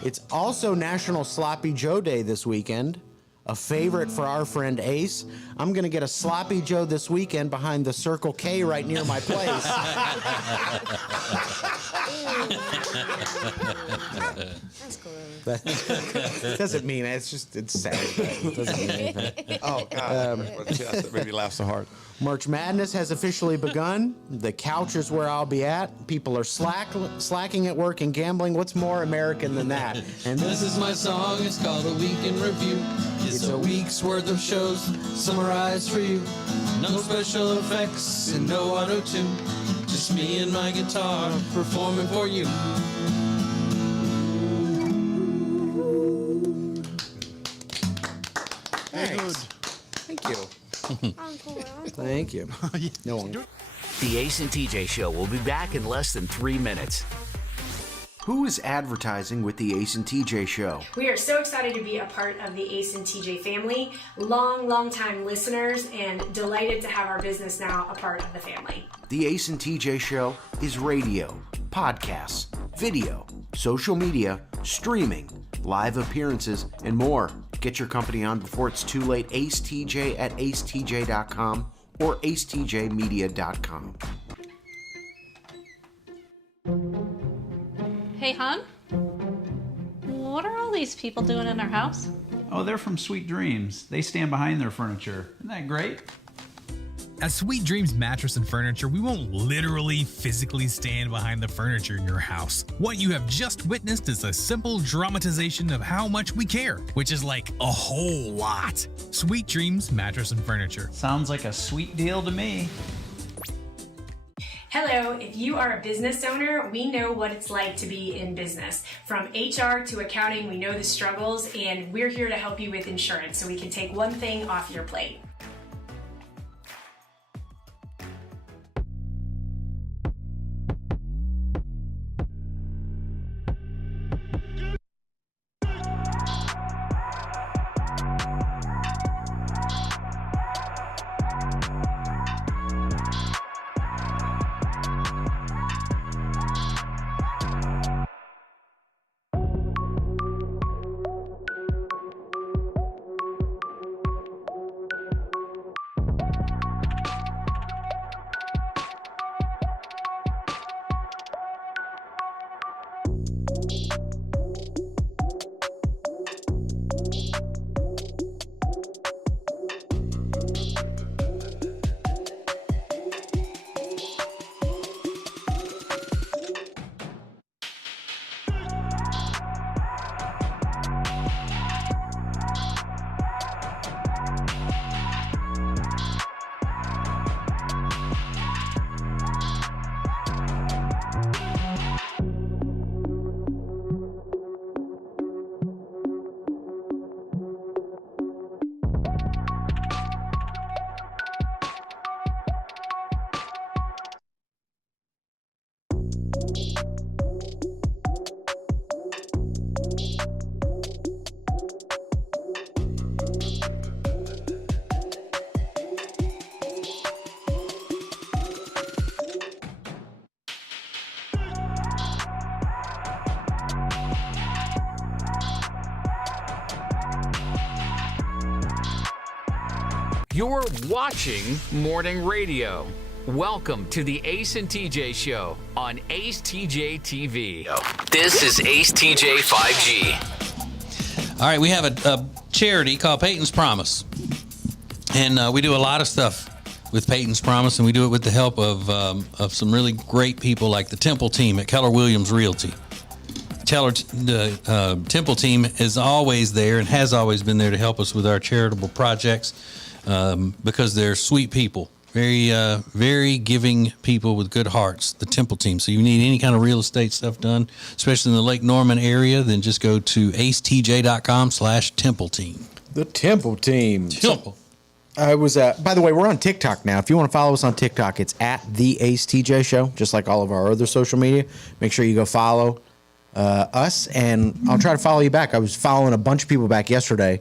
It's also National Sloppy Joe Day this weekend, a favorite for our friend Ace. I'm going to get a Sloppy Joe this weekend behind the Circle K right near my place. That's cool. That doesn't mean it's sad. It doesn't mean anything. Oh, God. That made me laugh so hard. March Madness has officially begun. The couch is where I'll be at. People are slacking at work and gambling. What's more American than that? And this is my song. It's called A Week in Review. It's a week's worth of shows summarized for you. No special effects and no auto-tune. Just me and my guitar performing for you. Thanks. Thank you. Thank you. No one. The Ace and TJ Show will be back in less than 3 minutes. Who is advertising with the Ace and TJ show? We are so excited to be a part of the Ace and TJ family, long time listeners, and delighted to have our business now a part of the family. The Ace and TJ show is radio, podcasts, video, social media, streaming, live appearances, and more. Get your company on before it's too late. Ace TJ at acetj.com or acetjmedia.com. Hey, hon? What are all these people doing in our house? Oh, they're from Sweet Dreams. They stand behind their furniture. Isn't that great? At Sweet Dreams Mattress and Furniture, we won't literally physically stand behind the furniture in your house. What you have just witnessed is a simple dramatization of how much we care, which is like a whole lot. Sweet Dreams Mattress and Furniture. Sounds like a sweet deal to me. Hello, if you are a business owner, we know what it's like to be in business. From HR to accounting, we know the struggles, and we're here to help you with insurance so we can take one thing off your plate. You're watching Morning Radio. Welcome to the Ace and TJ Show on Ace TJ TV. This is Ace TJ 5G. All right, we have a charity called Peyton's Promise. And we do a lot of stuff with Peyton's Promise, and we do it with the help of some really great people like the Temple team at Keller Williams Realty. The Temple team is always there and has always been there to help us with our charitable projects because they're sweet people, very giving people with good hearts, the Temple team. So you need any kind of real estate stuff done, especially in the Lake Norman area, then just go to acetj.com/Temple team. The Temple team. Temple. I was, by the way, we're on TikTok now. If you want to follow us on TikTok, it's at the Ace TJ Show, just like all of our other social media. Make sure you go follow us, and I'll try to follow you back. I was following a bunch of people back yesterday,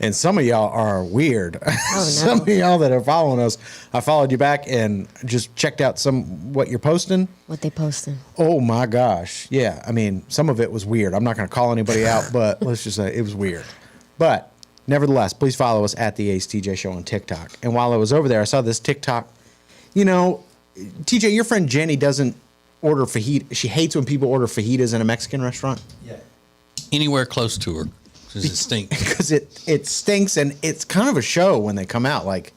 and some of y'all are weird. Oh, no. Some of y'all that are following us, I followed you back and just checked out what you're posting. What they posting? Oh my gosh. Yeah, I mean, some of it was weird. I'm not going to call anybody out, but let's just say it was weird. But nevertheless, please follow us at the Ace TJ Show on TikTok. And while I was over there, I saw this TikTok. You know, TJ, your friend Jenny doesn't order fajita. She hates when people order fajitas in a Mexican restaurant. Yeah. Anywhere close to her. Because it stinks. Because it stinks, and it's kind of a show when they come out. Like,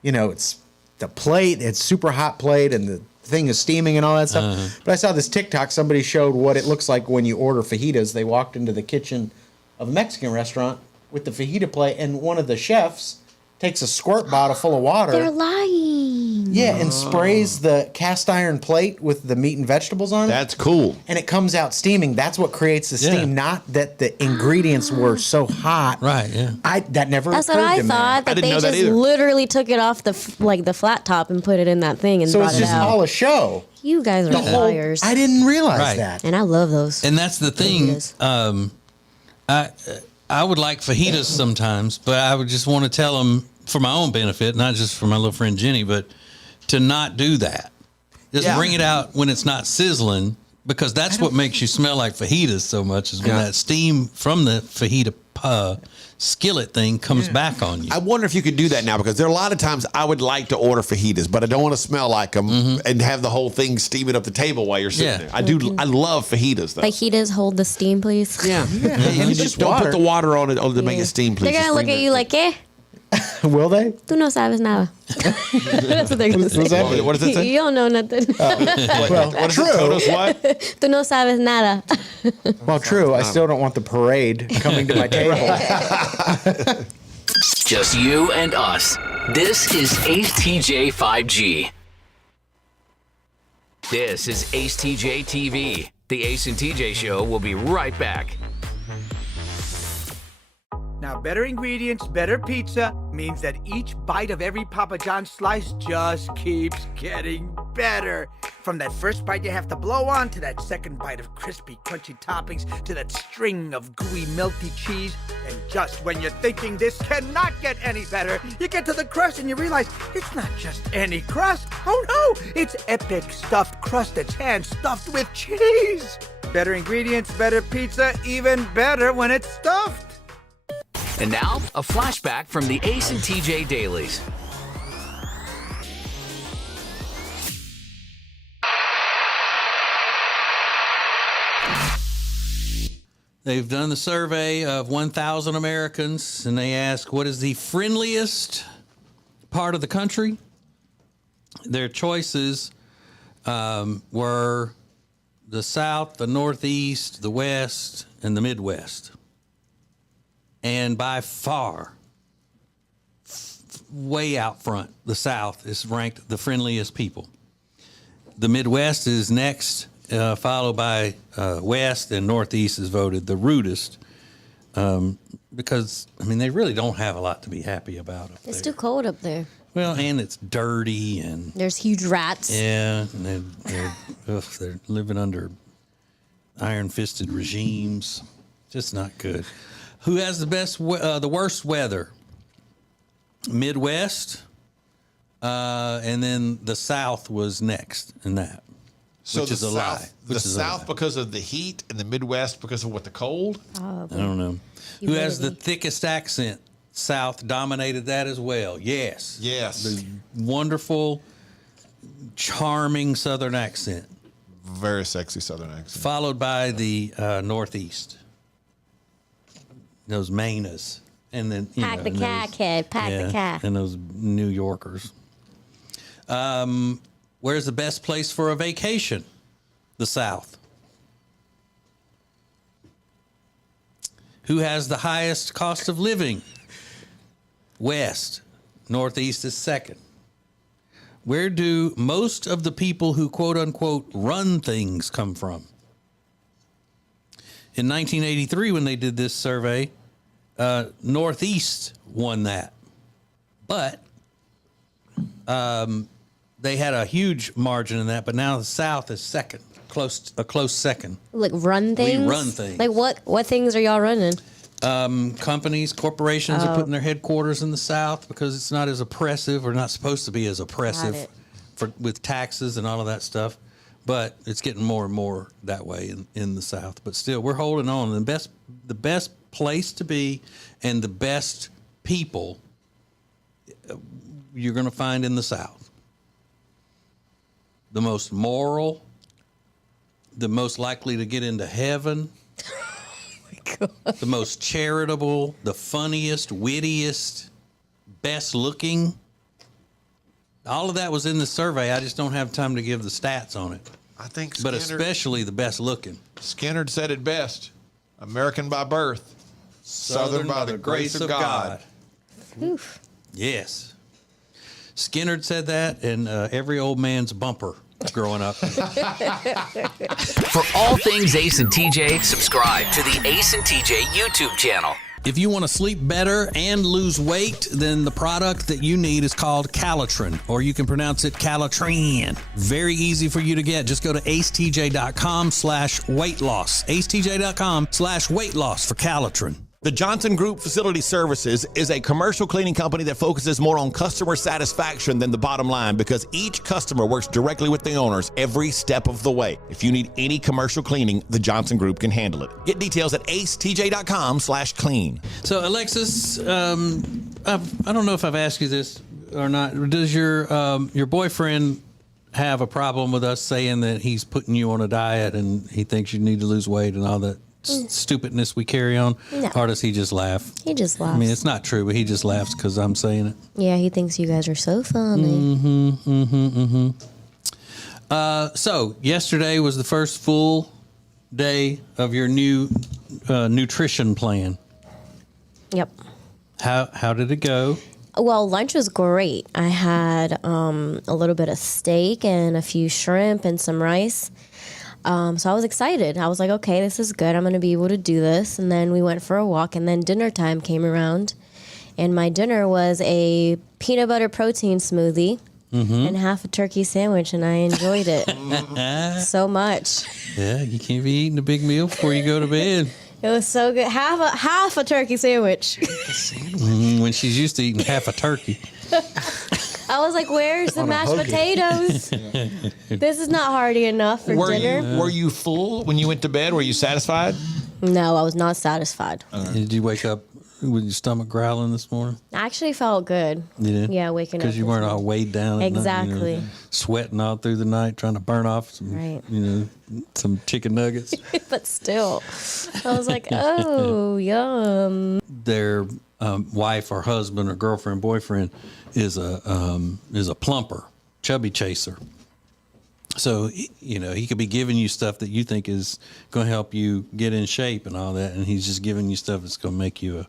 you know, it's the plate, it's super hot plate, and the thing is steaming and all that stuff. Uh-huh. But I saw this TikTok. Somebody showed what it looks like when you order fajitas. They walked into the kitchen of a Mexican restaurant with the fajita plate, and one of the chefs takes a squirt bottle full of water. They're lying. Yeah, and sprays the cast iron plate with the meat and vegetables on it. That's cool. And it comes out steaming. That's what creates the steam, not that the ingredients were so hot. Right, yeah. That never That's occurred what I to me. thought. That they just literally took it off the flat top and put it in that thing and So brought it's it just out. all a show. You guys are liars. I didn't realize that. And I love those. And that's the thing. I would like fajitas sometimes, but I would just want to tell them for my own benefit, not just for my little friend Jenny, but to not do that. Just bring it out when it's not sizzling, because that's what makes you smell like fajitas so much, is when that steam from the fajita skillet thing comes back on you. I wonder if you could do that now, because there are a lot of times I would like to order fajitas, but I don't want to smell like them and have the whole thing steaming up the table while you're sitting there. I love fajitas though. Fajitas hold the steam, please. Yeah. And you just don't put the water on it to make it steam, please. They're going to look at you like, ¿qué? Will they? Tú no sabes nada. That's what they're going to say. What does it say? You don't know nothing. What true. What? Tú no sabes nada. Well, true. I still don't want the parade coming to my table. Just you and us. This is Ace TJ 5G. This is Ace TJ TV. The Ace and TJ Show will be right back. Now, better ingredients, better pizza means that each bite of every Papa John's slice just keeps getting better. From that first bite you have to blow on, to that second bite of crispy, crunchy toppings, to that string of gooey, melty cheese. And just when you're thinking this cannot get any better, you get to the crust and you realize it's not just any crust. Oh no, it's epic stuffed crust that's hand-stuffed with cheese. Better ingredients, better pizza, even better when it's stuffed. And now, a flashback from the Ace and TJ Dailies. They've done the survey of 1,000 Americans, and they ask, what is the friendliest part of the country? Their choices were the South, the Northeast, the West, and the Midwest. And by far, way out front, the South is ranked the friendliest people. The Midwest is next, followed by West, and Northeast is voted the rudest. Because, I mean, they really don't have a lot to be happy about up It's there. too cold up there. Well, and it's dirty, and there's huge rats. yeah, and they're living under iron-fisted regimes. Just not good. Who has the worst weather? Midwest, and then the South was next in that, which is a lie. The South because of the heat, and the Midwest because of what, the cold? I don't know. Who has the thickest accent? South dominated that as well. Yes. Yes. The wonderful, charming Southern accent. Very sexy Southern accent. Followed by the Northeast. Those Mainas. And then, Pack the cat, kid. Pack the cat. And those New Yorkers. Where's the best place for a vacation? The South. Who has the highest cost of living? West. Northeast is second. Where do most of the people who quote unquote run things come from? In 1983, when they did this survey, Northeast won that. But they had a huge margin in that, but now the South is second, a close second. Like run things? We run things. Like what things are y'all running? Companies, corporations are putting their headquarters in the South because it's not as oppressive, or not supposed to be as oppressive with taxes and all of that stuff. But it's getting more and more that way in the South. But still, we're holding on. The best place to be and the best people you're going to find in the South. The most moral, the most likely to get into heaven. The most charitable, the funniest, wittiest, best looking. All of that was in the survey. I just don't have time to give the stats on it. I think but especially the best looking. Skinner said it best. American by birth, Southern by the grace of God. Oof. Yes. Skinner said that, and every old man's bumper growing up. For all things Ace and TJ, subscribe to the Ace and TJ YouTube channel. If you want to sleep better and lose weight, then the product that you need is called Calitrin, or you can pronounce it Calitrin. Very easy for you to get. Just go to acetj.com/weight loss. acetj.com/weight loss for Calitrin. The Johnson Group Facility Services is a commercial cleaning company that focuses more on customer satisfaction than the bottom line because each customer works directly with the owners every step of the way. If you need any commercial cleaning, the Johnson Group can handle it. Get details at acetj.com/clean. So, Alexis, I don't know if I've asked you this or not. Does your boyfriend have a problem with us saying that he's putting you on a diet and he thinks you need to lose weight and all that stupidness we carry on? No. Or does he just laugh? He just laughs. I mean, it's not true, but he just laughs because I'm saying it. Yeah, he thinks you guys are so funny. So yesterday was the first full day of your new nutrition plan. Yep. How did it go? Well, lunch was great. I had a little bit of steak and a few shrimp and some rice. So I was excited. I was like, okay, this is good. I'm going to be able to do this. And then we went for a walk, and then dinner time came around. And my dinner was a peanut butter protein smoothie and half a turkey sandwich, and I enjoyed it so much. Yeah, you can't be eating a big meal before you go to bed. It was so good. Half a turkey sandwich. When she's used to eating half a turkey. I was like, where's the mashed potatoes? This is not hearty enough for dinner. Were you full when you went to bed? Were you satisfied? No, I was not satisfied. Did you wake up with your stomach growling this morning? I actually felt good. You did? Yeah, waking up. Because you weren't all weighed down. Exactly. At night, sweating all through the night, trying to burn off some, some chicken nuggets. But still, I was like, oh, yum. Their wife or husband or girlfriend, boyfriend is a plumper, chubby chaser. So, he could be giving you stuff that you think is going to help you get in shape and all that, and he's just giving you stuff that's going to make you a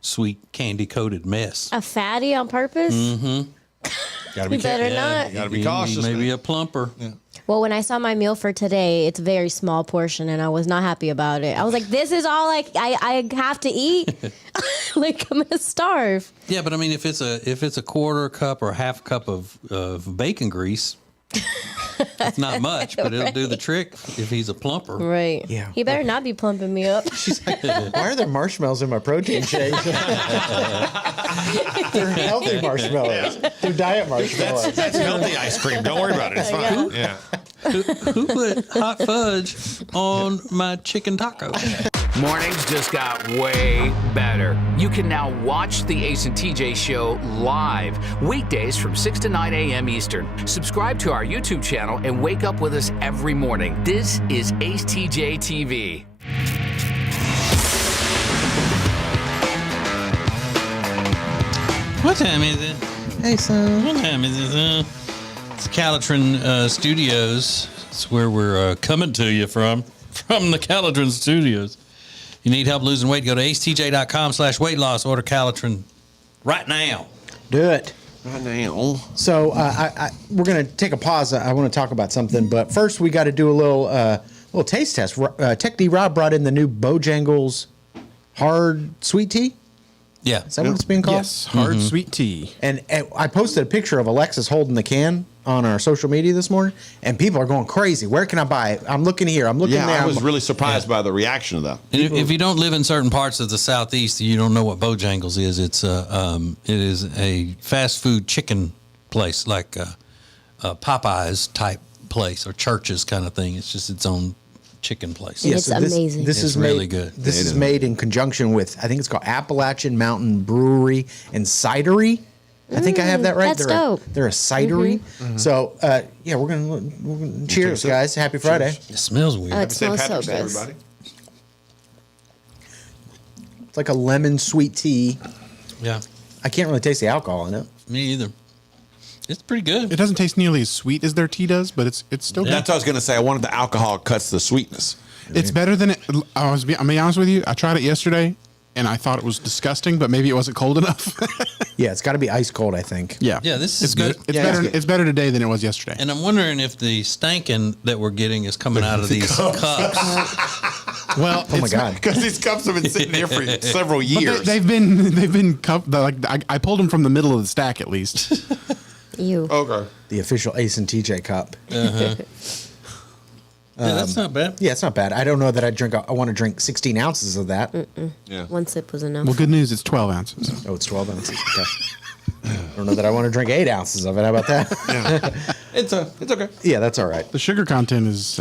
sweet candy-coated mess. A fatty on purpose? Mm-hmm. Gotta be You better not. Gotta be cautious. Maybe a plumper. Yeah. Well, when I saw my meal for today, it's a very small portion, and I was not happy about it. I was like, this is all I have to eat? Like, I'm going to starve. Yeah, but I mean, if it's a quarter cup or a half cup of bacon grease, it's not much, but it'll do the trick if he's a plumper. Right. Yeah. He better not be plumping me up. She's like, why are there marshmallows in my protein shake? They're healthy marshmallows. They're diet marshmallows. That's healthy ice cream. Don't worry about it. It's fine. Yeah. Who put hot fudge on my chicken taco? Mornings just got way better. You can now watch the Ace and TJ show live, weekdays from 6 to 9 a.m. Eastern. Subscribe to our YouTube channel and wake up with us every morning. This is Ace TJ TV. What time is it? Hey, son. What time is it? It's Calitrin Studios. It's where we're coming to you from the Calitrin Studios. You need help losing weight, go to acetj.com/weight loss. Order Calitrin right now. Do it. Right now. So we're going to take a pause. I want to talk about something, but first we got to do a little taste test. Tech D Rob brought in the new Bojangles hard sweet tea. Yeah. Is that what it's being called? Yes, hard sweet tea. And I posted a picture of Alexis holding the can on our social media this morning, and people are going crazy. Where can I buy it? I'm looking here. I'm looking there. I was really surprised by the reaction of that. If you don't live in certain parts of the Southeast, you don't know what Bojangles is. It is a fast food chicken place, like a Popeyes type place or Church's kind of thing. It's just its own chicken place. Yeah, it's amazing. This is really made, good. This is made in conjunction with, I think it's called Appalachian Mountain Brewery and Cidery. I think I have that right. That's dope. They're a cidery. Mm-hmm. So, we're gonna cheers, guys. Happy Friday. It smells weird. It smells so good. Everybody. It's like a lemon sweet tea. Yeah. I can't really taste the alcohol in it. Me either. It's pretty good. It doesn't taste nearly as sweet as their tea does, but it's still good. That's what I was going to say. I wanted the alcohol cuts the sweetness. It's better than it. I'll be honest with you. I tried it yesterday. and I thought it was disgusting, but maybe it wasn't cold enough. Yeah, it's got to be ice cold, I think. Yeah. Yeah, this is It's good. It's better. It's better today than it was yesterday. And I'm wondering if the stankin that we're getting is coming out of these cups. Well, oh my God, because these cups have been sitting here for several But years. they've been like I pulled them from the middle of the stack at least. You. Okay. The official Ace and TJ cup. Uh-huh. Yeah, that's not bad. Yeah, it's not bad. I don't know that I want to drink 16 ounces of that. Yeah. One sip was enough. Well, good news, it's 12 ounces. Oh, it's 12 ounces. Okay. I don't know that I want to drink 8 ounces of it. How about that? Yeah. It's okay. Yeah, that's all right. The sugar content is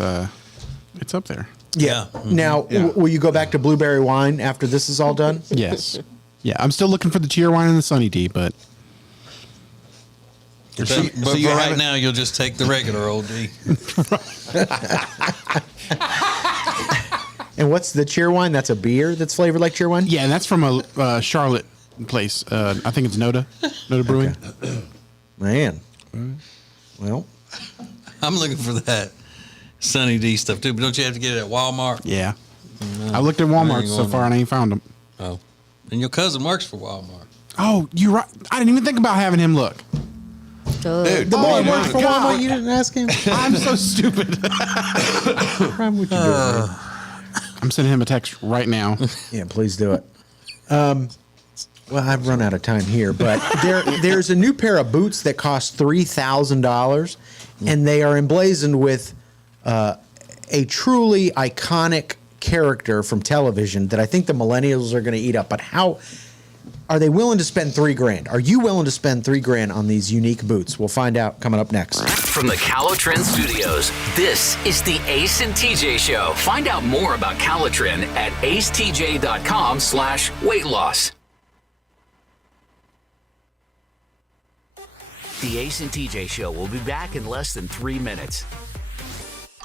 it's up there. Yeah. Mm-hmm. Now, Yeah. will you go back to blueberry wine after this is all done? Yes. Yeah, I'm still looking for the cheer wine and the Sunny D, but But, So but you for right haven't- now, you'll just take the regular old D. And what's the cheer wine? That's a beer that's flavored like cheer wine? yeah, and that's from a Charlotte place. I think it's Noda Brewing. Man. Well, I'm looking for that Sunny D stuff too, but don't you have to get it at Walmart? Yeah. No, I looked at I Walmart ain't so going far there. and I ain't found them. Oh, and your cousin works for Walmart. Oh, you're right. I didn't even think about having him look. the boy Oh my works for God. Walmart. You didn't ask him? I'm so stupid. What you doing? I'm sending him a text right now. Yeah, please do it. Well, I've run out of time here, but there's a new pair of boots that cost $3,000, and they are emblazoned with a truly iconic character from television that I think the millennials are going to eat up. But how are they willing to spend $3,000? Are you willing to spend $3,000 on these unique boots? We'll find out coming up next. From the Calitrin Studios, this is the Ace and TJ Show. Find out more about Calitrin at acetj.com/weight loss. The Ace and TJ Show will be back in less than 3 minutes.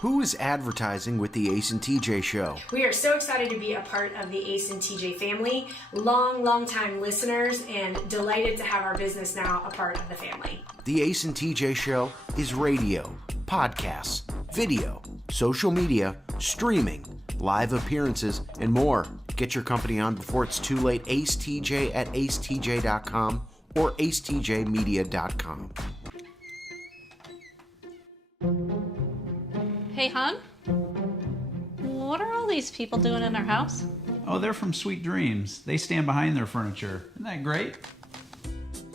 Who is advertising with the Ace and TJ Show? We are so excited to be a part of the Ace and TJ family, long time listeners, and delighted to have our business now a part of the family. The Ace and TJ Show is radio, podcasts, video, social media, streaming, live appearances, and more. Get your company on before it's too late. Ace TJ at acetj.com or acetjmedia.com. Hey, hon? What are all these people doing in our house? Oh, they're from Sweet Dreams. They stand behind their furniture. Isn't that great?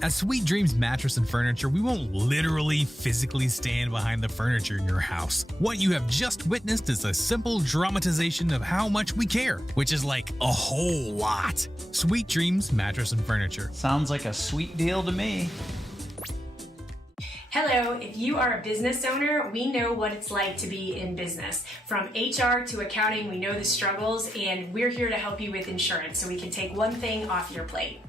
At Sweet Dreams Mattress and Furniture, we won't literally physically stand behind the furniture in your house. What you have just witnessed is a simple dramatization of how much we care, which is like a whole lot. Sweet Dreams Mattress and Furniture. Sounds like a sweet deal to me. Hello, if you are a business owner, we know what it's like to be in business. From HR to accounting, we know the struggles, and we're here to help you with insurance so we can take one thing off your plate.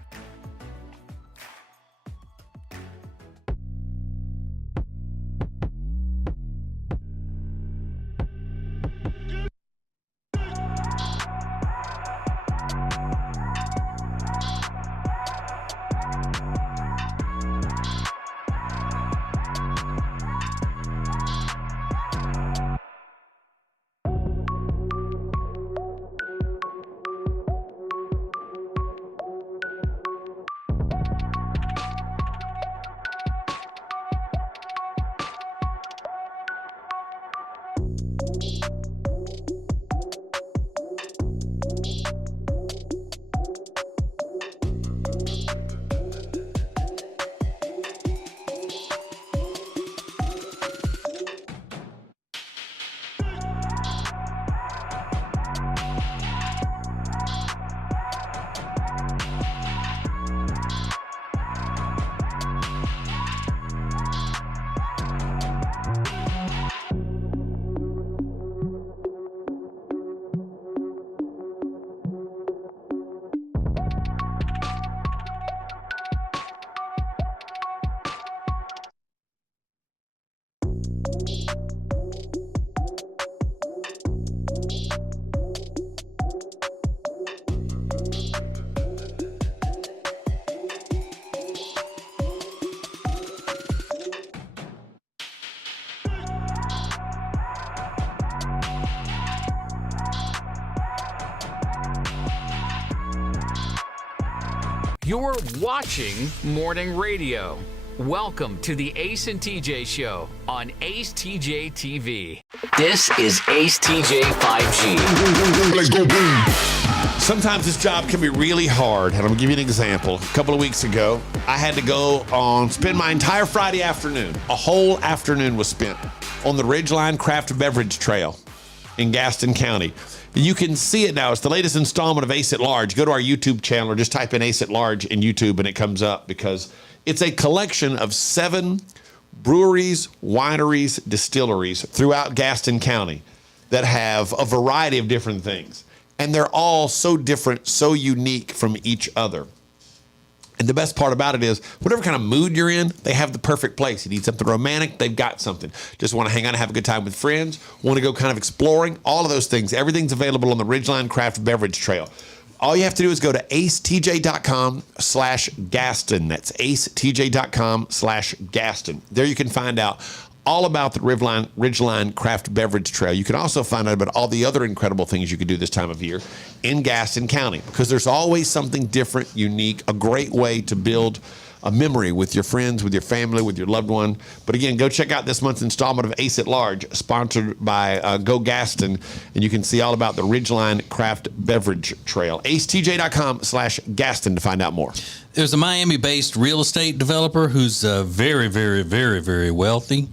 You're watching morning radio. Welcome to the Ace and TJ Show on Ace TJ TV. This is Ace TJ 5G. Let's go boom. Sometimes this job can be really hard, and I'm going to give you an example. A couple of weeks ago, I had to spend my entire Friday afternoon. A whole afternoon was spent on the Ridgeline Craft Beverage Trail in Gaston County. You can see it now. It's the latest installment of Ace at Large. Go to our YouTube channel or just type in Ace at Large in YouTube and it comes up because it's a collection of 7 breweries, wineries, distilleries throughout Gaston County that have a variety of different things. And they're all so different, so unique from each other. And the best part about it is, whatever kind of mood you're in, they have the perfect place. You need something romantic, they've got something. Just want to hang out and have a good time with friends, want to go kind of exploring, all of those things. Everything's available on the Ridgeline Craft Beverage Trail. All you have to do is go to acetj.com/Gaston. That's acetj.com/Gaston. There you can find out all about the Ridgeline Craft Beverage Trail. You can also find out about all the other incredible things you can do this time of year in Gaston County, because there's always something different, unique, a great way to build a memory with your friends, with your family, with your loved one. But again, go check out this month's installment of Ace at Large, sponsored by Go Gaston, and you can see all about the Ridgeline Craft Beverage Trail. acetj.com/Gaston to find out more. There's a Miami-based real estate developer who's very, very, very, very wealthy.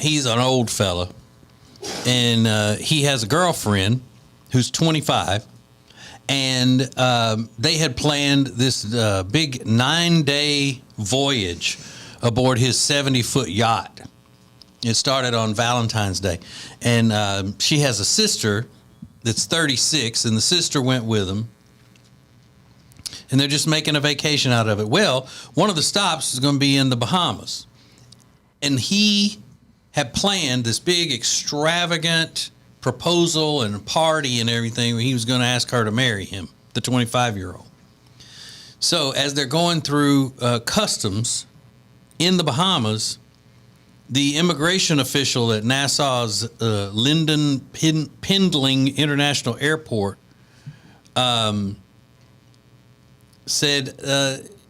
He's an old fella, and he has a girlfriend who's 25, and they had planned this big 9-day voyage aboard his 70-foot yacht. It started on Valentine's Day, and she has a sister that's 36, and the sister went with them, and they're just making a vacation out of it. Well, one of the stops is going to be in the Bahamas, and he had planned this big extravagant proposal and party and everything where he was going to ask her to marry him, the 25-year-old. So as they're going through customs in the Bahamas, the immigration official at Nassau's Lyndon Pendling International Airport said,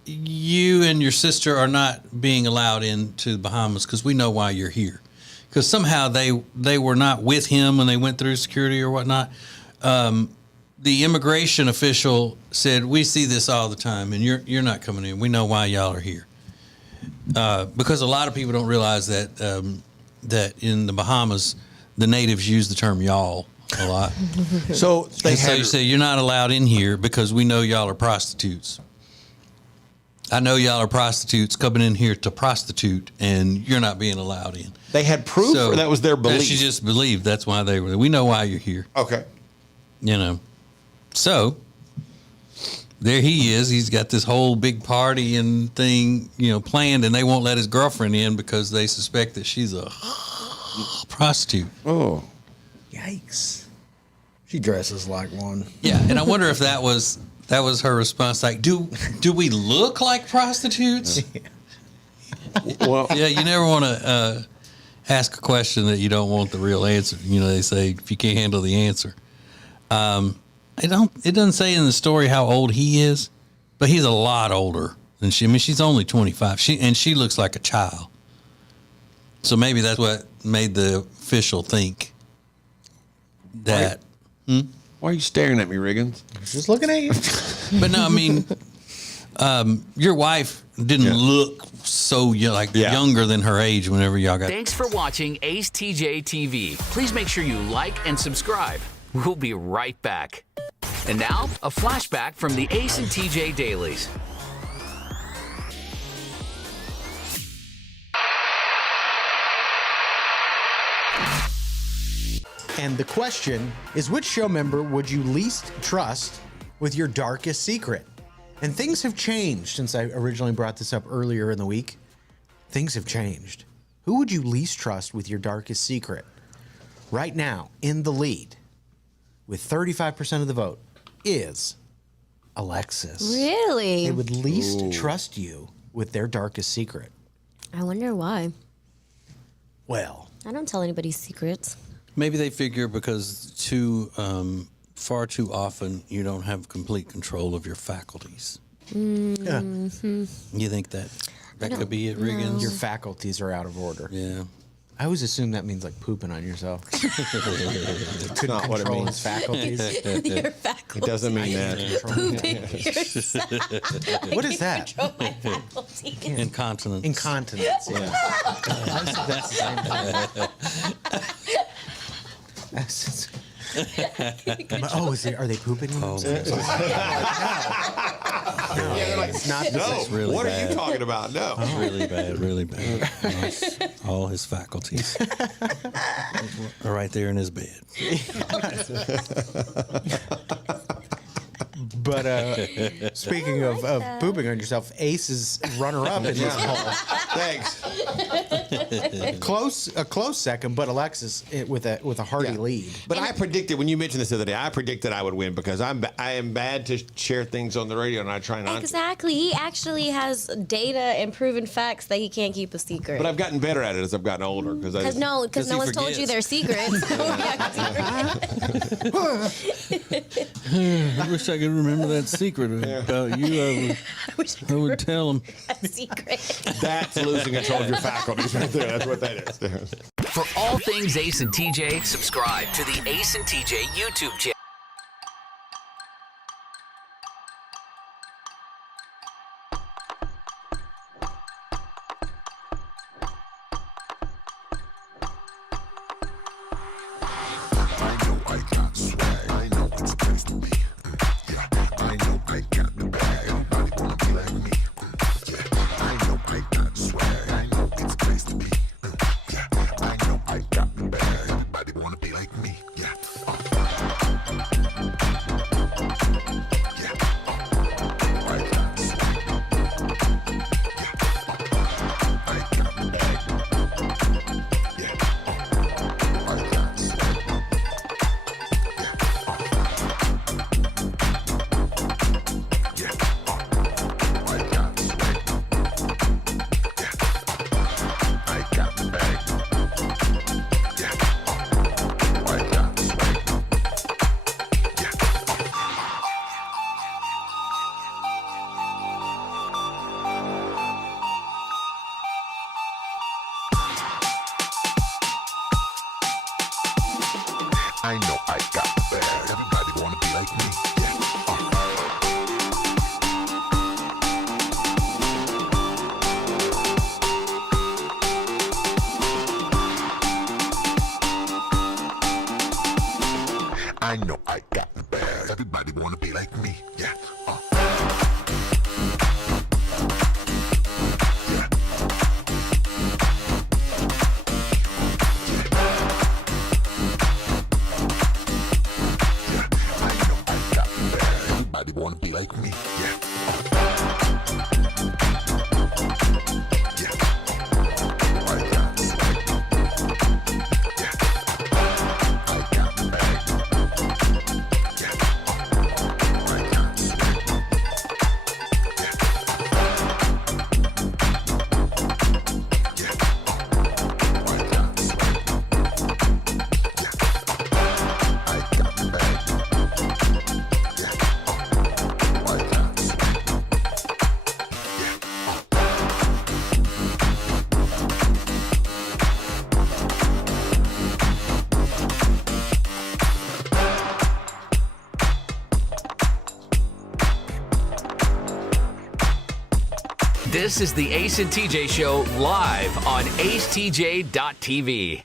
you and your sister are not being allowed into the Bahamas because we know why you're here. Because somehow they were not with him when they went through security or whatnot. The immigration official said, we see this all the time, and you're not coming in. We know why y'all are here. Because a lot of people don't realize that that in the Bahamas, the natives use the term y'all a lot. So they say you're not allowed in here because we know y'all are prostitutes. I know y'all are prostitutes coming in here to prostitute, and you're not being allowed in. They had proof, or that was their belief? She just believed that's why they were. We know why you're here. Okay. You know. So there he is. He's got this whole big party and thing, planned, and they won't let his girlfriend in because they suspect that she's a prostitute. Oh. Yikes. She dresses like one. Yeah, and I wonder if that was her response. Like, do we look like prostitutes? Well, yeah, you never want to ask a question that you don't want the real answer. They say if you can't handle the answer. It doesn't say in the story how old he is, but he's a lot older than she. I mean, she's only 25. She looks like a child. So maybe that's what made the official think that. Why are you staring at me, Riggins? I was just looking at you. But no, I mean, your wife didn't look so younger than her age whenever y'all got. Thanks for watching Ace TJ TV. Please make sure you like and subscribe. We'll be right back. And now, a flashback from the Ace and TJ Dailies. And the question is, which show member would you least trust with your darkest secret? And things have changed since I originally brought this up earlier in the week. Things have changed. Who would you least trust with your darkest secret? Right now, in the lead, with 35% of the vote, is Alexis. Really? They would least trust you with their darkest secret. I wonder why. Well, I don't tell anybody secrets. Maybe they figure because two far too often you don't have complete control of your faculties. Mm-hmm. You think that could be it, Riggins? Your faculties are out of order. Yeah. I always assume that means like pooping on yourself. That's not what it Control means. his faculties. Your faculties. It doesn't mean that. Pooping yourself. What is that? Control my faculties. Incontinence. Incontinence. Yeah. That's the same thing. Are they pooping on themselves? It's not. No. Really What bad. are you talking about? No. Really bad. Really bad. All his faculties are right there in his bed. But speaking of pooping on yourself, Ace is runner-up in this poll. Thanks. A close second, but Alexis with a hearty lead. But I predicted, when you mentioned this the other day, I predicted I would win because I am bad to share things on the radio, and I try not to. Exactly. He actually has data and proven facts that he can't keep a secret. But I've gotten better at it as I've gotten older. Because no one's told you their secrets. I wish I could remember that secret about you. I would tell him. A secret. That's losing control of your faculties right there. That's what that is. For all things Ace and TJ, subscribe to the Ace and TJ YouTube channel. I know I got the bag. Everybody wanna be like me. I know I got the bag. Everybody wanna be like me. Yeah. Wanna be like me, yeah. This is the Ace and TJ Show live on acetj.tv.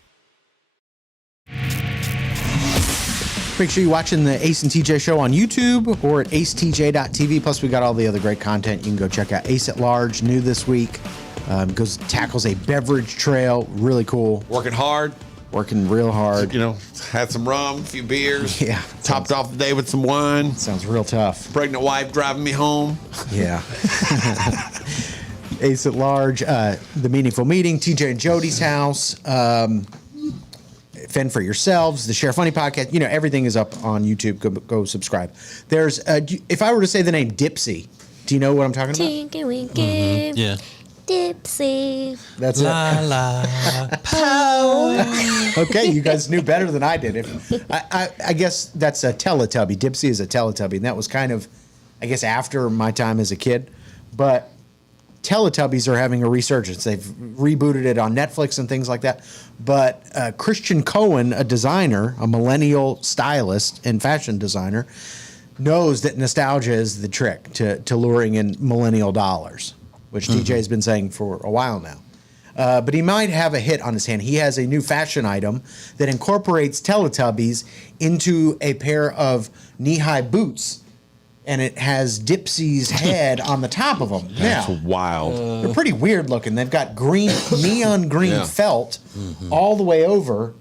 Make sure you're watching the Ace and TJ Show on YouTube or at acetj.tv. Plus, we got all the other great content. You can go check out Ace at Large, new this week. Tackles a beverage trail. Really cool. Working hard. Working real hard. You know, had some rum, a few beers. Yeah. Topped off the day with some wine. Sounds real tough. Pregnant wife driving me home. Yeah. Ace at Large, The Meaningful Meeting, TJ and Jody's House, Fend for Yourselves, the Share Funny Podcast. You know, everything is up on YouTube. Go subscribe. There's, if I were to say the name Dipsy, do you know what I'm talking about? Tinky Winky. Yeah. Dipsy. That's La it. la. Okay, you guys knew better than I did. I guess that's a Teletubby. Dipsy is a Teletubby, and that was kind of, I guess, after my time as a kid. But Teletubbies are having a resurgence. They've rebooted it on Netflix and things like that. But Christian Cohen, a designer, a millennial stylist and fashion designer, knows that nostalgia is the trick to luring in millennial dollars, which DJ has been saying for a while now. But he might have a hit on his hand. He has a new fashion item that incorporates Teletubbies into a pair of knee-high boots, and it has Dipsy's head on the top of them. That's now, wild. they're pretty weird looking. They've got neon green felt all the way over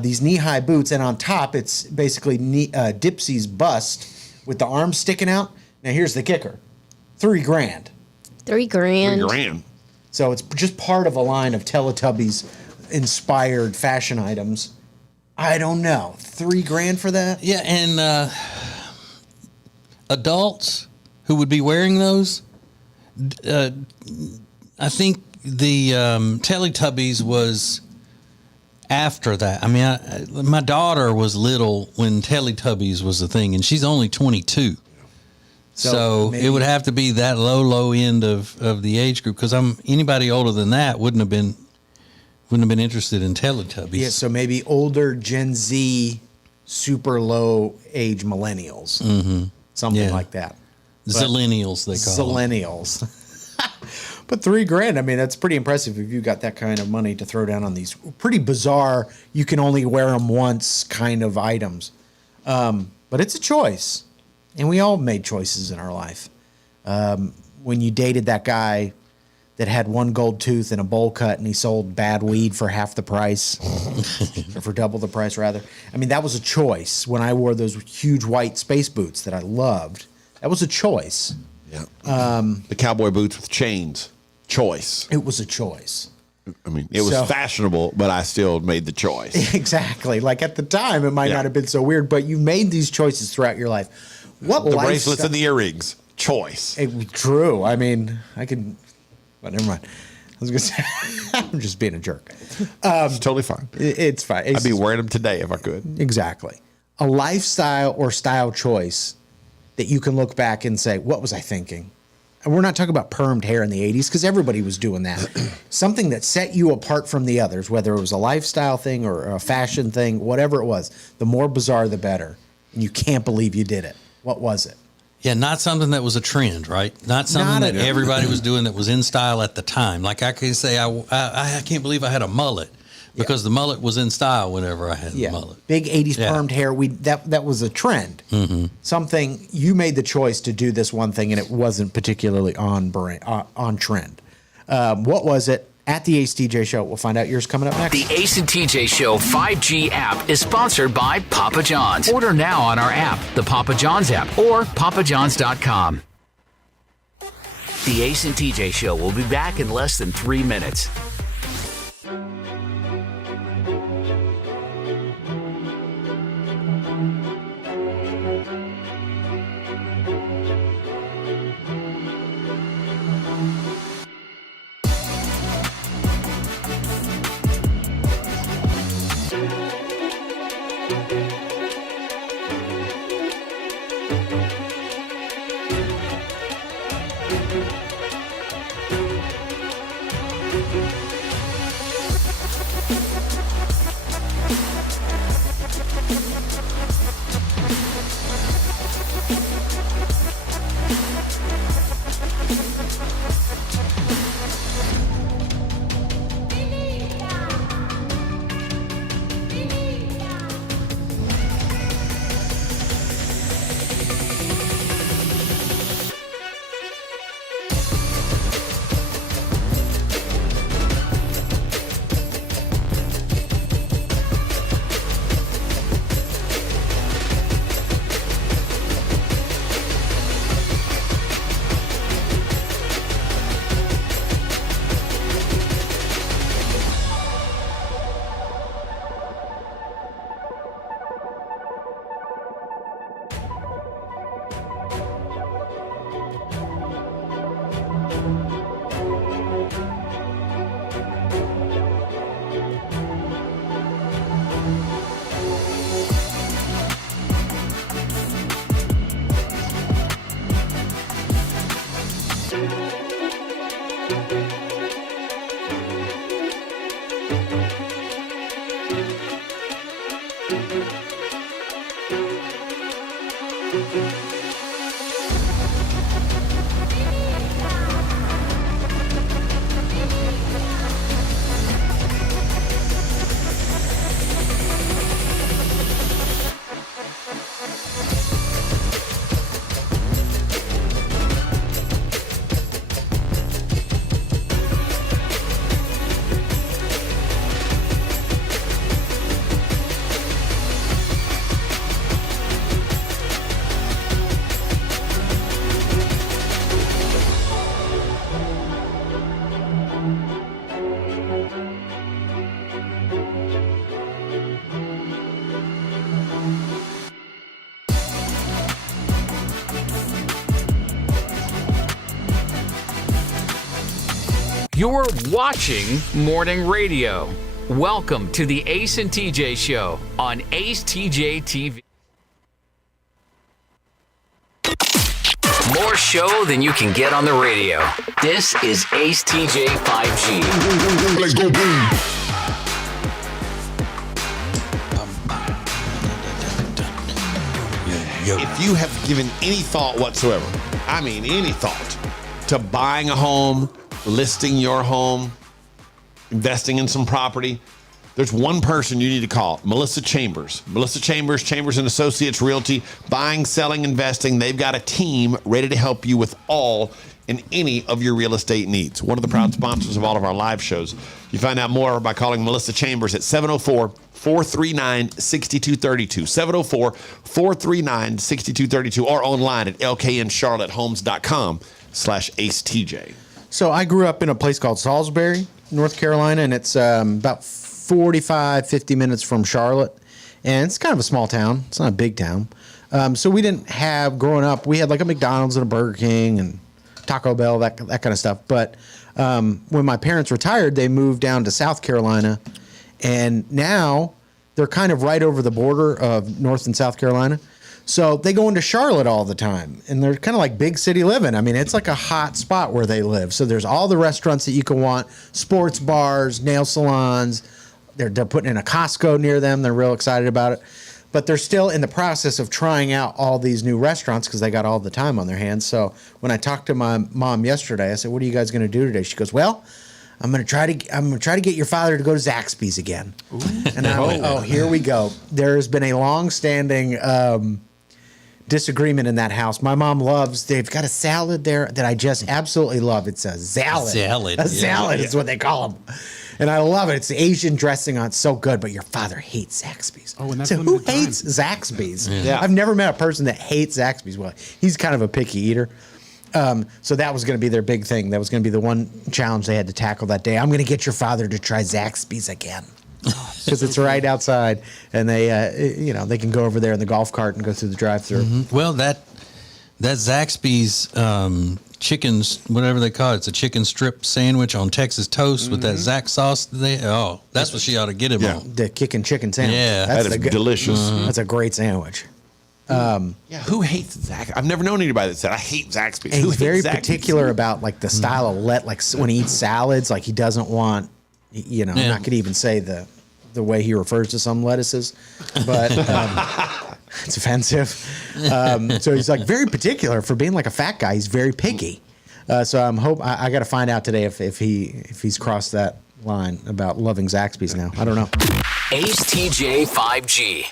these knee-high boots, and on top it's basically Dipsy's bust with the arms sticking out. Now here's the kicker: $3,000. $3,000. So it's just part of a line of Teletubbies inspired fashion items. I don't know. $3,000 for that? Yeah, and adults who would be wearing those, I think the Teletubbies was after that. I mean, my daughter was little when Teletubbies was a thing, and she's only 22. So it would have to be that low end of the age group, because anybody older than that wouldn't have been interested in Teletubbies. Yeah, so maybe older Gen Z, super low age millennials, something like that. Zillennials, they call them. Zillennials. But $3,000, I mean, that's pretty impressive if you got that kind of money to throw down on these pretty bizarre, you can only wear them once kind of items. But it's a choice. And we all made choices in our life. When you dated that guy that had one gold tooth and a bowl cut, and he sold bad weed for half the price, or for double the price, rather. I mean, that was a choice. When I wore those huge white space boots that I loved, that was a choice. Yeah. The cowboy boots with chains. Choice. It was a choice. I mean, it was fashionable, but I still made the choice. Exactly. Like at the time, it might not have been so weird, but you made these choices throughout your life. What the bracelets and the earrings. Choice. True. I mean, but never mind. I was going to say, I'm just being a jerk. It's totally fine. It's fine. I'd be wearing them today if I could. Exactly. A lifestyle or style choice that you can look back and say, what was I thinking? And we're not talking about permed hair in the 80s, because everybody was doing that. Something that set you apart from the others, whether it was a lifestyle thing or a fashion thing, whatever it was. The more bizarre, the better. And you can't believe you did it. What was it? Yeah, not something that was a trend, right? Not something that everybody was doing that was in style at the time. Like I can say, I can't believe I had a mullet, because the mullet was in style whenever I had the mullet. Big 80s permed hair. That was a trend. Something, you made the choice to do this one thing, and it wasn't particularly on trend. What was it? At the Ace TJ Show. We'll find out yours coming up next. The Ace and TJ Show 5G app is sponsored by Papa John's. Order now on our app, the Papa John's app, or papajohns.com. The Ace and TJ Show will be back in less than 3 minutes. You're watching morning radio. Welcome to the Ace and TJ Show on Ace TJ TV. More show than you can get on the radio. This is Ace TJ 5G. Let's go boom. If you have given any thought whatsoever, I mean any thought, to buying a home, listing your home, investing in some property, there's one person you need to call, Melissa Chambers. Melissa Chambers, Chambers & Associates Realty, buying, selling, investing. They've got a team ready to help you with all and any of your real estate needs. One of the proud sponsors of all of our live shows. You find out more by calling Melissa Chambers at 704-439-6232. 704-439-6232 or online at lkncharlottehomes.com/AceTJ. So I grew up in a place called Salisbury, North Carolina, and it's about 50 minutes from Charlotte. And it's kind of a small town. It's not a big town. So we didn't have, growing up, we had like a McDonald's and a Burger King and Taco Bell, that kind of stuff. But when my parents retired, they moved down to South Carolina. And now they're kind of right over the border of North and South Carolina. So they go into Charlotte all the time, and they're kind of like big city living. I mean, it's like a hot spot where they live. So there's all the restaurants that you can want, sports bars, nail salons. They're putting in a Costco near them. They're real excited about it. But they're still in the process of trying out all these new restaurants because they got all the time on their hands. So when I talked to my mom yesterday, I said, "What are you guys going to do today?" She goes, "Well, I'm going to try to get your father to go to Zaxby's again." Ooh. And I went, "Oh, here we go." There has been a long-standing disagreement in that house. My mom they've got a salad there that I just absolutely love. It's a salad. A salad is what they call them. And I love it. It's the Asian dressing on it. It's so good, but your father hates Zaxby's. Oh, and that's so who hates Zaxby's? Yeah. I've never met a person that hates Zaxby's. Well, he's kind of a picky eater. So that was going to be their big thing. That was going to be the one challenge they had to tackle that day. I'm going to get your father to try Zaxby's again. Because it's right outside, and they can go over there in the golf cart and go through the drive-thru. Mm-hmm. Well, that Zaxby's chickens, whatever they call it, it's a chicken strip sandwich on Texas toast with that Zax sauce. That's what she ought to get him on. The kickin' chicken sandwich. Yeah, that is delicious. Mm-hmm. That's a great sandwich. Who hates Zaxby's? I've never known anybody that said, "I hate Zaxby's." He's very particular about like the style of like when he eats salads, like he doesn't want. I'm not going to even say the way he refers to some lettuces, but it's offensive. So he's like very particular for being like a fat guy. He's very picky. So I got to find out today if he's crossed that line about loving Zaxby's now. I don't know. Ace TJ 5G.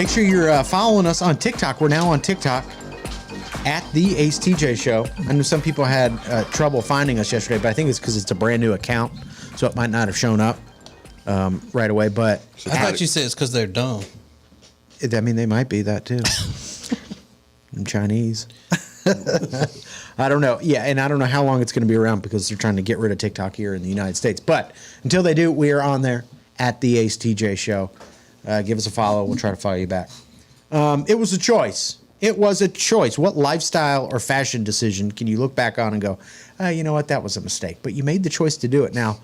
Make sure you're following us on TikTok. We're now on TikTok at the Ace TJ Show. I know some people had trouble finding us yesterday, but I think it's because it's a brand new account, so it might not have shown up right away. But I thought you said it's because they're dumb. I mean, they might be that too. I'm Chinese. I don't know. Yeah, and I don't know how long it's going to be around because they're trying to get rid of TikTok here in the United States. But until they do, we are on there at the Ace TJ Show. Give us a follow. We'll try to follow you back. It was a choice. It was a choice. What lifestyle or fashion decision can you look back on and go, you know what, that was a mistake? But you made the choice to do it. Now,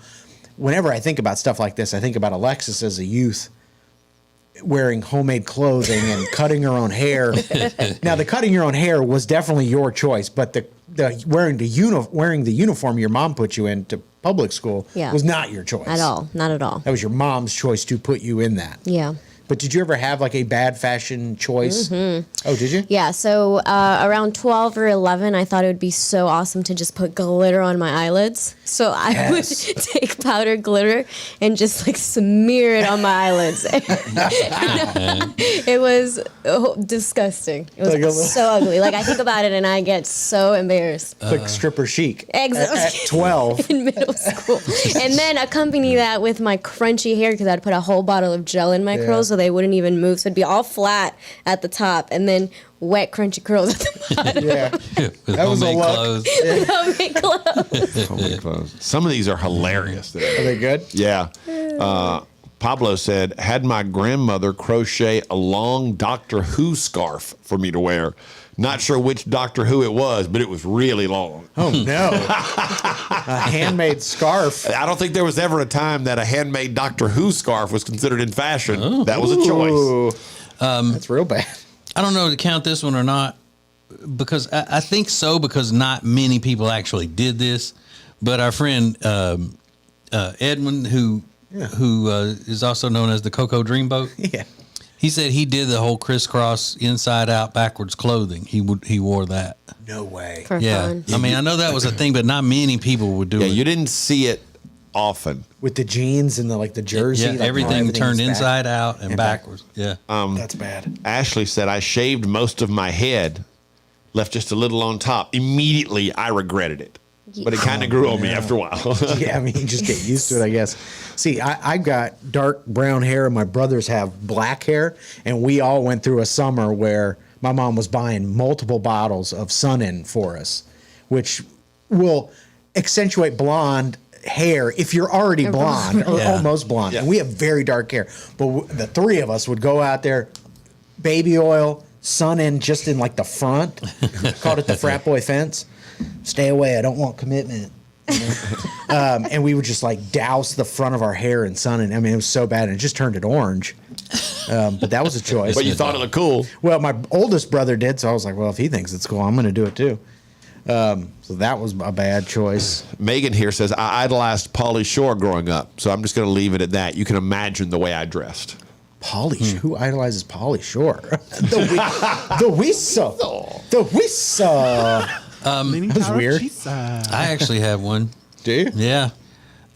whenever I think about stuff like this, I think about Alexis as a youth wearing homemade clothing and cutting her own hair. Now, the cutting your own hair was definitely your choice, but the wearing the uniform your mom put you in to public school was not your choice. At all. Not at all. That was your mom's choice to put you in that. Yeah. But did you ever have like a bad fashion choice? Mm-hmm. Oh, did you? Yeah. So around 12 or 11, I thought it would be so awesome to just put glitter on my eyelids. So I would take powdered glitter and just like smear it on my eyelids. It was disgusting. It was so ugly. Like I think about it and I get so embarrassed. Like stripper chic. Exactly. At 12. In middle school. And then accompany that with my crunchy hair because I'd put a whole bottle of gel in my curls so they wouldn't even move. So it'd be all flat at the top and then wet, crunchy curls at the bottom. Yeah. That was a look. Homemade clothes. Homemade clothes. Some of these are hilarious. Are they good? Yeah. Pablo said, had my grandmother crochet a long Doctor Who scarf for me to wear. Not sure which Doctor Who it was, but it was really long. Oh, no. A handmade scarf. I don't think there was ever a time that a handmade Doctor Who scarf was considered in fashion. Oh. That was a choice. That's real bad. I don't know to count this one or not, because I think so, because not many people actually did this. But our friend Edwin, who is also known as the Coco Dreamboat, he said he did the whole crisscross, inside out, backwards clothing. He wore that. No way. For fun. I mean, I know that was a thing, but not many people would do it. You didn't see it often. With the jeans and the jersey. Yeah, like, everything turned inside out and backwards. Yeah. That's bad. Ashley said, I shaved most of my head, left just a little on top. Immediately, I regretted it. But it kind of grew on me after a while. Yeah, I mean, you just get used to it, I guess. See, I've got dark brown hair, and my brothers have black hair, and we all went through a summer where my mom was buying multiple bottles of Sun-In for us, which will accentuate blonde hair if you're already blonde or almost blonde. Yeah. And we have very dark hair. But the three of us would go out there, baby oil, Sun-In just in like the front, called it the frat boy fence. Stay away, I don't want commitment. You know? And we would just like douse the front of our hair in Sun-In. I mean, it was so bad, and it just turned it orange. But that was a choice. But you thought it looked cool. Well, my oldest brother did, so I was like, well, if he thinks it's cool, I'm going to do it too. So that was a bad choice. Megan here says, I idolized Pauly Shore growing up, so I'm just going to leave it at that. You can imagine the way I dressed. Who idolizes Pauly Shore? The Whistle. The Whistle. That was weird. I actually have one. Do you? Yeah.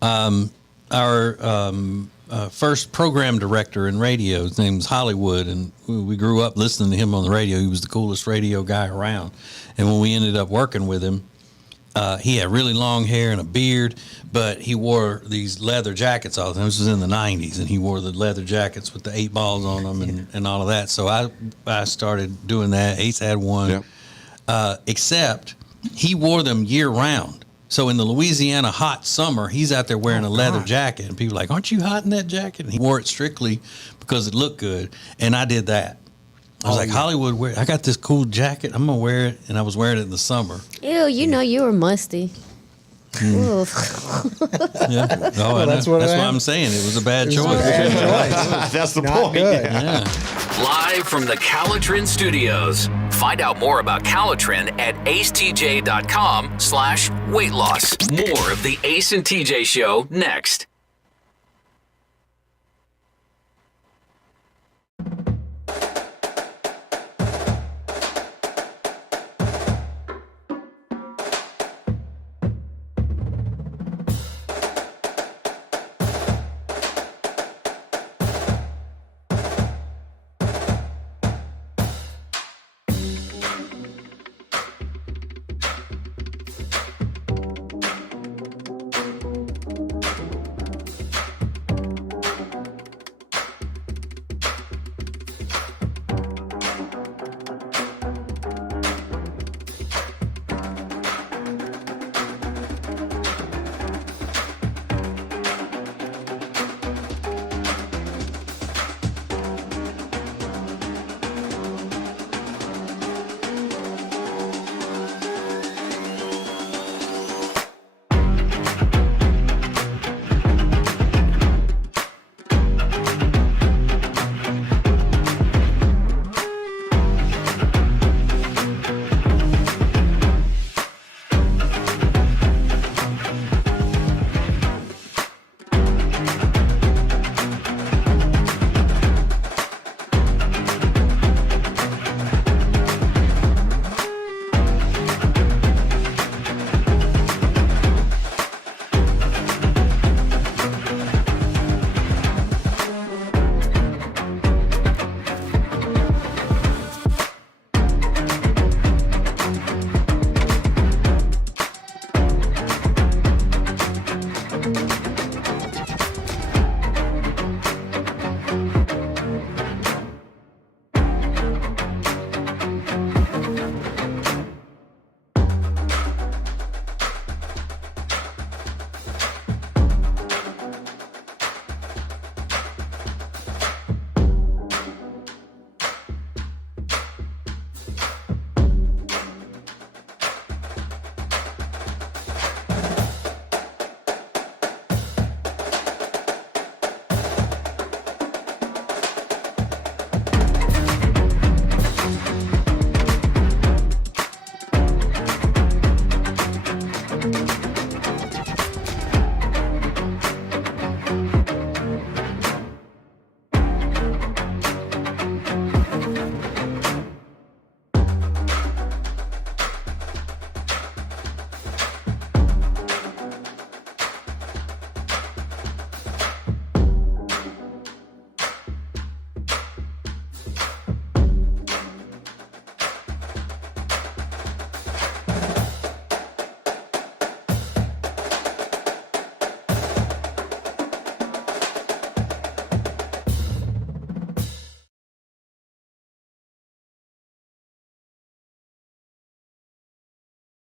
Our first program director in radio, his name was Hollywood, and we grew up listening to him on the radio. He was the coolest radio guy around. And when we ended up working with him, he had really long hair and a beard, but he wore these leather jackets all the time. This was in the 90s, and he wore the leather jackets with the 8 balls on them and all of that. So I started doing that. Ace had one. Yep. Except he wore them year round. So in the Louisiana hot summer, he's out there wearing a leather jacket, and people are like, aren't you hot in that jacket? And he wore it strictly because it looked good. And I did that. I was like, Hollywood, I got this cool jacket. I'm going to wear it. And I was wearing it in the summer. Ew, you were musty. Yeah. Oh, that's what I'm saying. It was a bad choice. That's the point. Yeah. Live from the Calitrin Studios. Find out more about Calitrin at acetj.com/weight loss. More of the Ace and TJ Show next.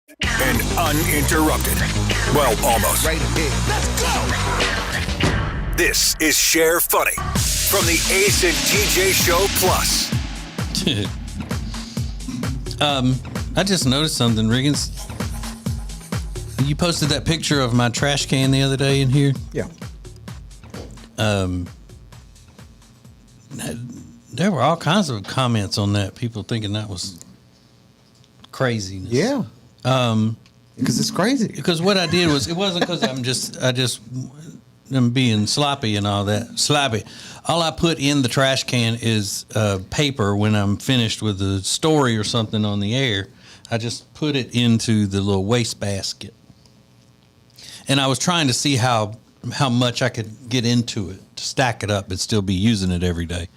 and uninterrupted. Well, almost. Right ahead. Let's go! This is Share Funny from the Ace and TJ Show Plus. I just noticed something, Riggins. You posted that picture of my trash can the other day in here? Yeah. There were all kinds of comments on that. People thinking that was craziness. Yeah. Because it's crazy. Because what I did was, it wasn't because I'm being sloppy and all that. Sloppy. All I put in the trash can is paper when I'm finished with a story or something on the air. I just put it into the little waste basket. And I was trying to see how much I could get into it to stack it up and still be using it every day.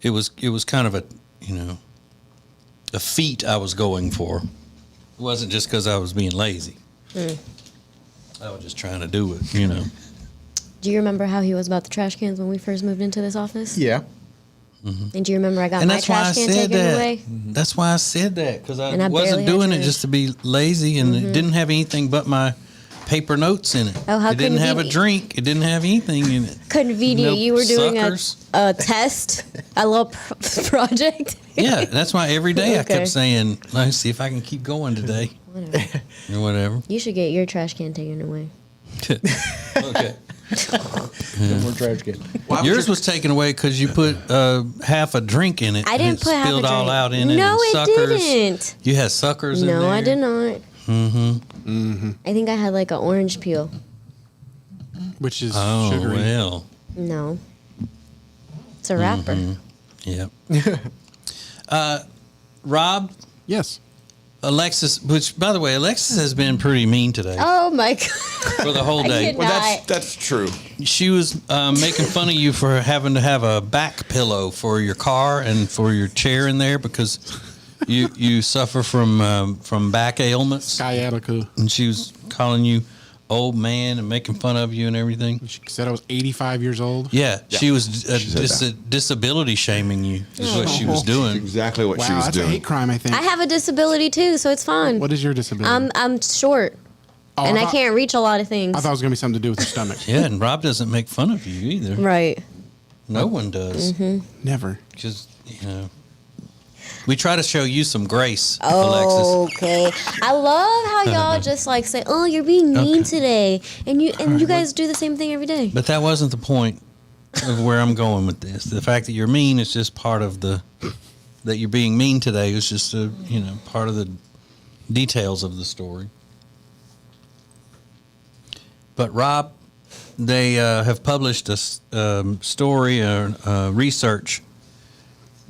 It was kind of a feat I was going for. It wasn't just because I was being lazy. I was just trying to do it, Do you remember how he was about the trash cans when we first moved into this office? Yeah. Mm-hmm. And do you remember I got my trash can taken away? Mm-hmm. That's why I said that, because I barely wasn't doing had it just to be lazy, and it didn't have anything but my paper notes in it. Oh, how it didn't have a convenient. drink. It didn't have anything in it. Convenient. No you were doing suckers. a test, a little project. Yeah, that's why every day I Okay. kept saying, let's see if I can keep going today. Or whatever. You should get your trash can taken away. Okay. No more trash can. Yours was taken away because you put half a drink in it. I didn't and it put half a spilled all drink. out in it. No, and it suckers. didn't. You had suckers in there. No, I did not. Mm-hmm. Mm-hmm. I think I had like an orange peel. Which is sugary. Well. No. It's a wrapper. Yep. Rob? Yes. Alexis, which, by the way, Alexis has been pretty mean today. Oh my god. For the whole I day. did not. That's true. She was making fun of you for having to have a back pillow for your car and for your chair in there because you suffer from back ailments. Sciatica. And she was calling you old man and making fun of you and everything. She said I was 85 years old. Yeah, she was said disability shaming you is what she was doing. Exactly what Wow, she was that's doing. a hate crime, I think. I have a disability too, so it's fine. What is your disability? I'm short. Oh, and I thought- can't reach a lot of things. I thought it was going to be something to do with your stomach. Yeah, and Rob doesn't make fun of you either. Right. No one does. Never. Because, we try to show you some grace, Alexis. Okay. I love how y'all just like say, "Oh, you're being mean today," and you guys do the same thing every day. But that wasn't the point of where I'm going with this. The fact that you're mean is just part of that you're being mean today is just part of the details of the story. But Rob, they have published a story or research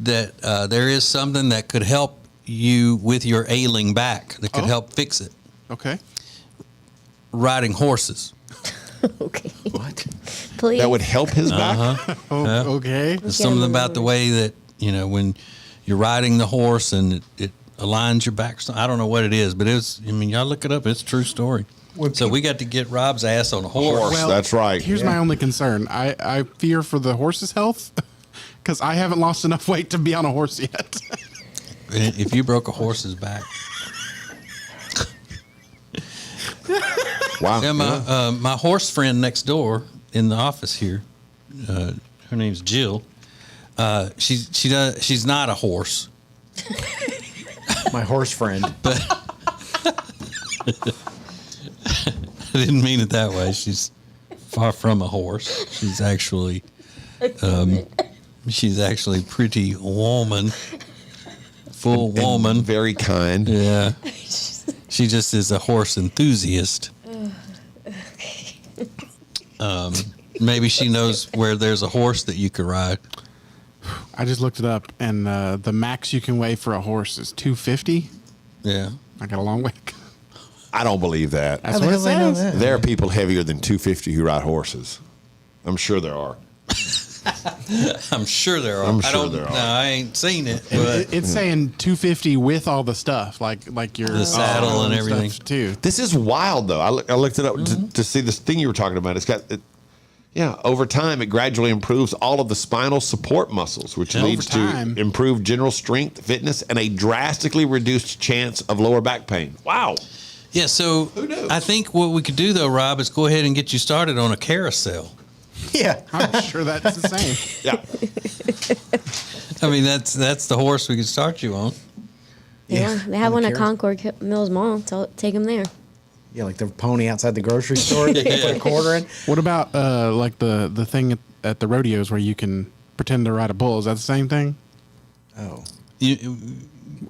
that there is something that could help you with your ailing back, that could help fix it. Okay. Riding horses. Okay. What? Please. That would help his back? Okay. There's something about the way that, when you're riding the horse and it aligns your back. I don't know what it is, but y'all look it up. It's a true story. So we got to get Rob's ass on a horse. Well, that's right. Here's my only concern. I fear for the horse's health because I haven't lost enough weight to be on a horse yet. If you broke a horse's back. Wow. Yeah, my horse friend next door in the office here, her name's Jill. She's not a horse. My horse friend. But I didn't mean it that way. She's far from a horse. She's actually pretty woman. Full woman. Very kind. Yeah. She just is a horse enthusiast. Maybe she knows where there's a horse that you could ride. I just looked it up, and the max you can weigh for a horse is 250. Yeah. I got a long way. I don't believe that. That's what it says. There are people heavier than 250 who ride horses. I'm sure there are. I'm sure there are. I'm sure there are. No, I ain't seen it. And But it's saying 250 with all the stuff, like your the saddle and everything stuff too. This is wild, though. I looked it up to see this thing you were talking about. It's got Yeah, over time, it gradually improves all of the spinal support muscles, which leads to improved general strength, fitness, and a drastically reduced chance of lower back pain. Wow. Yeah, so who knew? I think what we could do, though, Rob, is go ahead and get you started on a carousel. Yeah, I'm sure that's the same. Yeah. I mean, that's the horse we could start you on. Yeah, they have one at Concord Mills Mall. So take them there. Yeah, like the pony outside the grocery store. Put a quarter in. What about like the thing at the rodeos where you can pretend to ride a bull? Is that the same thing? Oh,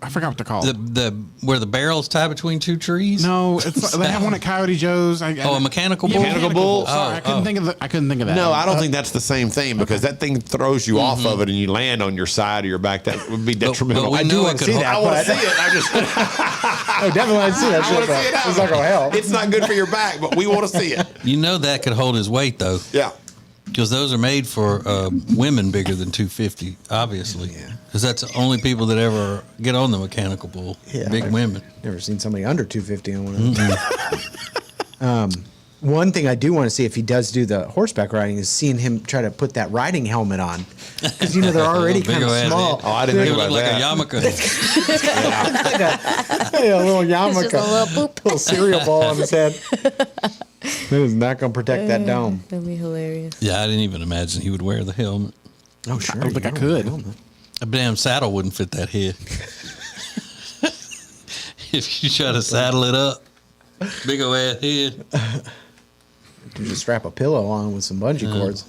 I forgot what to call it. The where the barrel's tied between two trees. No, it's they have one at Coyote Joe's. A mechanical bull. Mechanical bull. Sorry, I couldn't think of that. No, I don't think that's the same thing because that thing throws you off of it and you land on your side or your back. That would be detrimental. I do want to see that. I want to see it. I just. I definitely want to see that. I want to see it. It's not gonna help. It's not good for your back, but we want to see it. You know that could hold his weight though. Yeah. Because those are made for women bigger than 250, obviously. Because that's the only people that ever get on the mechanical bull. Yeah, big women. Never seen somebody under 250 on one of those. One thing I do want to see if he does do the horseback riding is seeing him try to put that riding helmet on. Because, they're already kind of small. Oh, I didn't think about that. Like a yarmulke. a little yarmulke. It's just a little boop. Little cereal ball on his head. That is not going to protect that dome. That'd be hilarious. Yeah, I didn't even imagine he would wear the helmet. Oh, sure. I don't think I could. A damn saddle wouldn't fit that head. If you try to saddle it up, big old ass head. You just strap a pillow on with some bungee cords.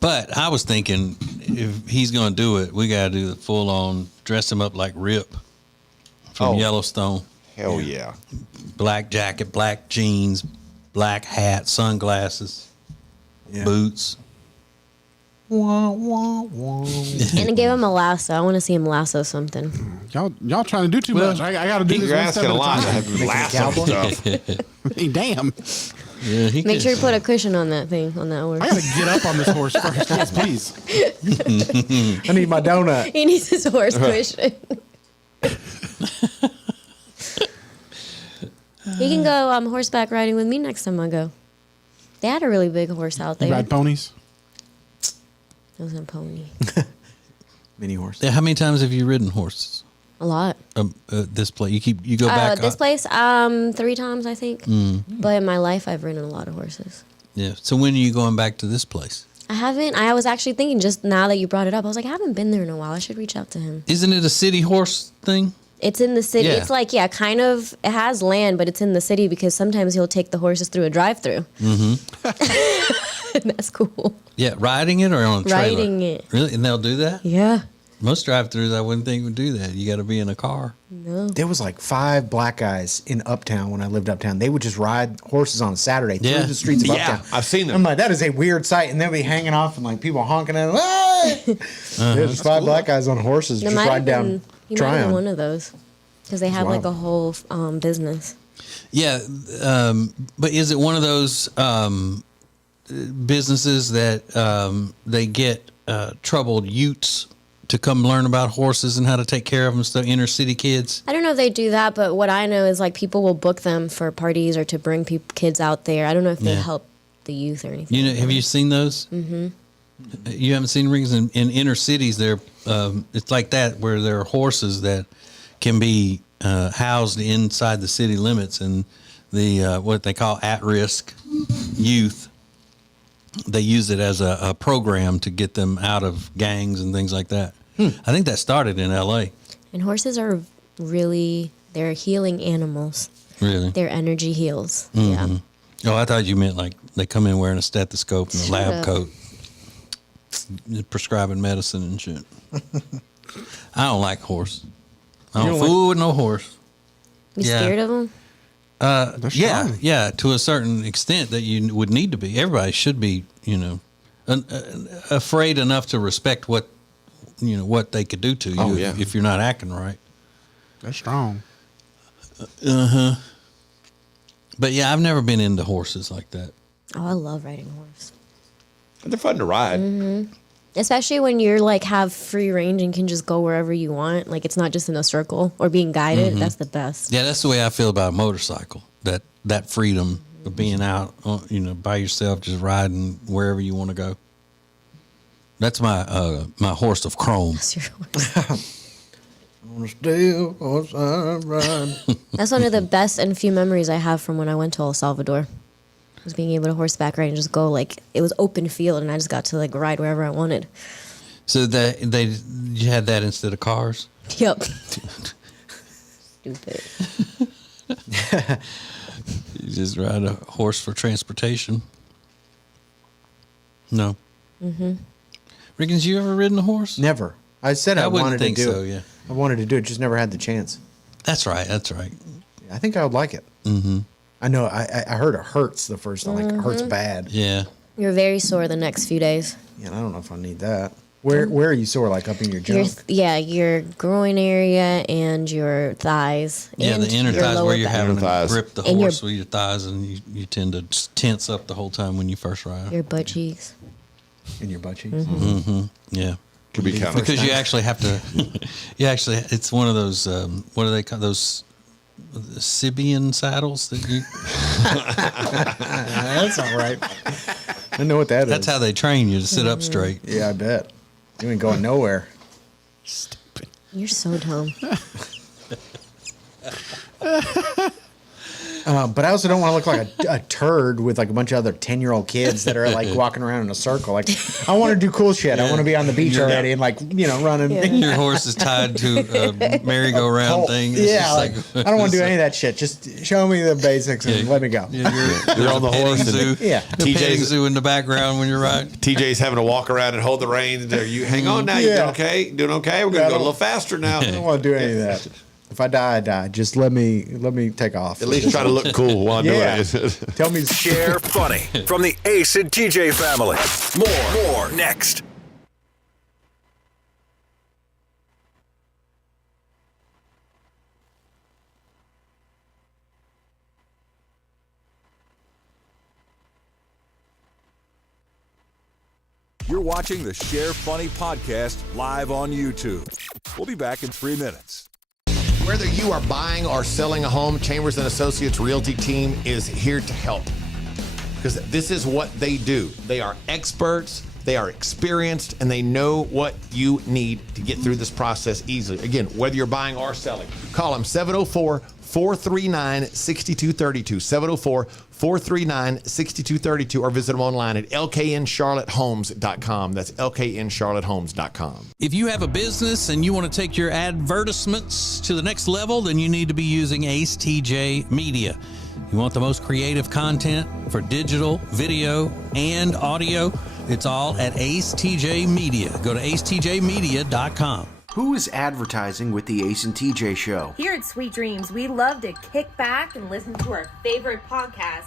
But I was thinking, if he's going to do it, we got to do the full on, dress him up like Rip from Yellowstone. Hell yeah. Black jacket, black jeans, black hat, sunglasses, boots. And give him a lasso. I want to see him lasso something. Y'all trying to do too much. I got to do this You're one step asking at a lot to time. have lasso stuff. I mean, damn. Yeah, Make sure you put a cushion on that thing, on that horse. I got to get up on this horse first. Yes, please. I need my donut. He needs his horse cushion. He can go horseback riding with me next time I go. They had a really big horse out there. You ride ponies? It was a pony. Mini horse. Yeah, how many times have you ridden horses? A lot. This place, you go back. This place, 3 times I think. But in my life, I've ridden a lot of horses. Yeah. So when are you going back to this place? I haven't. I was actually thinking just now that you brought it up. I was like, I haven't been there in a while. I should reach out to him. Isn't it a city horse thing? It's in the city. Yeah. It's like, kind of. It has land, but it's in the city because sometimes he'll take the horses through a drive-through. That's cool. Yeah, riding it or on a trailer? Riding it. Really? And they'll do that? Yeah. Most drive-thrus, I wouldn't think would do that. You got to be in a car. No. There was like 5 black guys in Uptown when I lived uptown. They would just ride horses on a Saturday through the streets of Uptown. I've seen them. I'm like, that is a weird sight. And they'll be hanging off and like people honking at them. There's 5 black guys on horses just riding down He might have been Tryon. one of those because they have like a whole business. Yeah, but is it one of those businesses that they get troubled youths to come learn about horses and how to take care of them, so inner city kids? I don't know if they do that, but what I know is like people will book them for parties or to bring kids out there. I don't know if they help the youth or anything. You know, have you seen those? Mm-hmm. You haven't seen rings in inner cities. There, it's like that where there are horses that can be housed inside the city limits, and the what they call at-risk youth. They use it as a program to get them out of gangs and things like that. I think that started in L.A. And horses are they're healing animals. Really? Their energy heals. Mm-hmm. Yeah. Oh, I thought you meant like they come in wearing a stethoscope and a lab coat, prescribing medicine and shit. I don't like horse. I don't fool with no horse. You scared of them? Yeah, to a certain extent that you would need to be. Everybody should be, afraid enough to respect what they could do to you if you're not acting right. They're strong. But yeah, I've never been into horses like that. Oh, I love riding a horse. They're fun to ride. Mm-hmm. Especially when you're like have free range and can just go wherever you want. Like it's not just in a circle or being guided. That's the best. Yeah, that's the way I feel about a motorcycle. That freedom of being out, by yourself, just riding wherever you want to go. That's my my horse of chrome. That's your horse. That's one of the best and few memories I have from when I went to El Salvador. Was being able to horseback ride and just go, like, it was open field and I just got to, like, ride wherever I wanted. So you had that instead of cars? Yep. Stupid. You just ride a horse for transportation? No. Mm-hmm. Riggins, you ever ridden a horse? Never. I said I wanted to do it. Yeah. I wanted to do it, just never had the chance. That's right. I think I would like it. Mm-hmm. I know. I heard it hurts the first time. Like, it hurts bad. Yeah. You're very sore the next few days. Yeah, I don't know if I need that. Where are you sore? Like up in your junk? Your groin area and your thighs. Yeah, and the inner thighs where you're having to grip the And horse with your thighs, and you tend to tense up the whole time when you first ride. Your butt cheeks. And your butt cheeks? Mm-hmm. Yeah. Could be counted. Because you actually have to, it's one of those, what do they call those, Sibian saddles that you. That's all right. I know what that is. That's how they train you to sit up straight. Yeah, I bet. You ain't going nowhere. Stupid. You're so dumb. But I also don't want to look like a turd with like a bunch of other 10-year-old kids that are like walking around in a circle. Like, I want to do cool shit. I want to be on the beach already and like, running. Yeah. Your horse is tied to a merry-go-round thing. It's Yeah, like, I don't want to do any of that shit. Just show me the basics and let me go. You're on the horse. Zoo. Yeah. The petting zoo in the background when you're riding. TJ's having to walk around and hold the reins. There, you hang on now. You doing okay? Doing okay? We're gonna go a little faster now. I don't want to do any of that. If I die, I die. Just let me take off. At least try to look cool while doing it. Tell me. Share funny from the Ace and TJ family. More next. You're watching the Share Funny podcast live on YouTube. We'll be back in 3 minutes. Whether you are buying or selling a home, Chambers & Associates Realty team is here to help. Because this is what they do. They are experts, they are experienced, and they know what you need to get through this process easily. Again, whether you're buying or selling, call them 704-439-6232. 704-439-6232, or visit them online at lkncharlottehomes.com. That's lkncharlottehomes.com. If you have a business and you want to take your advertisements to the next level, then you need to be using Ace TJ Media. You want the most creative content for digital, video, and audio? It's all at Ace TJ Media. Go to acetjmedia.com. Who is advertising with the Ace and TJ Show? Here at Sweet Dreams, we love to kick back and listen to our favorite podcast,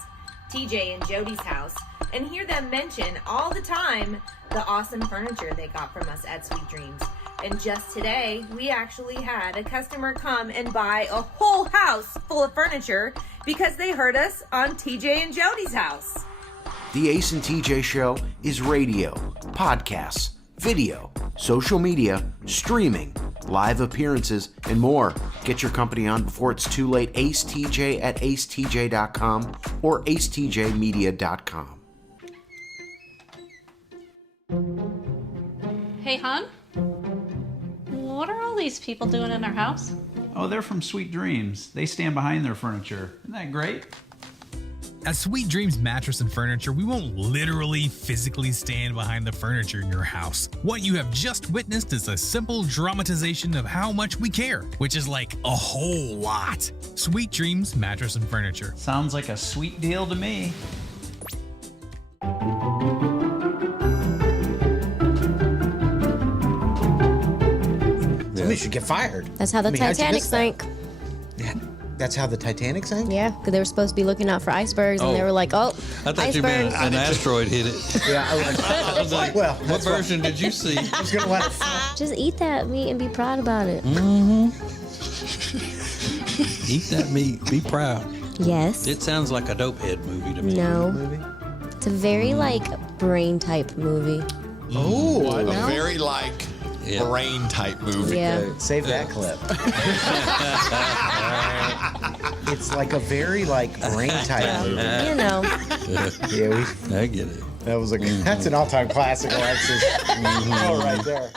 TJ and Jody's House, and hear them mention all the time the awesome furniture they got from us at Sweet Dreams. And just today, we actually had a customer come and buy a whole house full of furniture because they heard us on TJ and Jody's House. The Ace and TJ Show is radio, podcasts, video, social media, streaming, live appearances, and more. Get your company on before it's too late. Ace TJ at acetj.com or acetjmedia.com. Hey, hon? What are all these people doing in our house? Oh, they're from Sweet Dreams. They stand behind their furniture. Isn't that great? At Sweet Dreams Mattress and Furniture, we won't literally physically stand behind the furniture in your house. What you have just witnessed is a simple dramatization of how much we care, which is like a whole lot. Sweet Dreams Mattress and Furniture. Sounds like a sweet deal to me. Somebody should get fired. That's how the Titanic sank. Yeah. That's how the Titanic sank? Yeah, because they were supposed to be looking out for icebergs, and they were like, oh, I thought you meant an asteroid hit it. Yeah, I was like, well, what version did you see? I was going to let it fall. Just eat that meat and be proud about it. Mm-hmm. Eat that meat. Be proud. Yes. It sounds like a dopehead movie to me. No. It's a very, brain type movie. Oh, a very, brain type movie. Yeah. Save that clip. It's like a very brain type movie. You know. Yeah, I get it. That was that's an all-time classic, Alexis. Oh, right there.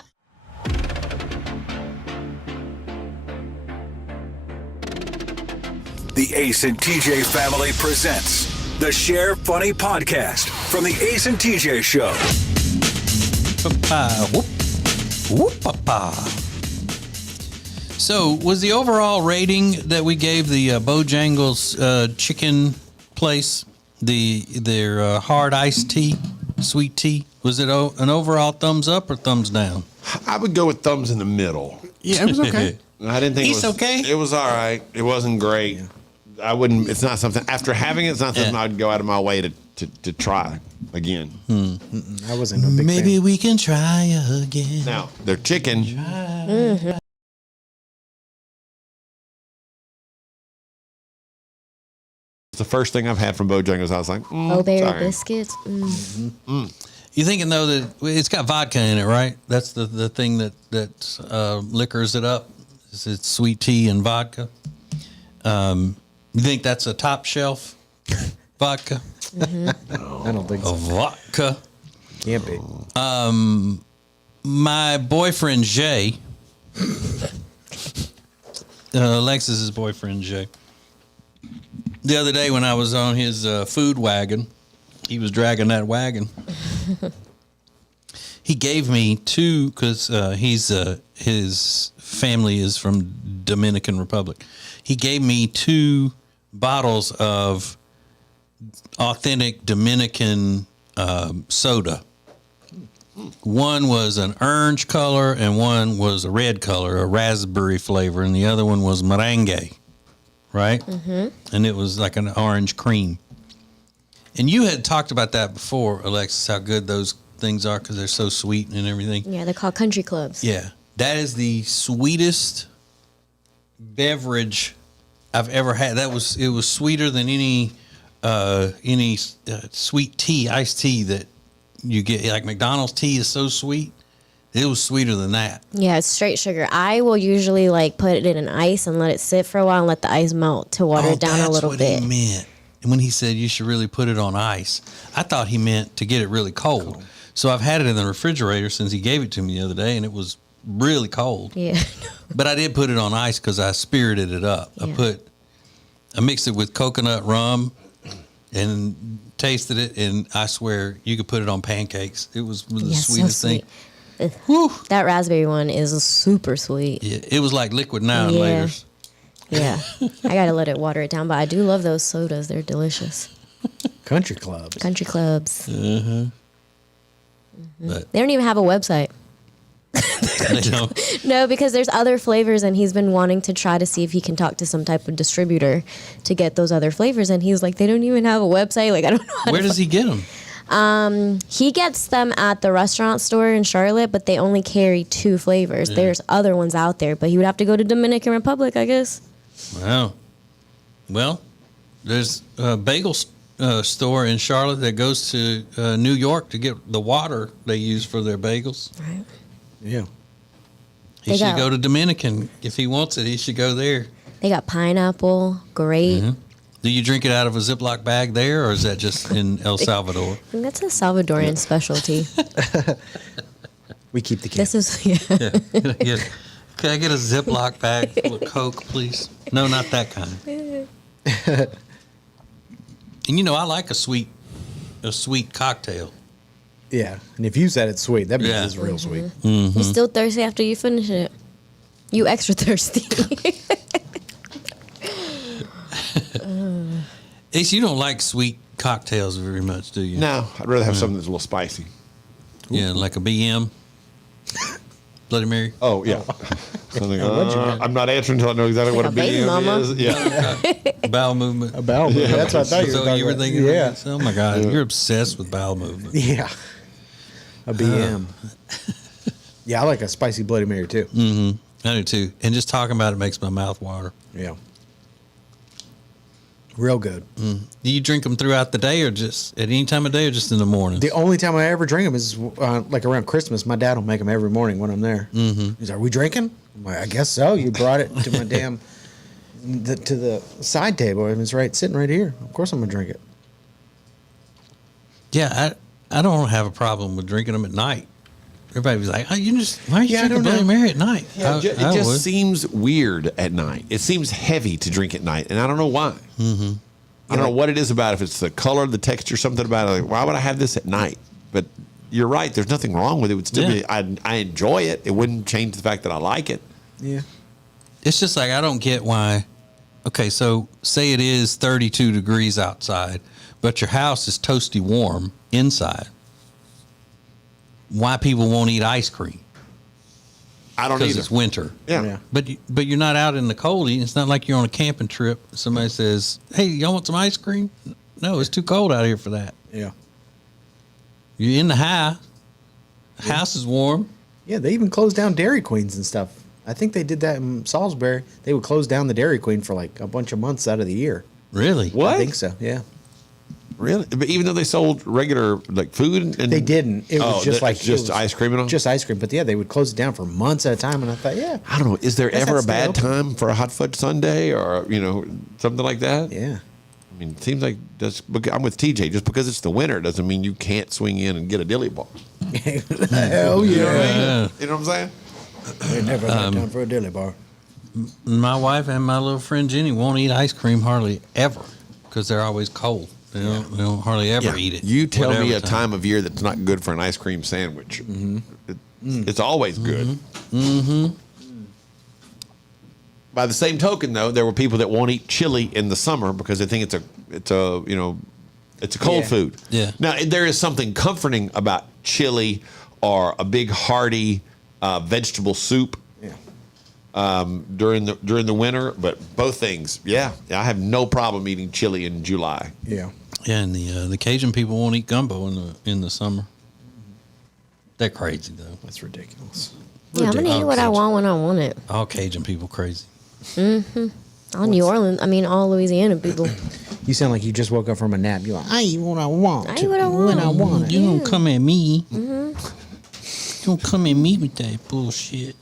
The Ace and TJ family presents the Share Funny Podcast from the Ace and TJ Show. So, was the overall rating that we gave the Bojangles chicken place, their hard iced tea, sweet tea, was it an overall thumbs up or thumbs down? I would go with thumbs in the middle. Yeah, it was okay. I didn't think It's okay. It was all right. It wasn't great. I wouldn't. It's not something. After having it, it's not something I'd go out of my way to try again. I wasn't a big Maybe fan. we can try again. Now their chicken. Mm-hmm. It's the first thing I've had from Bojangles. I was like, Blueberry sorry. biscuits. You thinking though that it's got vodka in it, right? That's the thing that liquors it up. It's sweet tea and vodka. You think that's a top shelf vodka? I don't think so. Vodka. Can't be. My boyfriend Jay, Alexis's boyfriend Jay. The other day when I was on his food wagon, he was dragging that wagon. He gave me two because his family is from Dominican Republic. He gave me 2 bottles of authentic Dominican soda. One was an orange color and one was a red color, a raspberry flavor, and the other one was merengue, right? Mm-hmm. And it was like an orange cream. And you had talked about that before, Alexis, how good those things are because they're so sweet and everything. Yeah, they're called country clubs. Yeah. That is the sweetest beverage I've ever had. It was sweeter than any sweet tea, iced tea that you get. Like McDonald's tea is so sweet. It was sweeter than that. Yeah, it's straight sugar. I will usually put it in ice and let it sit for a while and let the ice melt to water it down a little bit. That's what he meant. And when he said you should really put it on ice, I thought he meant to get it really cold. So I've had it in the refrigerator since he gave it to me the other day, and it was really cold. Yeah. But I did put it on ice because I spirited it up. Yeah. I mixed it with coconut rum and tasted it, and I swear you could put it on pancakes. It was the sweetest thing. That raspberry one is super sweet. Yeah, it was like liquid now and laters. Yeah. I got to let it water it down, but I do love those sodas. They're delicious. Country clubs. Country clubs. Uh-huh. But they don't even have a website. They don't. No, because there's other flavors, and he's been wanting to try to see if he can talk to some type of distributor to get those other flavors. And he's like, they don't even have a website. I don't know how Where does he get them? He gets them at the restaurant store in Charlotte, but they only carry 2 flavors. Yeah. There's other ones out there, but he would have to go to Dominican Republic, I guess. Wow. Well, there's a bagel store in Charlotte that goes to New York to get the water they use for their bagels. Right. Yeah. He should go to Dominican. If he wants it, he should go there. They got pineapple, grape. Mm-hmm. Do you drink it out of a Ziploc bag there, or is that just in El Salvador? I think that's a Salvadorian specialty. We keep the This is, yeah. Can I get a Ziploc bag full of Coke, please? No, not that kind. And I like a sweet cocktail. Yeah, and if you said it's sweet, that means it's real sweet. Mm-hmm. You still thirsty after you finish it. You extra thirsty. Ace, you don't like sweet cocktails very much, do you? No, I'd rather have something that's a little spicy. Yeah, like a BM. Bloody Mary. Oh yeah. Something. I'm not answering until I know exactly what a BM is. Yeah. Bowel movement. A bowel movement. That's what I thought you were So talking you were about. thinking. Yeah. Oh my God, you're obsessed with bowel movement. Yeah. A BM. Yeah, I like a spicy Bloody Mary too. Mm-hmm. I do too. And just talking about it makes my mouth water. Yeah. Real good. Do you drink them throughout the day or just at any time of day or just in the morning? The only time I ever drink them is like around Christmas. My dad will make them every morning when I'm there. Mm-hmm. He's like, "Are we drinking?" I'm like, "I guess so." You brought it to my to the side table. And it's sitting right here. Of course I'm gonna drink it. Yeah, I don't have a problem with drinking them at night. Everybody was like, "Oh, why are you drinking Bloody Mary at night?" Yeah, it just seems weird at night. It seems heavy to drink at night, and I don't know why. Mm-hmm. I don't know what it is about. If it's the color, the texture, something about it. Like, why would I have this at night? But you're right. There's nothing wrong with it. It would still be. I enjoy it. It wouldn't change the fact that I like it. Yeah. It's just like I don't get why. Okay, so say it is 32 degrees outside, but your house is toasty warm inside. Why people won't eat ice cream? I don't either. Because it's winter. Yeah. But you're not out in the cold. It's not like you're on a camping trip. Somebody says, "Hey, y'all want some ice cream?" No, it's too cold out here for that. Yeah. You're in the house. The house is warm. Yeah, they even closed down Dairy Queens and stuff. I think they did that in Salisbury. They would close down the Dairy Queen for like a bunch of months out of the year. Really? What? I think so, yeah. Really? But even though they sold regular like food, and they didn't. It was just like just ice cream and all. Just ice cream. But yeah, they would close it down for months at a time. And I thought, yeah, I don't know. Is there ever a bad open. time for a hot fudge sundae or something like that? Yeah. I mean, it seems like I'm with TJ. Just because it's the winter doesn't mean you can't swing in and get a dilly bar. Hell yeah. You know what I'm saying? They never had time for a dilly bar. My wife and my little friend Jenny won't eat ice cream hardly ever because they're always cold. They don't hardly ever eat it. You tell me a time of year that's not good for an ice cream sandwich. Mm-hmm. It's always good. Mm-hmm. By the same token, though, there were people that won't eat chili in the summer because they think it's a cold food. Yeah. Now there is something comforting about chili or a big hearty vegetable soup. During the winter, but both things, I have no problem eating chili in July. Yeah, and the Cajun people won't eat gumbo in the summer. They're crazy though. That's ridiculous. Yeah, I'm gonna eat what I want when I want it. All Cajun people crazy. Mm-hmm. All Louisiana people. You sound like you just woke up from a nap. You're like, I eat what I want. I eat what I want when I want it. You don't come at me. Mm-hmm. You don't come at me with that bullshit.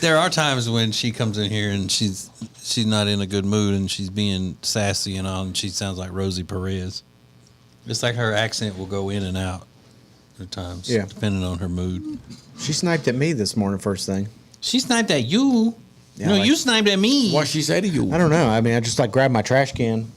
There are times when she comes in here and she's not in a good mood and she's being sassy and all, and she sounds like Rosie Perez. It's like her accent will go in and out at times, depending on her mood. She sniped at me this morning first thing. She sniped at you? Yeah, no, you sniped at me. What'd she say to you? I don't know. I mean, I just grabbed my trash can.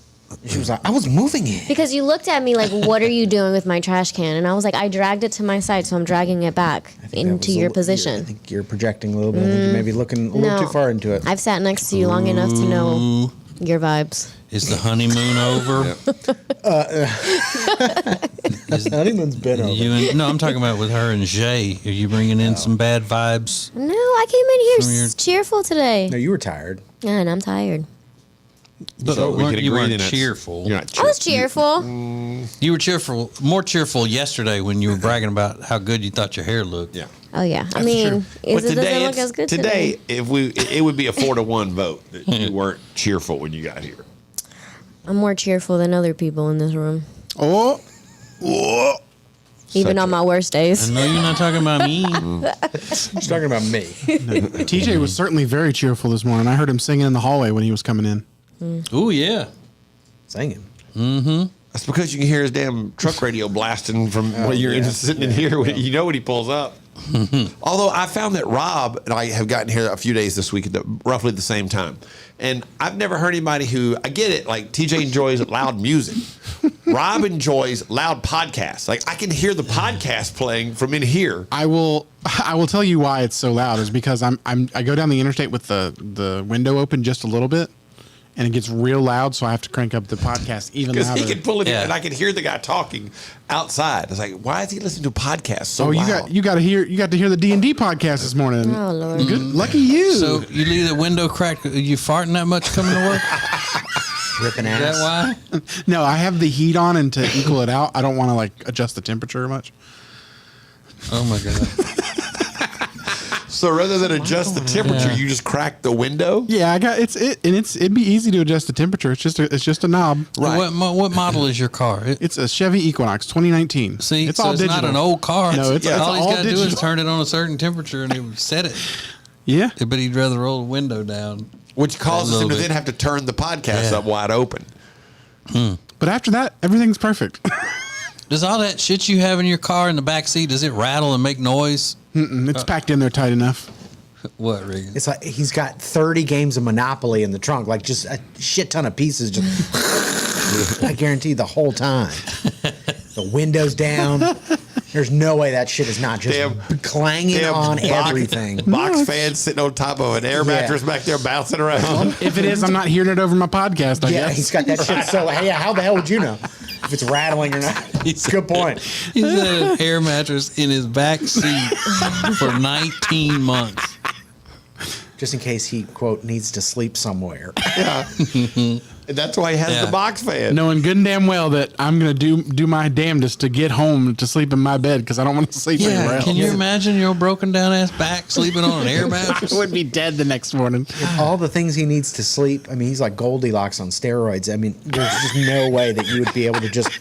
She was like, I was moving it. Because you looked at me like, what are you doing with my trash can? And I was like, I dragged it to my side, so I'm dragging it back into your position. I think you're projecting a little bit. I think you may be looking a little too far into it. I've sat next to you long enough to know your vibes. Is the honeymoon over? Honeymoon's been over. No, I'm talking about with her and Jay. Are you bringing in some bad vibes? No, I came in here cheerful today. No, you were tired. Yeah, and I'm tired. But so we you weren't cheerful. You're not I was cheerful. You were cheerful, more cheerful yesterday when you were bragging about how good you thought your hair looked. Yeah. Oh yeah. I mean, it doesn't look as good today. It would be a 4-1 vote that you weren't cheerful when you got here. I'm more cheerful than other people in this room. Oh. Even on my worst days. I know you're not talking about me. She's talking about me. TJ was certainly very cheerful this morning. I heard him singing in the hallway when he was coming in. Oh, yeah. Singing. Mm-hmm. That's because you can hear his damn truck radio blasting from when you're sitting in here. You know when he pulls up. Although I found that Rob and I have gotten here a few days this week at roughly the same time. And I've never heard anybody who, I get it, like TJ enjoys loud music. Rob enjoys loud podcasts. Like I can hear the podcast playing from in here. I will tell you why it's so loud is because I go down the interstate with the window open just a little bit. And it gets real loud, so I have to crank up the podcast even louder. Because he can pull it in, and I can hear the guy talking outside. I was like, "Why is he listening to podcasts so loud?" You got to hear the D&D podcast this morning. Oh Lord, good, lucky you. So you leave the window cracked. Are you farting that much coming to work? Ripping ass. Is that why? No, I have the heat on, and to equal it out, I don't want to adjust the temperature much. Oh my god. So rather than adjust the temperature, you just crack the window? Yeah, it'd be easy to adjust the temperature. It's just a knob. Right. What model is your car? It's a Chevy Equinox 2019. See, it's so all it's digital. not an old car. No, it's all he's all got to do digital. is turn it on a certain temperature and it would set it. Yeah. But he'd rather roll the window down. Which causes him to then have to turn the podcast up wide open. But after that, everything's perfect. Does all that shit you have in your car in the back seat, does it rattle and make noise? It's packed in there tight enough. What, Regan? It's like he's got 30 games of Monopoly in the trunk, like just a shit ton of pieces. Just I guarantee the whole time. The windows down. There's no way that shit is not just clanging on everything. Box fans sitting on top of an air mattress back there bouncing around. If it is, I'm not hearing it over my podcast, I guess. He's got that shit so hey, how the hell would you know if it's rattling or not? It's a good point. He's had an air mattress in his back seat for 19 months. Just in case he, quote, needs to sleep somewhere. Yeah. And that's why he has the box fan. Knowing good and damn well that I'm going to do my damnedest to get home to sleep in my bed because I don't want to sleep anywhere else. Can you imagine your broken down ass back sleeping on an air mattress? I would be dead the next morning. With all the things he needs to sleep, I mean, he's like Goldilocks on steroids. I mean, there's just no way that you would be able to just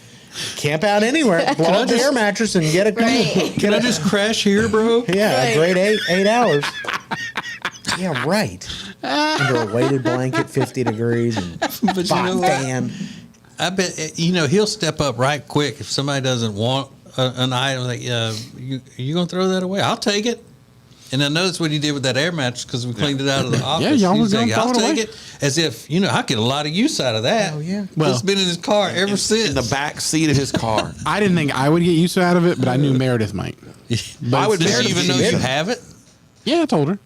camp out anywhere, blow up the air mattress, and get a couple. Can I just crash here, bro? Yeah, a great 8 hours. Yeah, right. Under a weighted blanket, 50 degrees, and But you know what? fan. I bet he'll step up right quick if somebody doesn't want an item. Like, you gonna throw that away? I'll take it. And I know that's what he did with that air mattress because we cleaned it out of the office. Yeah, y'all He was like, gonna I'll throw it take away. it as if I get a lot of use out of that. Oh yeah. Well, It's been in his car ever since. In the back seat of his car. I didn't think I would get used out of it, but I knew Meredith might. Why would Does Meredith she even get know you used? have it? Yeah, I told her.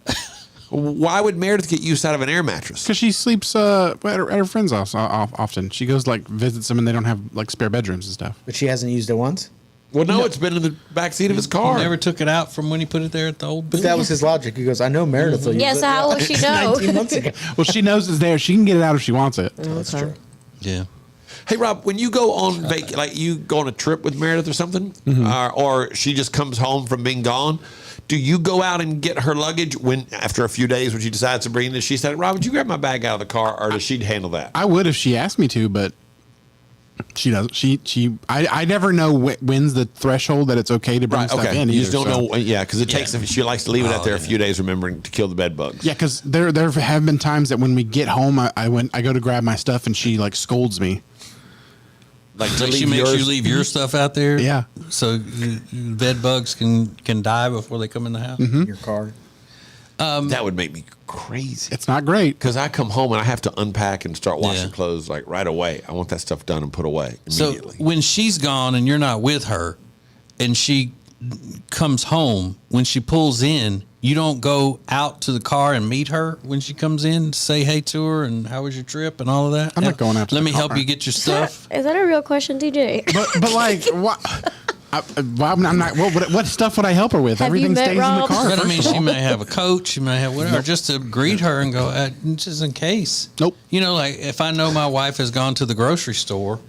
Why would Meredith get use out of an air mattress? Because she sleeps at her friend's house often. She goes visits them, and they don't have like spare bedrooms and stuff. But she hasn't used it once? Well, no, it's been in the back seat of his car. He never took it out from when he put it there at the old But that was his logic. He goes, I know Meredith will use Yeah, it. so how will she know? 19 months ago. Well, she knows it's there. She can get it out if she wants it. That's true. Yeah. Hey, Rob, when you go on like you go on a trip with Meredith or something, or she just comes home from being gone, do you go out and get her luggage after a few days when she decides to bring this? She said, Rob, would you grab my bag out of the car, or does she handle that? I would if she asked me to, but she doesn't. I never know when's the threshold that it's okay to bring stuff in. You either, just don't so. know. Yeah, because it takes. She likes to leave it out there a few days, remembering to kill the bed bugs. Yeah, because there have been times that when we get home, I go to grab my stuff and she like scolds me. Like she makes you leave your stuff out there. Yeah. So bed bugs can die before they come in the house. Your car. That would make me crazy. It's not great because I come home and I have to unpack and start washing Yeah. clothes like right away. I want that stuff done and put away immediately. So when she's gone and you're not with her, and she comes home, when she pulls in, you don't go out to the car and meet her when she comes in, say hey to her, and how was your trip and all of that. I'm not going out to Let the me help car. you get your stuff. Is that a real question, DJ? But like what? I'm not. What stuff would I help her with? Have you Everything met stays in the Rob? car. But I first mean, of she all. may have a coat, she may have whatever, just to greet her and go, just in case. Nope. Like if I know my wife has gone to the grocery store,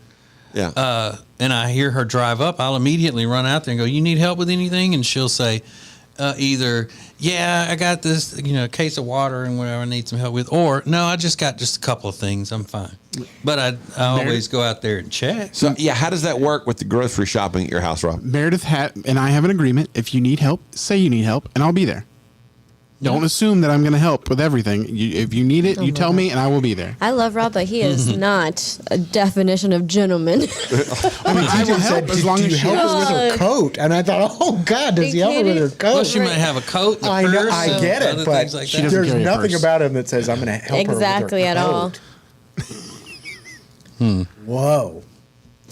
and I hear her drive up, I'll immediately run out there and go, you need help with anything? And she'll say either, yeah, I got this, case of water and whatever I need some help with, or no, I just got just a couple of things, I'm fine. But I always go out there and check. So yeah, how does that work with the grocery shopping at your house, Rob? Meredith and I have an agreement. If you need help, say you need help, and I'll be there. Don't assume that I'm going to help with everything. If you need it, you tell me, and I will be there. I love Rob, but he is not a definition of gentleman. I mean, I will help as long as you she help her with her coat? And I thought, oh God, does he help her with her coat? Well, she may have a coat, I know, purse, I get other it, but things like that. there's nothing about him that says I'm going to help Exactly her with at her all. coat. Whoa.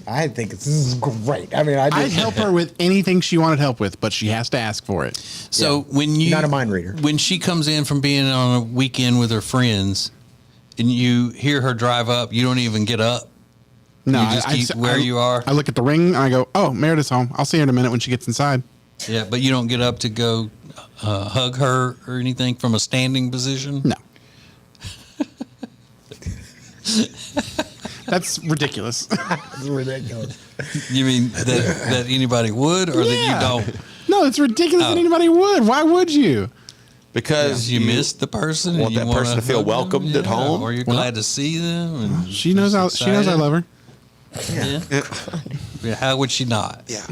I think this is great. I mean, I'd help her with anything she wanted help with, but she has to ask for it. So when you not a mind reader, when she comes in from being on a weekend with her friends, and you hear her drive up, you don't even get up. No, you just keep where you are. I look at the ring and I go, "Oh, Meredith's home. I'll see her in a minute when she gets inside." Yeah, but you don't get up to go hug her or anything from a standing position. No. That's ridiculous. It's ridiculous. You mean that anybody would, or that you don't? No, it's ridiculous that anybody would. Why would you? because you missed the person. Want that person to feel welcomed at home, or you're glad to see them. And she knows I love her. Yeah. How would she not? Yeah.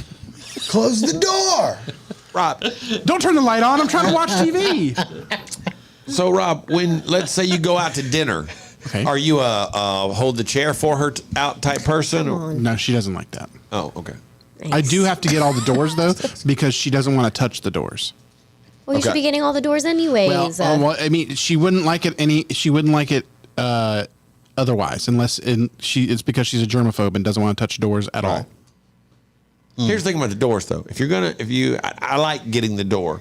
Close the door. Rob, don't turn the light on. I'm trying to watch TV. So, Rob, let's say you go out to dinner, are you a hold the chair for her out type person? Or? No, she doesn't like that. Oh, okay. I do have to get all the doors though, because she doesn't want to touch the doors. Well, you should be getting all the doors anyways. Well, I mean, she wouldn't like it. She wouldn't like it otherwise, unless it's because she's a germaphobe and doesn't want to touch doors at all. Here's the thing about the doors, though. I like getting the door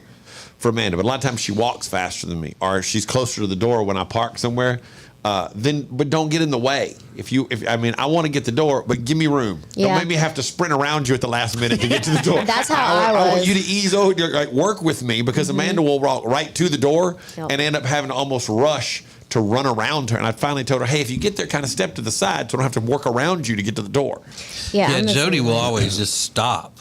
for Amanda, but a lot of times she walks faster than me, or she's closer to the door when I park somewhere. But don't get in the way. I want to get the door, but give me room. Yeah. Don't make me have to sprint around you at the last minute to get to the door. That's how I want was. you to ease over, work with me, because Amanda will walk right to the door and end up having to almost rush to run around her. And I finally told her, hey, if you get there, kind of step to the side so I don't have to work around you to get to the door. Yeah, Jody will always just stop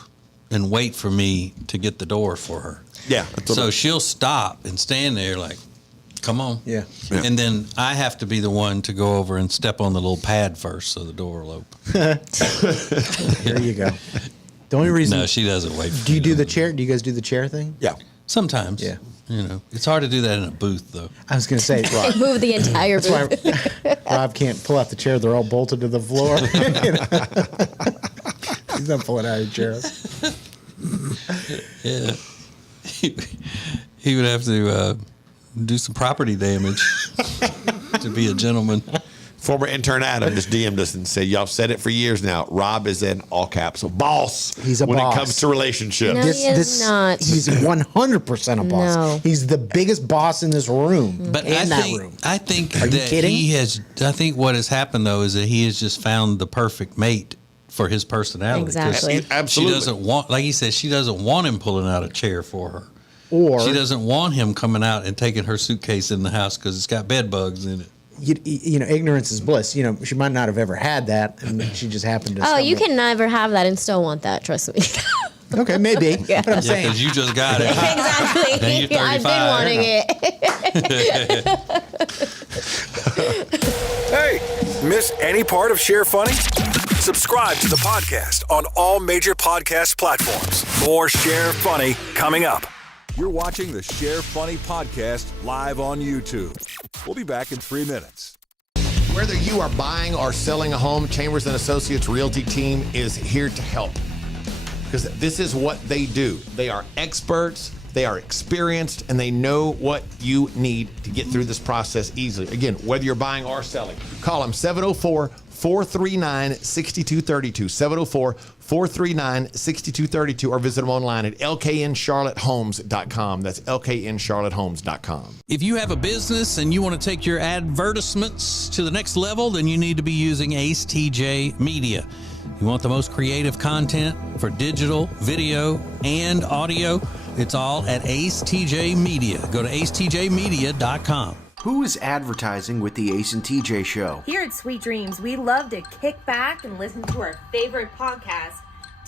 and wait for me to get the door for her. Yeah. So she'll stop and stand there like, come on. Yeah. And then I have to be the one to go over and step on the little pad first so the door will open. There you go. The only reason. No, she doesn't wait for Do you do the chair? Do you guys do the chair thing? Yeah. Sometimes. Yeah. It's hard to do that in a booth, though. I was going to say, Rob. Move the entire booth. That's why Rob can't pull out the chair. They're all bolted to the floor. He's not pulling out his chairs. Yeah. He would have to do some property damage to be a gentleman. Former intern Adam just DM'd us and said, y'all said it for years now. Rob is in all caps a boss. He's a when boss. it comes to relationships. No, he is not. He's 100% a boss. No. He's the biggest boss in this room. But in that think, room. I think Are you that kidding? I think what has happened, though, is that he has just found the perfect mate for his personality. 'Cause Exactly. Absolutely. She doesn't want, like he said, she doesn't want him pulling out a chair for her. Or She doesn't want him coming out and taking her suitcase in the house because it's got bed bugs in it. ignorance is bliss. She might not have ever had that, and she just happened to. Oh, you stumble. can never have that and still want that. Trust me. Okay, maybe. Yeah. But I'm saying because you just got it. Exactly. And you're I've been 35. wanting it. Hey, miss any part of Share Funny? Subscribe to the podcast on all major podcast platforms. More Share Funny coming up. You're watching the Share Funny podcast live on YouTube. We'll be back in 3 minutes. Whether you are buying or selling a home, Chambers & Associates Realty team is here to help. Because this is what they do. They are experts, they are experienced, and they know what you need to get through this process easily. Again, whether you're buying or selling, call them 704-439-6232, 704-439-6232, or visit them online at lkncharlottehomes.com. That's lkncharlottehomes.com. If you have a business and you want to take your advertisements to the next level, then you need to be using Ace TJ Media. You want the most creative content for digital, video, and audio? It's all at Ace TJ Media. Go to acetjmedia.com. Who is advertising with the Ace and TJ Show? Here at Sweet Dreams, we love to kick back and listen to our favorite podcast,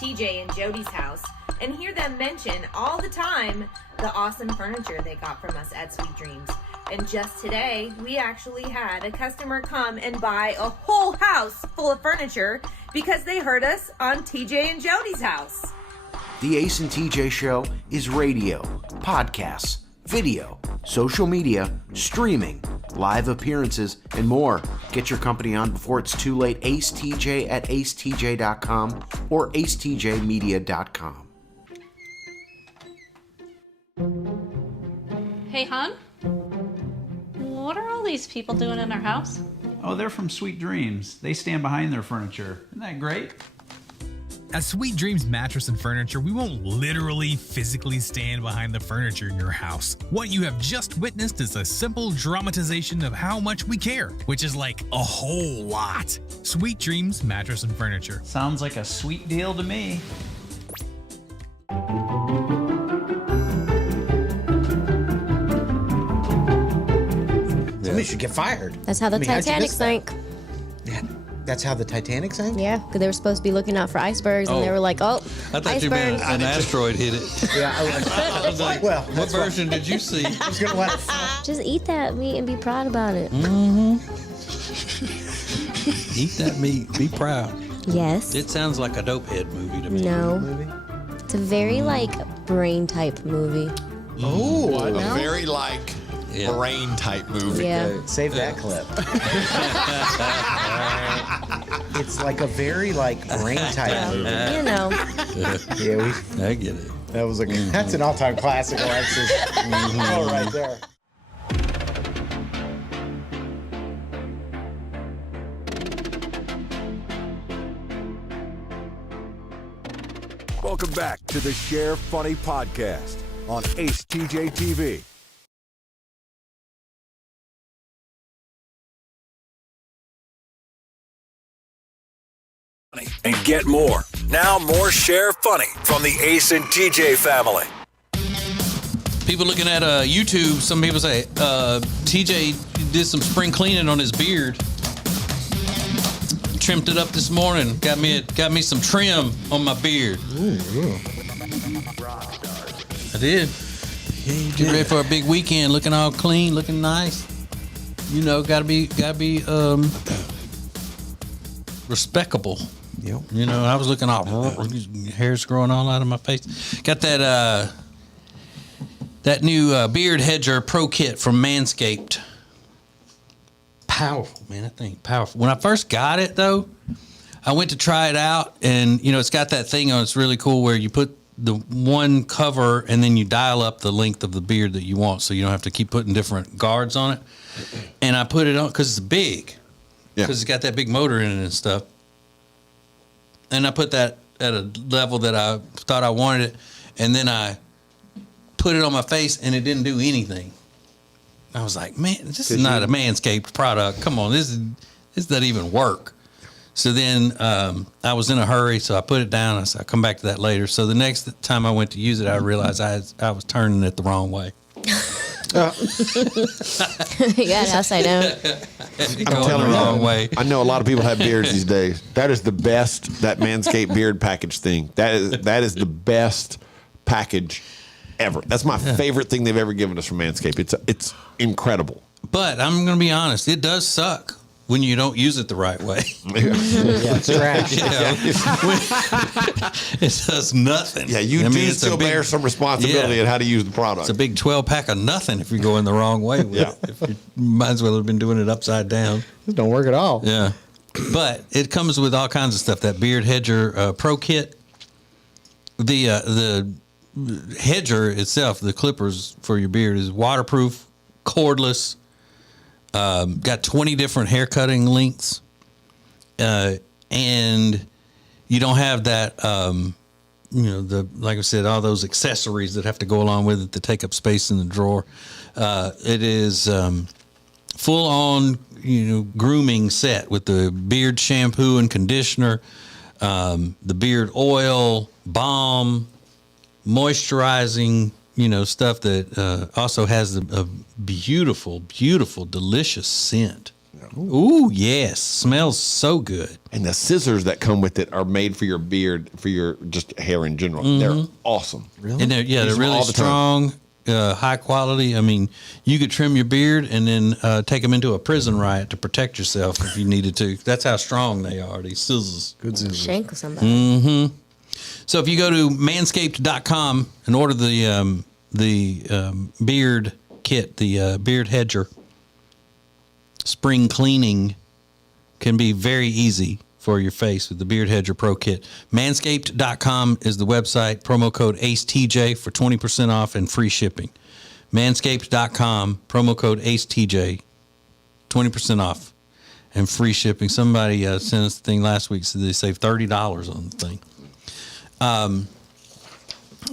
TJ and Jody's House, and hear them mention all the time the awesome furniture they got from us at Sweet Dreams. And just today, we actually had a customer come and buy a whole house full of furniture because they heard us on TJ and Jody's House. The Ace and TJ Show is radio, podcasts, video, social media, streaming, live appearances, and more. Get your company on before it's too late. Ace TJ at acetj.com or acetjmedia.com. Hey, hon? What are all these people doing in our house? Oh, they're from Sweet Dreams. They stand behind their furniture. Isn't that great? At Sweet Dreams Mattress and Furniture, we won't literally physically stand behind the furniture in your house. What you have just witnessed is a simple dramatization of how much we care, which is like a whole lot. Sweet Dreams Mattress and Furniture. Sounds like a sweet deal to me. Somebody should get fired. That's how the I mean, how'd you Titanic miss that? sank. That's how the Titanic sank? Yeah, because they were supposed to be looking out for icebergs, and they were like, "Oh, I thought you icebergs." meant an asteroid hit it. Yeah, I was like, well, what version did you see? I was gonna let it Just eat that meat and be proud about it. Eat that meat. Be proud. Yes. It sounds like a dope head movie to me. No. It's a very brain type movie. Oh, a very brain type movie. Yeah. Save that clip. It's like a very brain type movie. You know. Yeah, I get it. That's an all-time classic, Alexis. Oh, right there. Welcome back to the Share Funny Podcast on Ace TJ TV. And get more. Now more Share Funny from the Ace and TJ family. People looking at YouTube, some people say, TJ did some spring cleaning on his beard. Trimmed it up this morning. Got me some trim on my beard. Ooh. I did. Yeah, you did. Get ready for a big weekend, looking all clean, looking nice. You know, gotta be respectable. Yep. You know, I was looking all hair's growing all out of my face. Got that new beard hedger pro kit from Manscaped. Powerful, man. That thing powerful. When I first got it though, I went to try it out, and you know, it's got that thing on. It's really cool where you put the one cover and then you dial up the length of the beard that you want, so you don't have to keep putting different guards on it. And I put it on because it's big, because it's got that big motor in it and stuff. And I put that at a level that I thought I wanted it, and then I put it on my face, and it didn't do anything. I was like, man, this is not a Manscaped product. Come on, this doesn't even work. So then I was in a hurry, so I put it down. I said, I'll come back to that later. So the next time I went to use it, I realized I was turning it the wrong way. You got it upside down. I'm telling you, I know a lot of people have beards these days. That is the best, that Manscaped beard package thing. That is the best package ever. That's my favorite thing they've ever given us from Manscaped. It's incredible. But I'm going to be honest, it does suck when you don't use it the right way. Yeah, it's trash. It does nothing. Yeah, you still bear some responsibility in how to use the product. It's a big 12-pack of nothing if you're going the wrong way with it. If you might as well have been doing it upside down. This don't work at all. Yeah. But it comes with all kinds of stuff. That Beard Hedger Pro Kit. The hedger itself, the clippers for your beard, is waterproof, cordless. Got 20 different hair cutting lengths, and you don't have that, like I said, all those accessories that have to go along with it to take up space in the drawer. It is full on, grooming set with the beard shampoo and conditioner, the beard oil, balm, moisturizing, stuff that also has a beautiful, beautiful, delicious scent. Ooh, yes. Smells so good. And the scissors that come with it are made for your beard, for your just hair in general. Mm-hmm. They're awesome. Really? And they're really strong, high quality. I mean, you could trim your beard and then take them into a prison riot to protect yourself if you needed to. That's how strong they are, these scissors. Good scissors. Shankle somebody. Mm-hmm. So if you go to manscaped.com and order the beard kit, the beard hedger, spring cleaning can be very easy for your face with the Beard Hedger Pro Kit. Manscaped.com is the website. Promo code ACETJ for 20% off and free shipping. Manscaped.com, promo code ACETJ, 20% off and free shipping. Somebody sent us the thing last week, so they saved $30 on the thing. And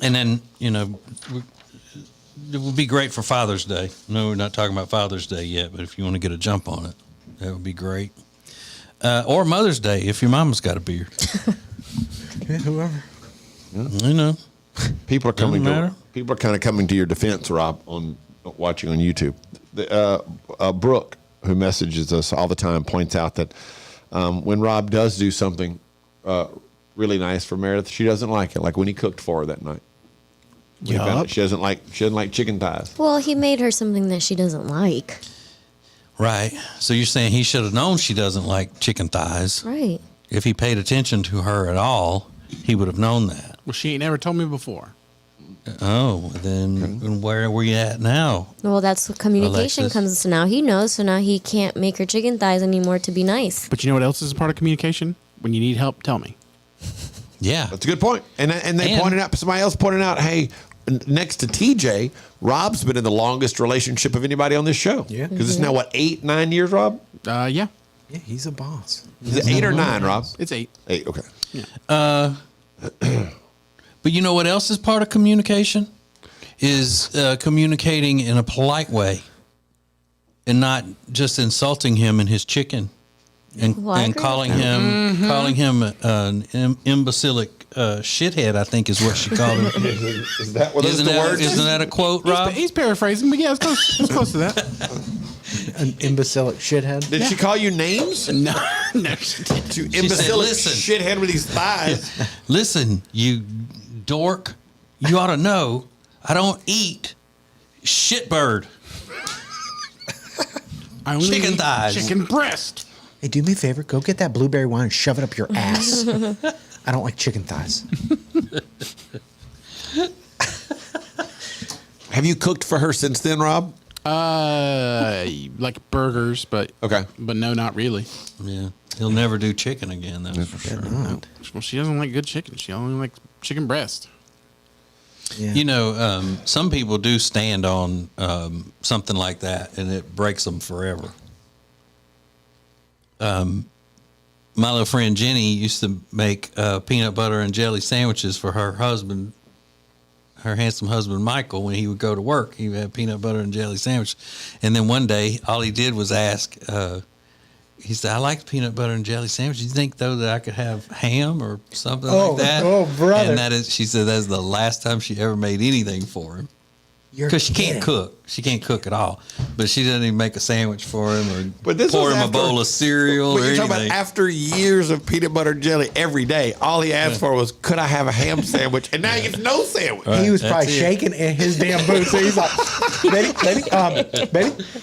then, it would be great for Father's Day. No, we're not talking about Father's Day yet, but if you want to get a jump on it, that would be great. Or Mother's Day if your mama's got a beard. Yeah, whoever. Yeah. People are coming. People are kind of coming to your defense, Rob, on watching on YouTube. Brooke, who messages us all the time, points out that when Rob does do something really nice for Meredith, she doesn't like it. Like when he cooked for her that night. Yup. She doesn't like chicken thighs. Well, he made her something that she doesn't like. Right. So you're saying he should have known she doesn't like chicken thighs. Right. If he paid attention to her at all, he would have known that. Well, she ain't never told me before. Oh, then where are we at now? Well, that's what communication Alexis? comes to now. He knows, so now he can't make her chicken thighs anymore to be nice. But you know what else is a part of communication? When you need help, tell me. Yeah. That's a good point. And somebody else pointed out, hey, next to TJ, Rob's been in the longest relationship of anybody on this show. Yeah. Because it's now, 8, 9 years, Rob? Yeah. Yeah, he's a boss. Is it 8 or 9, Rob? It's 8. 8, okay. Yeah. But you know what else is part of communication? Is communicating in a polite way and not just insulting him and his chicken and calling him an imbecilic shithead, I think is what she called him. Is that what isn't the that, word? Isn't that a quote, Rob? He's paraphrasing, but yeah, it's close to that. An imbecilic shithead. Did she call you names? No, she didn't. You imbecilic "Listen." shithead with these thighs. Listen, you dork, you ought to know I don't eat shitbird. I only Chicken eat thighs. Chicken breast. Hey, do me a favor. Go get that blueberry wine and shove it up your ass. I don't like chicken thighs. Have you cooked for her since then, Rob? Like burgers, but okay, but no, not really. Yeah, he'll never do chicken again. That's for sure. No. Well, she doesn't like good chicken. She only likes chicken breast. Yeah. You know, some people do stand on something like that, and it breaks them forever. My little friend Jenny used to make peanut butter and jelly sandwiches for her husband, her handsome husband Michael. When he would go to work, he would have peanut butter and jelly sandwich. And then one day, all he did was ask, he said, I like peanut butter and jelly sandwich. You think, though, that I could have ham or something like that? Oh, brother. And that is, she said, that's the last time she ever made anything for him. Because she can't cook. She can't cook at all. But she doesn't even make a sandwich for him or pour him a bowl of cereal or you're anything. talking about after years of peanut butter and jelly every day, all he asked for was, could I have a ham sandwich? And now he gets no sandwich. He was probably shaking in his damn boots. So he's like,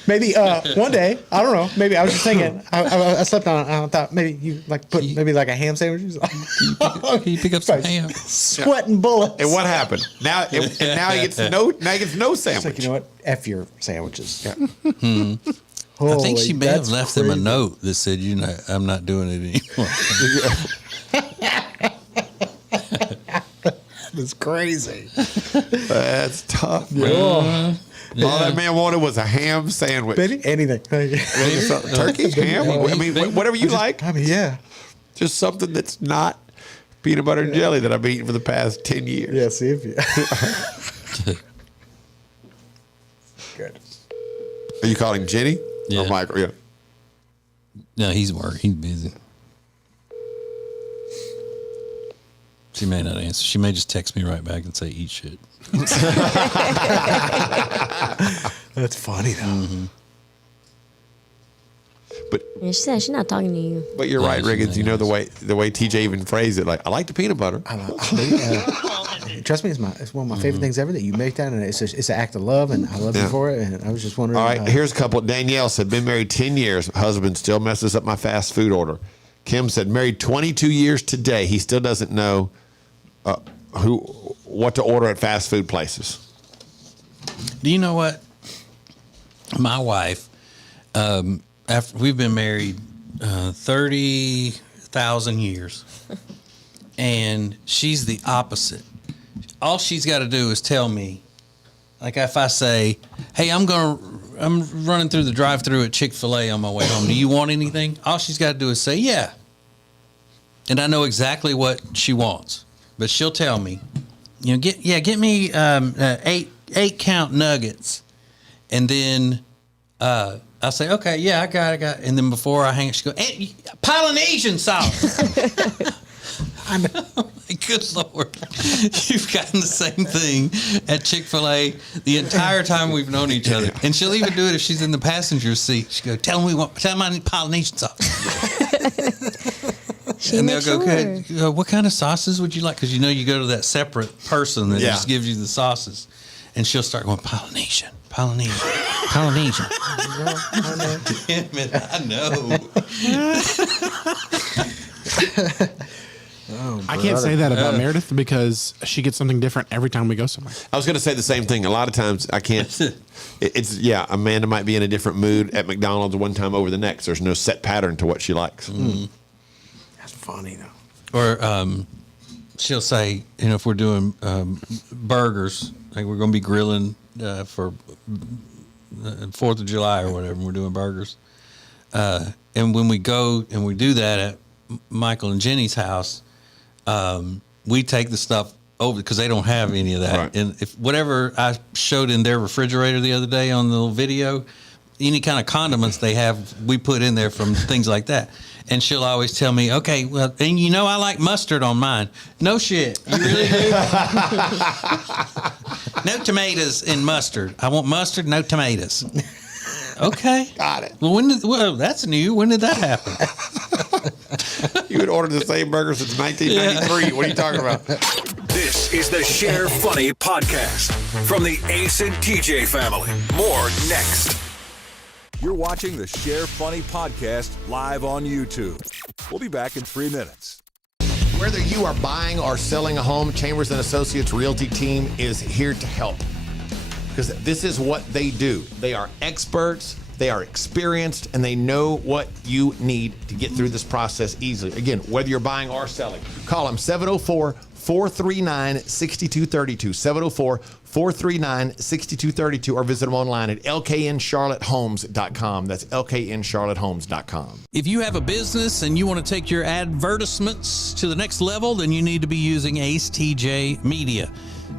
maybe one day, I don't know, maybe I was just thinking, I slept on it. I thought maybe you like put maybe like a ham sandwich. He's like, Can you pick up some ham? Sweating bullets. And what happened? Now he gets no sandwich. It's like, you know what? F your sandwiches. Yeah. I think she may have left him a note that said, you know, I'm not doing it anymore. That's crazy. That's tough, man. Yeah. All that man wanted was a ham sandwich. Baby, anything. Turkey, ham, I mean, whatever you like. I mean, yeah. Just something that's not peanut butter and jelly that I've been eating for the past 10 years. Yeah, see if you. Good. Are you calling Jenny? Yeah. Or Michael? Yeah. No, he's working. He's busy. She may not answer. She may just text me right back and say, eat shit. That's funny, though. Mm-hmm. But Yeah, she said she's not talking to you. But you're right, Riggins. You know the way TJ even phrased it. Like, I like the peanut butter. Trust me, it's one of my favorite things ever that you make that, and it's an act of love, and I love you for it. And I was just wondering. All right, here's a couple. Danielle said, been married 10 years. Husband still messes up my fast food order. Kim said, married 22 years today. He still doesn't know what to order at fast food places. Do you know what? My wife, after we've been married 30,000 years, and she's the opposite. All she's got to do is tell me, like if I say, hey, I'm running through the drive-thru at Chick-fil-A on my way home. Do you want anything? All she's got to do is say, yeah. And I know exactly what she wants. But she'll tell me, you know, get me 8 count nuggets. And then I'll say, okay, yeah, I got it. And then before I hang it, she goes, hey, Polynesian sauce. I'm like, good Lord. You've gotten the same thing at Chick-fil-A the entire time we've known each other. And she'll even do it if she's in the passenger seat. She goes, tell me I need Polynesian sauce. and they'll go, okay, what kind of sauces would you like? Because you go to that separate person that just gives you the sauces. And she'll start going, Polynesian. Damn it, I know. I can't say that about Meredith because she gets something different every time we go somewhere. I was going to say the same thing. A lot of times I can't. Amanda might be in a different mood at McDonald's one time over the next. There's no set pattern to what she likes. That's funny, though. Or she'll say, if we're doing burgers, like we're going to be grilling for 4th of July or whatever, and we're doing burgers. And when we go and we do that at Michael and Jenny's house, we take the stuff over because they don't have any of that. Right. And if whatever I showed in their refrigerator the other day on the little video, any kind of condiments they have, we put in there from things like that. And she'll always tell me, okay, well, and I like mustard on mine. No shit. You really do? No tomatoes in mustard. I want mustard, no tomatoes. Okay. Got it. Well, that's new. When did that happen? You would order the same burger since 1993. Yeah. What are you talking about? This is the Share Funny podcast from the Ace and TJ family. More next. You're watching the Share Funny podcast live on YouTube. We'll be back in 3 minutes. Whether you are buying or selling a home, Chambers & Associates Realty team is here to help. Because this is what they do. They are experts, they are experienced, and they know what you need to get through this process easily. Again, whether you're buying or selling, call them 704-439-6232, 704-439-6232, or visit them online at lkncharlottehomes.com. That's lkncharlottehomes.com. If you have a business and you want to take your advertisements to the next level, then you need to be using Ace TJ Media.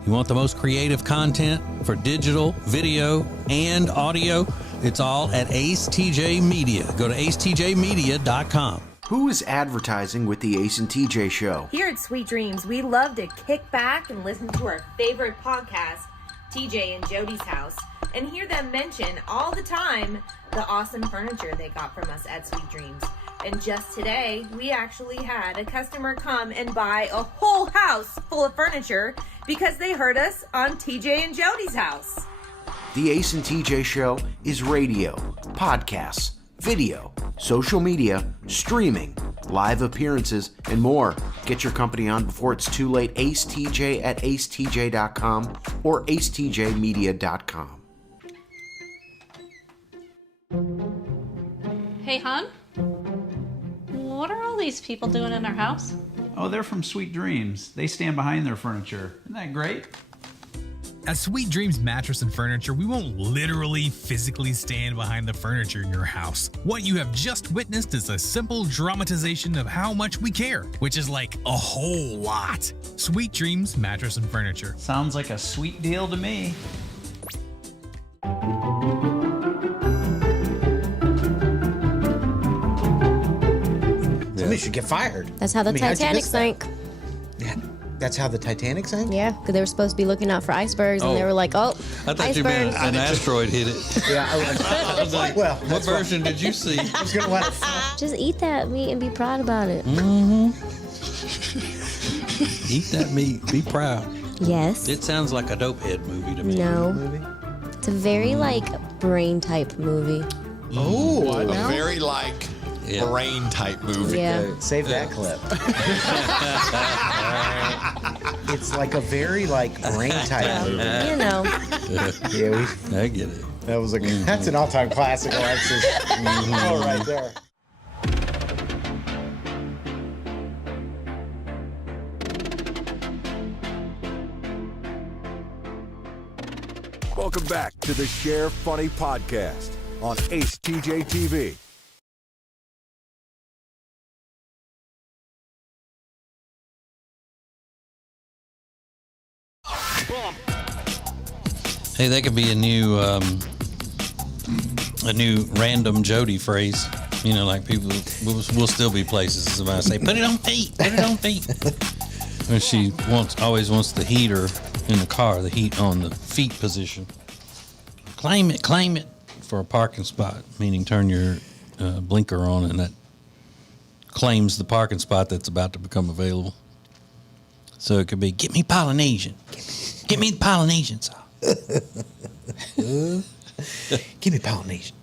You want the most creative content for digital, video, and audio? It's all at Ace TJ Media. Go to acetjmedia.com. Who is advertising with the Ace and TJ Show? Here at Sweet Dreams, we love to kick back and listen to our favorite podcast, TJ and Jody's House, and hear them mention all the time the awesome furniture they got from us at Sweet Dreams. And just today, we actually had a customer come and buy a whole house full of furniture because they heard us on TJ and Jody's House. The Ace and TJ Show is radio, podcasts, video, social media, streaming, live appearances, and more. Get your company on before it's too late. Ace TJ at acetj.com or acetjmedia.com. Hey, hon? What are all these people doing in our house? Oh, they're from Sweet Dreams. They stand behind their furniture. Isn't that great? At Sweet Dreams Mattress and Furniture, we won't literally physically stand behind the furniture in your house. What you have just witnessed is a simple dramatization of how much we care, which is like a whole lot. Sweet Dreams Mattress and Furniture. Sounds like a sweet deal to me. Somebody should get fired. That's how the Titanic sank. Yeah. That's how the Titanic sank? Yeah, because they were supposed to be looking out for icebergs, and they were like, oh, I thought you meant an asteroid hit it. Yeah, I was like, well, what version did you see? I was going to let it fall. Just eat that meat and be proud about it. Mm-hmm. Eat that meat. Be proud. Yes. It sounds like a dopehead movie to me. No. It's a very, brain type movie. Oh, a very brain type movie. Yeah. Save that clip. It's like a very brain type movie. You know. Yeah, I get it. That was that's an all-time classic, Alexis. Oh, right there. Welcome back to the Share Funny podcast on Ace TJ TV. Hey, that could be a new random Jody phrase. You know, like people will still be places somebody say, "Put it on feet, put it on feet." And she always wants the heater in the car, the heat on the feet position. Claim it for a parking spot, meaning turn your blinker on, and that claims the parking spot that's about to become available. So it could be, get me Polynesian. Get me the Polynesian sauce. Give me Polynesian.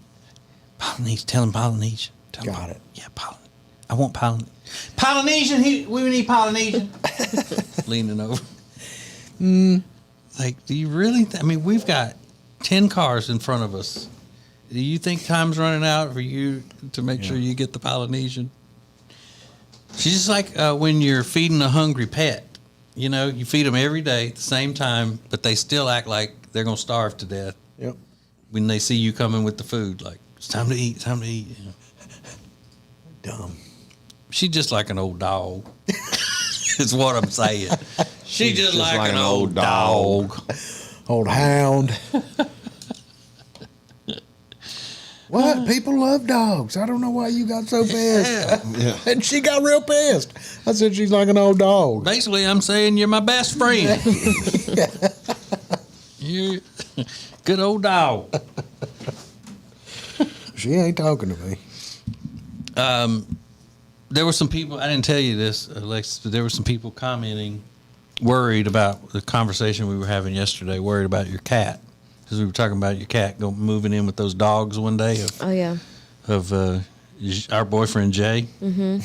Polynesian. Tell him Polynesian. Got it. Yeah, I want Polynesian. Polynesian. We need Polynesian. Leaning over. Like, do you really? I mean, we've got 10 cars in front of us. Do you think time's running out for you to make sure you get the Polynesian? She's just like when you're feeding a hungry pet. You know, you feed them every day at the same time, but they still act like they're going to starve to death. Yep. When they see you coming with the food, like, it's time to eat, You know. Dumb. She's just like an old dog. Is what I'm saying. She's just like an old dog. Old hound. What? People love dogs. I don't know why you got so pissed. Yeah. And she got real pissed. I said she's like an old dog. Basically, I'm saying you're my best friend. You're good old dog. She ain't talking to me. There were some people, I didn't tell you this, Alexis, but there were some people commenting, worried about the conversation we were having yesterday, worried about your cat. Because we were talking about your cat moving in with those dogs one day. Of our boyfriend, Jay. Mm-hmm.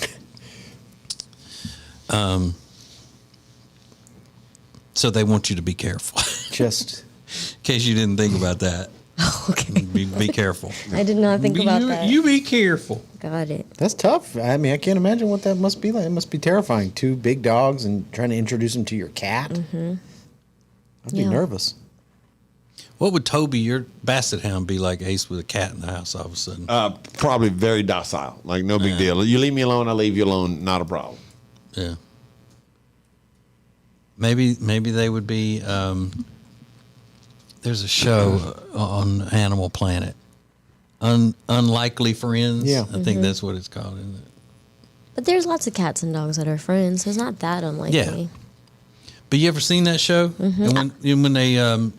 So they want you to be careful. Just in case you didn't think about that. Okay. Be careful. I did not think about that. You be careful. Got it. That's tough. I mean, I can't imagine what that must be like. It must be terrifying. 2 big dogs and trying to introduce them to your cat. Mm-hmm. I'd be nervous. What would Toby, your basset hound, be like, Ace, with a cat in the house all of a sudden? Probably very docile. Like, no big deal. You leave me alone, I leave you alone. Not a problem. Yeah. Maybe they would be. There's a show on Animal Planet, Unlikely Friends. Yeah, I think that's what it's called, isn't it? But there's lots of cats and dogs that are friends, so it's not that unlikely. Yeah. But you ever seen that show? Mm-hmm. And when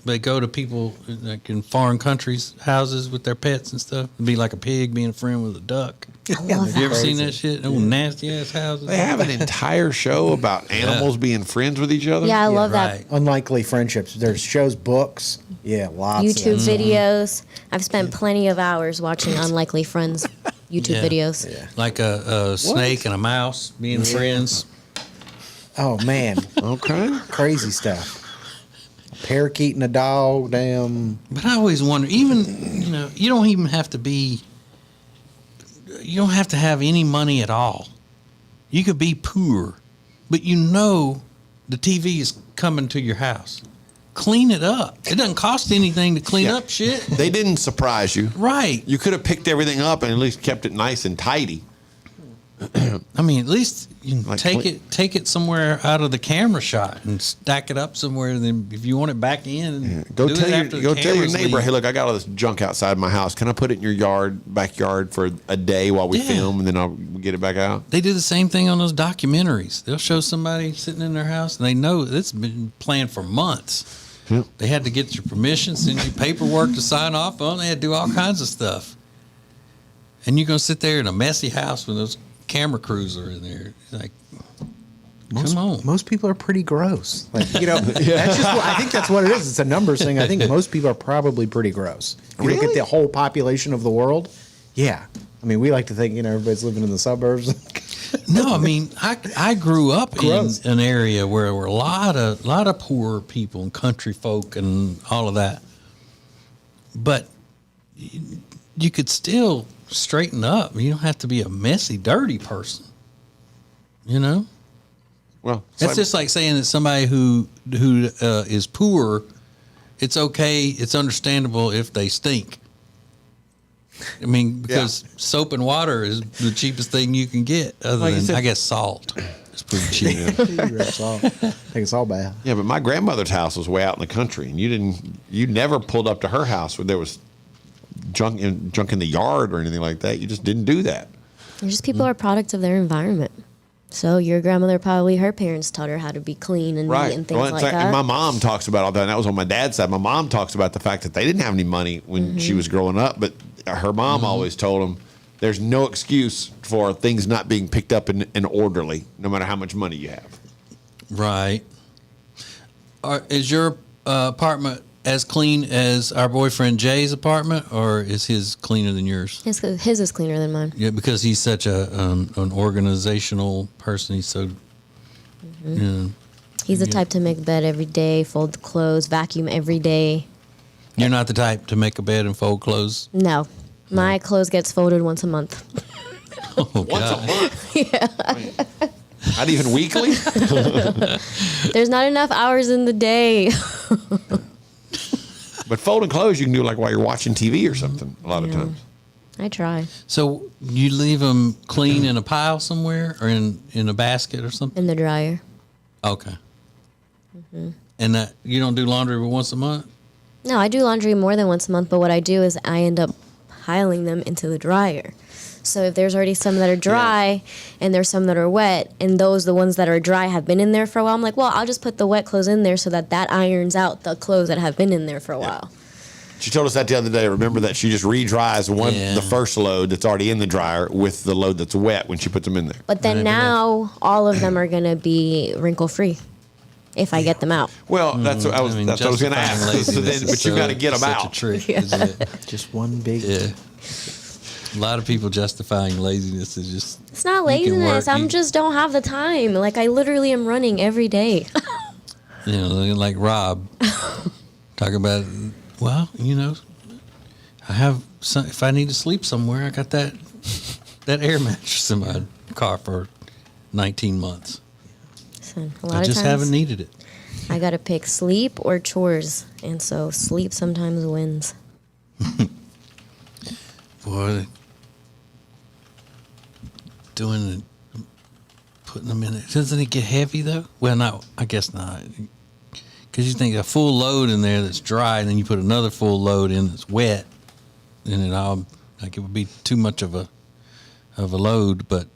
they go to people like in foreign countries' houses with their pets and stuff, it'd be like a pig being a friend with a duck. Have you ever seen that shit? Oh, nasty ass houses. They have an entire show about animals being friends with each other. Yeah, I love that. Unlikely friendships. There's shows, books. Yeah, lots YouTube of them. videos. I've spent plenty of hours watching Unlikely Friends YouTube videos. Yeah. Like a snake and a mouse being friends. Oh, man. Okay. Crazy stuff. A parakeet and a dog, damn. But I always wonder, even, you don't even have to you don't have to have any money at all. You could be poor, but the TV is coming to your house. Clean it up. It doesn't cost anything to clean up shit. They didn't surprise you. Right. You could have picked everything up and at least kept it nice and tidy. I mean, at least you can take it somewhere out of the camera shot and stack it up somewhere. And then if you want it back in, Go do tell it your, after the go tell your cameras neighbor, leave. hey, look, I got all this junk outside my house. Can I put it in your backyard for a day while we film, and then I'll get it back out? They do the same thing on those documentaries. They'll show somebody sitting in their house, and they know it's been planned for months. Yep. They had to get your permission, send you paperwork to sign off on. They had to do all kinds of stuff. And you're going to sit there in a messy house when those camera crews are in there. Like, come on. Most people are pretty gross. Like, that's just I think that's what it is. It's a numbers thing. I think most people are probably pretty gross. If you look at the whole population of the world, yeah. I mean, we like to think, everybody's living in the suburbs. No, I mean, I grew up in an area where there were a lot of poor people and country folk and all of that. But you could still straighten up. You don't have to be a messy, dirty person. Well, that's just like saying that somebody who is poor, it's okay, it's understandable if they stink. I mean, because soap and water is the cheapest thing you can get, other than, I guess, salt. It's pretty cheap. Salt. I think it's all bad. Yeah, but my grandmother's house was way out in the country, and you never pulled up to her house where there was junk in the yard or anything like that. You just didn't do that. Just people are products of their environment. So your grandmother, probably her parents taught her how to be clean and neat and things like that. And my mom talks about all that, and that was on my dad's side. My mom talks about the fact that they didn't have any money when she was growing up, but her mom always told them, there's no excuse for things not being picked up and orderly, no matter how much money you have. Right. Is your apartment as clean as our boyfriend Jay's apartment, or is his cleaner than yours? His is cleaner than mine. Yeah, because he's such an organizational person. He's so. He's the type to make a bed every day, fold the clothes, vacuum every day. You're not the type to make a bed and fold clothes? No. My clothes gets folded once a month. Oh, once a month? Yeah. Not even weekly? There's not enough hours in the day. But folding clothes you can do like while you're watching TV or something a lot of times. I try. So you leave them clean in a pile somewhere or in a basket or something? In the dryer. Okay. And you don't do laundry once a month? No, I do laundry more than once a month, but what I do is I end up piling them into the dryer. So if there's already some that are dry and there's some that are wet, and the ones that are dry have been in there for a while, I'm like, well, I'll just put the wet clothes in there so that irons out the clothes that have been in there for a while. She told us that the other day. Remember that she just redries the first load that's already in the dryer with the load that's wet when she puts them in there. But then now all of them are going to be wrinkle-free if I get them out. Well, that's what I was going to ask. But you got to get them out. A trick, isn't it? Just one big. Yeah. A lot of people justifying laziness is just. It's not laziness. I just don't have the time. Like, I literally am running every day. Like Rob talking about, well, I have if I need to sleep somewhere, I got that air mattress in my car for 19 months. Listen, I just haven't needed it. I got to pick sleep or chores. And so sleep sometimes wins. Boy, putting them in it. Doesn't it get heavy though? Well, no, I guess not. Because you think a full load in there that's dry, and then you put another full load in that's wet, and it would be too much of a load. But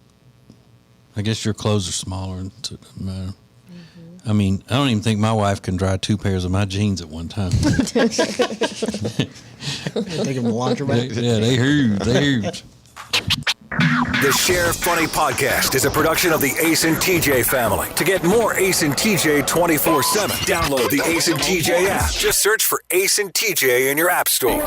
I guess your clothes are smaller. So it doesn't matter. I mean, I don't even think my wife can dry 2 pairs of my jeans at one time. Take them to the laundromat. They huge. The Share Funny Podcast is a production of the Ace and TJ family. To get more Ace and TJ 24/7, download the Ace and TJ app. Just search for Ace and TJ in your app store.